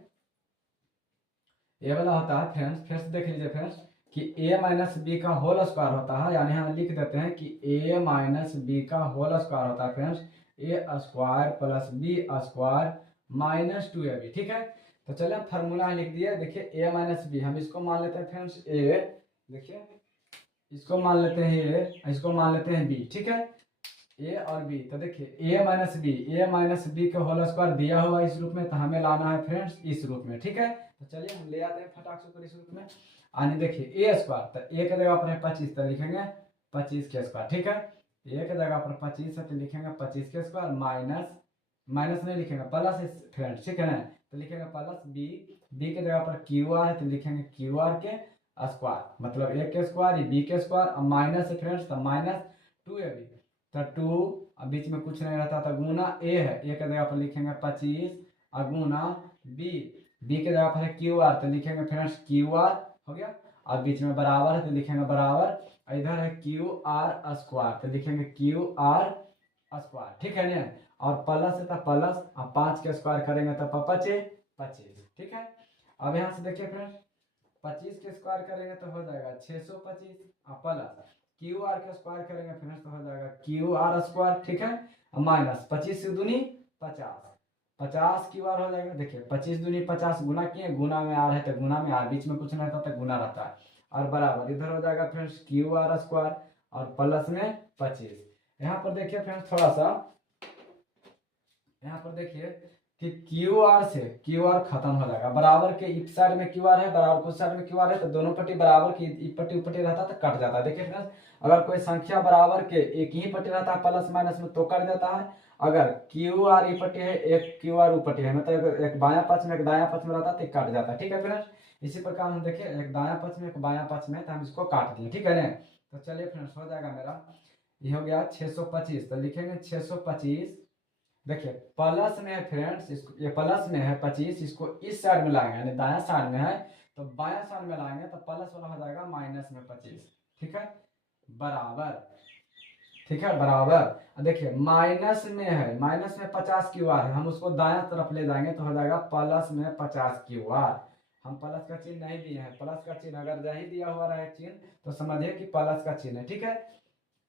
ये वाला होता है फ्रेंड्स, फिर से देख लीजिए फ्रेंड्स कि a माइनस बी का होल स्क्वायर होता है, यानी हम लिख देते हैं कि a माइनस बी का होल स्क्वायर होता है friends a square plus B square minus 2ab, ठीक है। तो चलिए हम फार्मूला लिख दिए, देखिए a माइनस बी, हम इसको मान लेते हैं फ्रेंड्स a, देखिए इसको मान लेते हैं a, इसको मान लेते हैं b, ठीक है, ए और बी। तो देखिए ए माइनस बी का होल स्क्वायर दिया हुआ इस रूप में, तो हमें लाना है फ्रेंड्स इस रूप में, ठीक है। तो चलिए हम ले आते हैं फटाक से इस रूप में, यानी देखिए ए स्क्वायर, तो ए के जगह पर है 25 तो लिखेंगे 25 के स्क्वायर, ठीक है। ए के जगह पर 25 है तो लिखेंगे 25 के स्क्वायर माइनस, माइनस नहीं लिखेंगे प्लस फ्रेंड्स, ठीक है ना, तो लिखेंगे प्लस बी, बी के जगह पर क्यू आर है तो लिखेंगे क्यू आर के स्क्वायर, मतलब ए के स्क्वायर बी के स्क्वायर, और माइनस है फ्रेंड्स तो माइनस 2ab, तो 2 अब बीच में कुछ नहीं रहता, तो गुना ए है, ए के जगह पर लिखेंगे 25 और गुना बी, बी के जगह पर है क्यू आर तो लिखेंगे फ्रेंड्स क्यू आर हो गया, और बीच में बराबर है तो लिखेंगे बराबर, इधर है क्यू आर स्क्वायर तो लिखेंगे क्यू आर स्क्वायर, ठीक है ना। और प्लस है तो प्लस, और 5 के स्क्वायर करेंगे तो 25 25, ठीक है। अब यहाँ से देखिए फ्रेंड्स 25 के स्क्वायर करेंगे तो हो जाएगा 625, और प्लस क्यू आर का स्क्वायर करेंगे फ्रेंड्स तो हो जाएगा क्यू आर स्क्वायर, ठीक है, माइनस 25 से दूनी 50, 50 क्यू आर हो जाएगा, देखिए 25 दूनी 50 गुना किए, गुना में आर है तो गुना में आर, बीच में कुछ नहीं रहता तो गुना रहता है, और बराबर इधर हो जाएगा फ्रेंड्स क्यू आर स्क्वायर और प्लस में 25। यहाँ पर देखिए फ्रेंड्स थोड़ा सा, यहाँ पर देखिए कि क्यू आर से क्यू आर खत्म हो जाएगा, बराबर के इस साइड में क्यू आर है, बराबर को साइड में क्यू आर है, तो दोनों पट्टी बराबर की एक पट्टी ऊपट्टी रहता है तो कट जाता है। देखिए फ्रेंड्स अगर कोई संख्या बराबर के एक ही पट्टी रहता है प्लस माइनस में तो कट जाता है, अगर क्यू आर ई पट्टी है एक क्यू आर ऊपट्टी है, मतलब एक बाया पक्ष में एक दाया पक्ष में रहता है तो कट जाता है, ठीक है फ्रेंड्स। इसी प्रकार हम देखिए एक दाया पक्ष में एक बाया पक्ष में, तो हम इसको काट दिए, ठीक है ना। तो चलिए फ्रेंड्स हो जाएगा मेरा, ये हो गया 625, तो लिखेंगे 625, देखिए प्लस में है फ्रेंड्स, इसको ये प्लस में है 25, इसको इस साइड में लाएंगे यानी दाया साइड में है, तो बाया साइड में लाएंगे तो प्लस वाला हो जाएगा माइनस में 25, ठीक है, बराबर ठीक है, बराबर। देखिए माइनस में है, माइनस में 50 क्यू आर है, हम उसको दायां तरफ ले जाएंगे तो हो जाएगा प्लस में 50 क्यू आर। हम प्लस का चिन्ह नहीं दिए हैं, प्लस का चिन्ह अगर नहीं दिया हुआ रहे चिन्ह तो समझिए कि प्लस का चिन्ह है, ठीक है,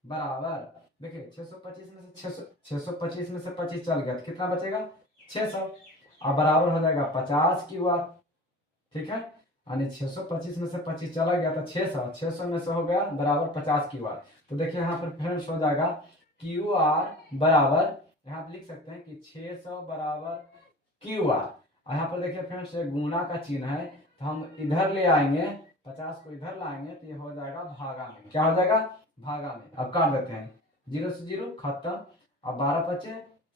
बराबर। देखिए 625 में से 625 में से 25 चल गया तो कितना बचेगा 600, और बराबर हो जाएगा 50 क्यू आर, ठीक है। यानी 625 में से 25 चला गया तो 600 में से हो गया बराबर 50 क्यू आर। तो देखिए यहाँ पर फ्रेंड्स हो जाएगा क्यू आर बराबर, यहाँ पर लिख सकते हैं कि 600 बराबर क्यू आर। यहाँ पर देखिए फ्रेंड्स गुणा का चिन्ह है तो हम इधर ले आएंगे, 50 को इधर लाएंगे तो ये हो जाएगा भागा में, क्या हो जाएगा भागा में। अब काट देते हैं, 0 से 0 खत्म, अब 12 बचे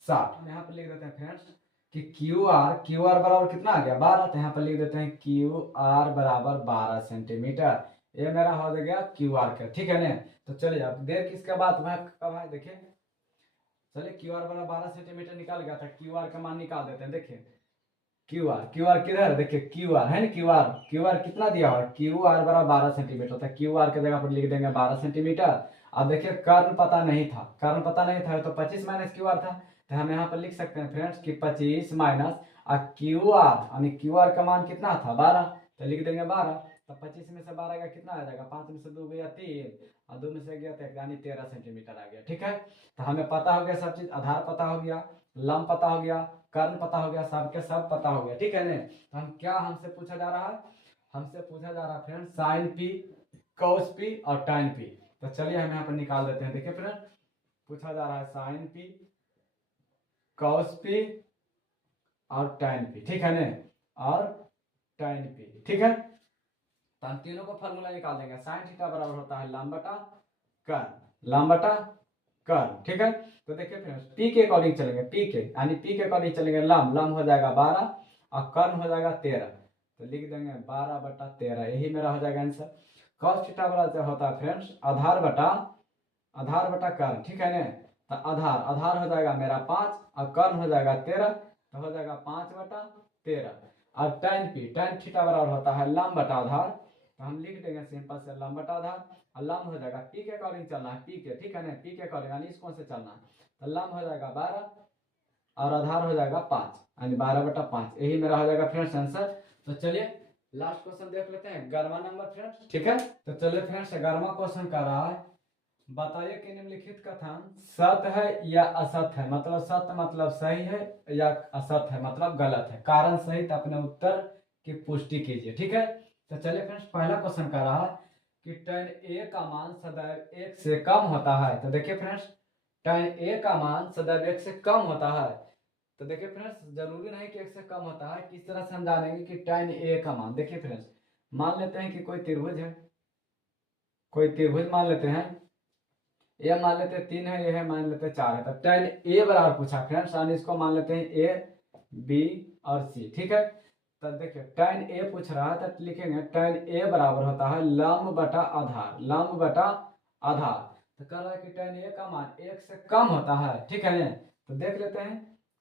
60। यहाँ पर लिख देते हैं फ्रेंड्स कि क्यू आर बराबर कितना आ गया 12, तो यहाँ पर लिख देते हैं क्यू आर बराबर 12 सेंटीमीटर। ये मेरा हो गया क्यू आर का, ठीक है ना। तो चलिए अब देर किसका बात में कब है देखिए, चलिए क्यू आर बराबर 12 सेंटीमीटर निकाल गया था, क्यू आर का मान निकाल देते हैं। देखिए क्यू आर किधर, देखिए क्यू आर है ना, क्यू आर कितना दिया हुआ, क्यू आर बराबर 12 सेंटीमीटर, तो क्यू आर के जगह पर लिख देंगे 12 सेंटीमीटर। अब देखिए कर्ण पता नहीं था तो 25 माइनस क्यू आर था, तो हम यहाँ पर लिख सकते हैं फ्रेंड्स कि 25 माइनस क्यू आर, यानी क्यू आर का मान कितना था 12, तो लिख देंगे 12। तो 25 में से 12 का कितना आ जाएगा, 5 में से 2 गया 3 और 2 में से गया तो यानी 13 सेंटीमीटर आ गया, ठीक है। तो हमें पता हो गया सब चीज, आधार पता हो गया, लंब पता हो गया, कर्ण पता हो गया, सब के सब पता हो गया, ठीक है ना। तो हम क्या हमसे पूछा जा रहा है, हमसे पूछा जा रहा है friend sine P, cos P और टाइन पी। तो चलिए हम यहाँ पर निकाल देते हैं। देखिए फ्रेंड पूछा जा रहा है साइन पी, कॉस पी और टाइन पी, ठीक है ना, और टाइन पी, ठीक है। तो हम तीनों को फॉर्मूला निकाल देंगे। साइन थीटा बराबर होता है लंब बटा कर्ण, लंब बटा कर्ण, ठीक है। तो देखिए फ्रेंड्स पी के अकॉर्डिंग चलेंगे, पी के अकॉर्डिंग चलेंगे, लंब हो जाएगा 12 और कर्ण हो जाएगा 13, तो लिख देंगे 12 बटा 13, यही मेरा हो जाएगा आंसर। कॉस थीटा बराबर होता है फ्रेंड्स आधार बटा कर्ण, ठीक है ना। तो आधार हो जाएगा मेरा 5 और कर्ण हो जाएगा 13, तो हो जाएगा 5 बटा 13। और टाइन थीटा बराबर होता है लंब बटा आधार, तो हम लिख देंगे सिंपल से लंब बटा आधार, और लंब हो जाएगा पी के अकॉर्डिंग चलना है, पी के, ठीक है ना, पी के अकॉर्डिंग यानी इसको से चलना है। तो लंब हो जाएगा 12 और आधार हो जाएगा 5, यानी 12 बटा 5, यही मेरा हो जाएगा फ्रेंड्स आंसर। तो चलिए लास्ट क्वेश्चन देख लेते हैं, 11वां नंबर फ्रेंड्स, ठीक है। तो चलिए फ्रेंड्स 11वां क्वेश्चन कर रहा है, बताइए कि निम्नलिखित कथन सत्य है या असत्य है, मतलब सत्य मतलब सही है या असत्य है मतलब गलत है, कारण सहित अपने उत्तर की पुष्टि कीजिए, ठीक है। तो चलिए फ्रेंड्स पहला क्वेश्चन कर रहा है कि tan a का मान सदैव 1 से कम होता है। तो देखिए फ्रेंड्स tan a का मान सदैव 1 से कम होता है। तो देखिए फ्रेंड्स जरूरी नहीं कि 1 से कम होता है, किस तरह से हम जानेंगे कि tan a का मान। देखिए फ्रेंड्स मान लेते हैं कि कोई त्रिभुज है, कोई त्रिभुज मान लेते हैं, ये मान लेते हैं 3 है, ये है मान लेते हैं 4 है। तो tan a बराबर पूछा फ्रेंड्स, यानी इसको मान लेते हैं a b और c, ठीक है। तो देखिए tan a पूछ रहा है तो लिखेंगे tan a बराबर होता है लंब बटा आधार, लंब बटा आधार। तो कह रहा है कि tan a का मान 1 से कम होता है, ठीक है ना। तो देख लेते हैं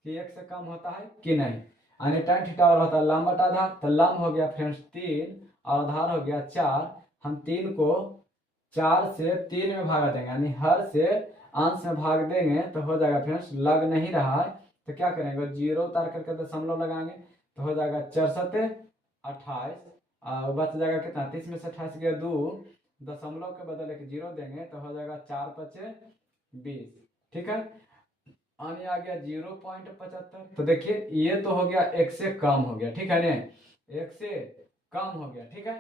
कि 1 से कम होता है कि नहीं, यानी tan थीटा बराबर होता है लंब बटा आधार। तो लंब हो गया फ्रेंड्स 3 और आधार हो गया 4, हम 3 को 4 से 3 में भागा देंगे, यानी हर से अंश में भाग देंगे तो हो जाएगा फ्रेंड्स, लग नहीं रहा है तो क्या करेंगे 0 उतार करके दशमलव लगाएंगे तो हो जाएगा 64 28, और बच जाएगा कितना 30 में से 28 गया 2, दशमलव के बदले 0 देंगे तो हो जाएगा 4 5 20, ठीक है। यानी आ गया 0.75। तो देखिए ये तो हो गया 1 से कम हो गया, ठीक है ना, 1 से कम हो गया, ठीक है,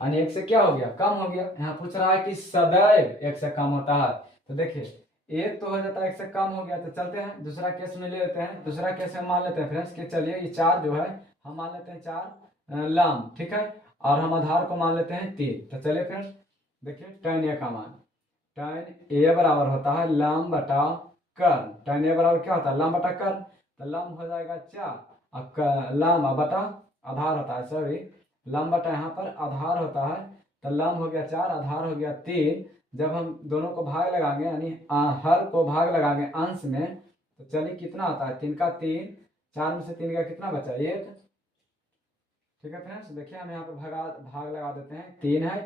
यानी 1 से क्या हो गया कम हो गया। यहाँ पूछ रहा है कि सदैव 1 से कम होता है, तो देखिए एक तो हो जाता है 1 से कम हो गया। तो चलते हैं दूसरा केस में ले लेते हैं, दूसरा केस में मान लेते हैं फ्रेंड्स कि चलिए ये 4 जो है हम मान लेते हैं 4 लंब, ठीक है, और हम आधार को मान लेते हैं 3। तो चलिए फ्रेंड्स देखिए tan a का मान, tan a बराबर होता है लंब बटा कर्ण, tan a बराबर क्या होता है लंब बटा कर्ण, तो लंब हो जाएगा 4 और लंब बटा आधार होता है, सॉरी लंब बटा यहाँ पर आधार होता है, तो लंब हो गया 4 आधार हो गया 3। जब हम दोनों को भाग लगाएंगे यानी हर को भाग लगाएंगे अंश में, तो चलिए कितना आता है 3 का 3, 4 में से 3 का कितना बचा 1, ठीक है फ्रेंड्स। देखिए हम यहाँ पर भाग लगा देते हैं, 3 है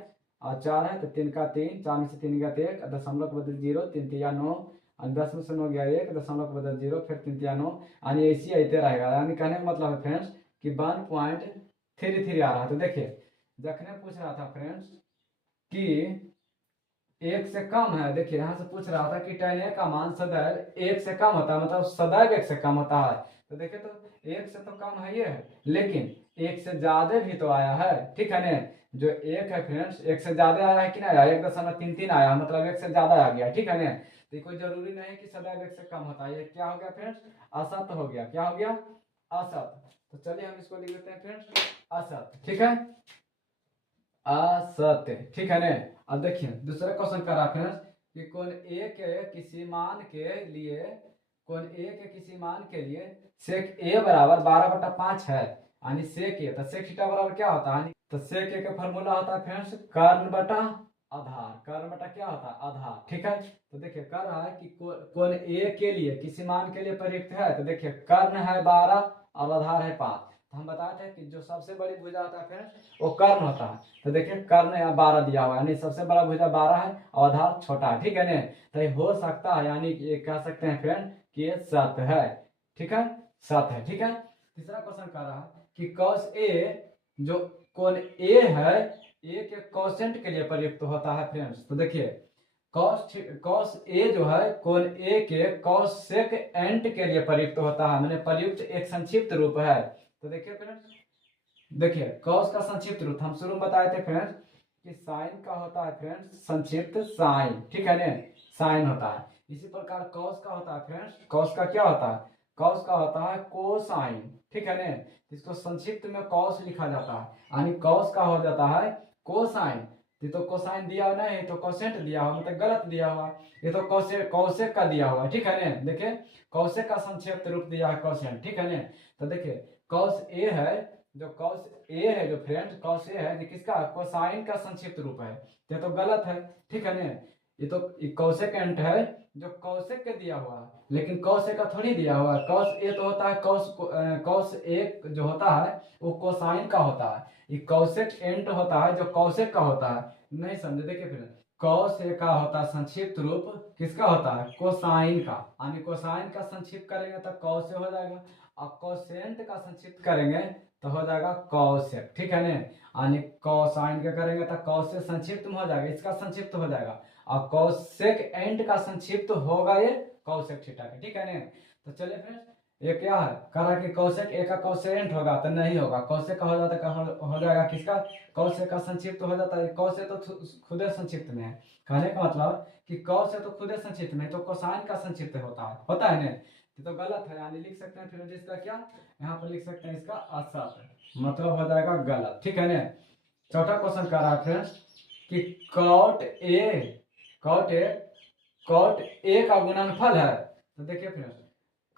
और 4 है तो 3 का 3, 4 में से 3 गया 1, दशमलव के बदले 0, 3 तिया 9, और 10 में से 9 गया 1, दशमलव के बदले 0, फिर 3 तिया 9, यानी ऐसी ऐसे रहेगा। यानी कहने का मतलब है फ्रेंड्स कि 1.33 आ रहा है। तो देखिए जखने पूछ रहा था फ्रेंड्स कि एक से कम है, देखिए यहाँ से पूछ रहा था कि tan a का मान सदैव एक से कम होता है, मतलब सदैव एक से कम होता है। तो देखिए तो एक से तो कम है ये है, लेकिन एक से ज्यादा भी तो आया है, ठीक है ना। जो एक है फ्रेंड्स एक से ज्यादा आया है कि नहीं आया, 1.33 आया, मतलब एक से ज्यादा आ गया, ठीक है ना। तो कोई जरूरी नहीं कि सदैव एक से कम होता है। ये क्या हो गया फ्रेंड्स, असत्य हो गया। क्या हो गया, असत्य। तो चलिए हम इसको लिख देते हैं फ्रेंड्स असत्य, ठीक है, असत्य, ठीक है ना। अब देखिए दूसरा क्वेश्चन कर रहा फ्रेंड्स कि कोण ए के किसी मान के लिए, कोण ए के किसी मान के लिए सेक ए बराबर 12/5 है, यानी सेक ए, तो सेक थीटा बराबर क्या होता है, तो सेक ए का फॉर्मूला होता है फ्रेंड्स कर्ण बटा आधार, कर्ण बटा क्या होता है आधार, ठीक है। तो देखिए कर रहा है कि कोण ए के लिए किसी मान के लिए प्रयुक्त है, तो देखिए कर्ण है 12 और आधार है 5। तो हम बताए थे कि जो सबसे बड़ी भुजा होता है फ्रेंड्स वो कर्ण होता है। तो देखिए कर्ण यहाँ 12 दिया हुआ है, यानी सबसे बड़ा भुजा 12 है और आधार छोटा है, ठीक है ना। तो ये हो सकता है, यानी ये कह सकते हैं फ्रेंड कि ये सत्य है, ठीक है, सत्य है, ठीक है। तीसरा क्वेश्चन कर रहा है कि cos ए जो कोण ए है, ए के कोसेंट के लिए प्रयुक्त होता है फ्रेंड्स। तो देखिए cos ए जो है कोण ए के cosec एंट के लिए प्रयुक्त होता है, मैंने प्रयुक्त एक संक्षिप्त रूप है। तो देखिए फ्रेंड्स, देखिए cos का संक्षिप्त रूप हम शुरू में बताए थे फ्रेंड्स कि साइन का होता है फ्रेंड्स संक्षिप्त साइन, ठीक है ना, साइन होता है। इसी प्रकार cos का होता है फ्रेंड्स, cos का क्या होता है, cos का होता है कोसाइन, ठीक है ना। इसको संक्षिप्त में cos लिखा जाता है, यानी cos का हो जाता है कोसाइन। ये तो कोसाइन दिया हुआ नहीं, तो कोसेंट दिया हुआ, मतलब गलत दिया हुआ। ये तो कौशेक का दिया हुआ, ठीक है ना। देखिए कौशेक का संक्षिप्त रूप दिया है कोसेंट, ठीक है ना। तो देखिए cos ए है, जो cos ए है जो फ्रेंड cos ए है, ये किसका कोसाइन का संक्षिप्त रूप है। ये तो गलत है, ठीक है ना। ये तो कौशेकेंट है जो कौशिक के दिया हुआ है, लेकिन cos ए का थोड़ी दिया हुआ है। cos ए तो होता है cos ए जो होता है वो कोसाइन का होता है, ये कौशिक एंट होता है जो कौशिक का होता है। नहीं समझे, देखिए फिर cos ए का होता है संक्षिप्त रूप किसका होता है, कोसाइन का, यानी कोसाइन का संक्षिप्त करेंगे तो cos ए हो जाएगा, और कोसेंट का संक्षिप्त करेंगे तो हो जाएगा कौशिक, ठीक है ना। यानी कोसाइन का करेंगे तो cos से संक्षिप्त में हो जाएगा, इसका संक्षिप्त हो जाएगा, और कौशिक एंट का संक्षिप्त होगा ये कौशिक थीटा का, ठीक है ना। तो चलिए फ्रेंड्स ये क्या है कह रहा कि कौशिक ए का कौशेंट होगा, तो नहीं होगा, कौशिक का हो जाता हो जाएगा किसका, कौशिक का संक्षिप्त हो जाता है। कौश तो खुदे संक्षिप्त में है, कहने का मतलब कि कौश तो खुदे संक्षिप्त में, तो कोसाइन का संक्षिप्त होता है ना। तो गलत है, यानी लिख सकते हैं फिर इसका क्या, यहाँ पर लिख सकते हैं इसका असत्य, मतलब हो जाएगा गलत, ठीक है ना। चौथा क्वेश्चन कर रहा है फ्रेंड्स कि कॉट ए कॉट ए का गुणनफल है। तो देखिए फ्रेंड्स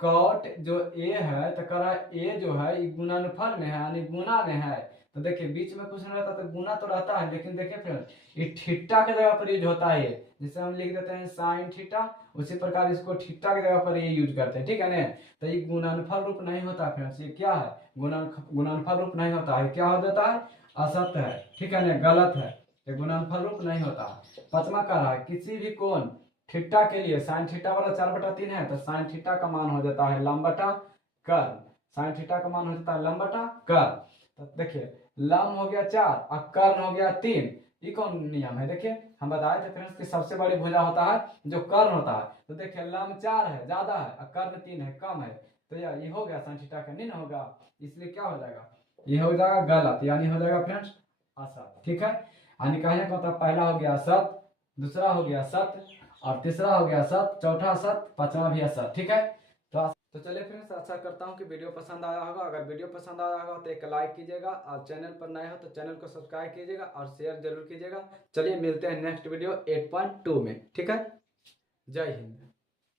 कॉट जो ए है तो कह रहा है ए जो है ये गुणनफल में है, यानी गुना में है। तो देखिए बीच में कुछ नहीं रहता तो गुना तो रहता है, लेकिन देखिए फ्रेंड्स ये थीटा के जगह पर यूज होता है, जिसे हम लिख देते हैं साइन थीटा, उसी प्रकार इसको थीटा की जगह पर ये यूज करते हैं, ठीक है ना। तो ये गुणनफल रूप नहीं होता फ्रेंड्स, ये क्या है गुणनफल रूप नहीं होता है, क्या हो जाता है असत्य है, ठीक है ना, गलत है, ये गुणनफल रूप नहीं होता। पांचवा कह रहा है किसी भी कोण थीटा के लिए साइन थीटा वाला 4/3 है, तो साइन थीटा का मान हो जाता है लंब बटा कर्ण, साइन थीटा का मान हो जाता है लंब बटा कर्ण। तो देखिए लंब हो गया 4 और कर्ण हो गया 3, ये कौन नियम है, देखिए हम बताए थे फ्रेंड्स कि सबसे बड़ी भुजा होता है जो कर्ण होता है। तो देखिए लंब 4 है ज्यादा है और कर्ण 3 है कम है, तो यार ये हो गया साइन थीटा का नहीं होगा, इसलिए क्या हो जाएगा, ये हो जाएगा गलत, यानी हो जाएगा फ्रेंड्स असत, ठीक है। यानी कहने का मतलब पहला हो गया सत, दूसरा हो गया सत, और तीसरा हो गया सत, चौथा सत, पांचवा भी असत, ठीक है। तो चलिए फ्रेंड्स आशा करता हूँ कि वीडियो पसंद आया होगा। अगर वीडियो पसंद आया होगा तो एक लाइक कीजिएगा, और चैनल पर नए हो तो चैनल को सब्सक्राइब कीजिएगा और शेयर जरूर कीजिएगा। चलिए मिलते हैं नेक्स्ट वीडियो 8.2 में, ठीक है। जय हिंद।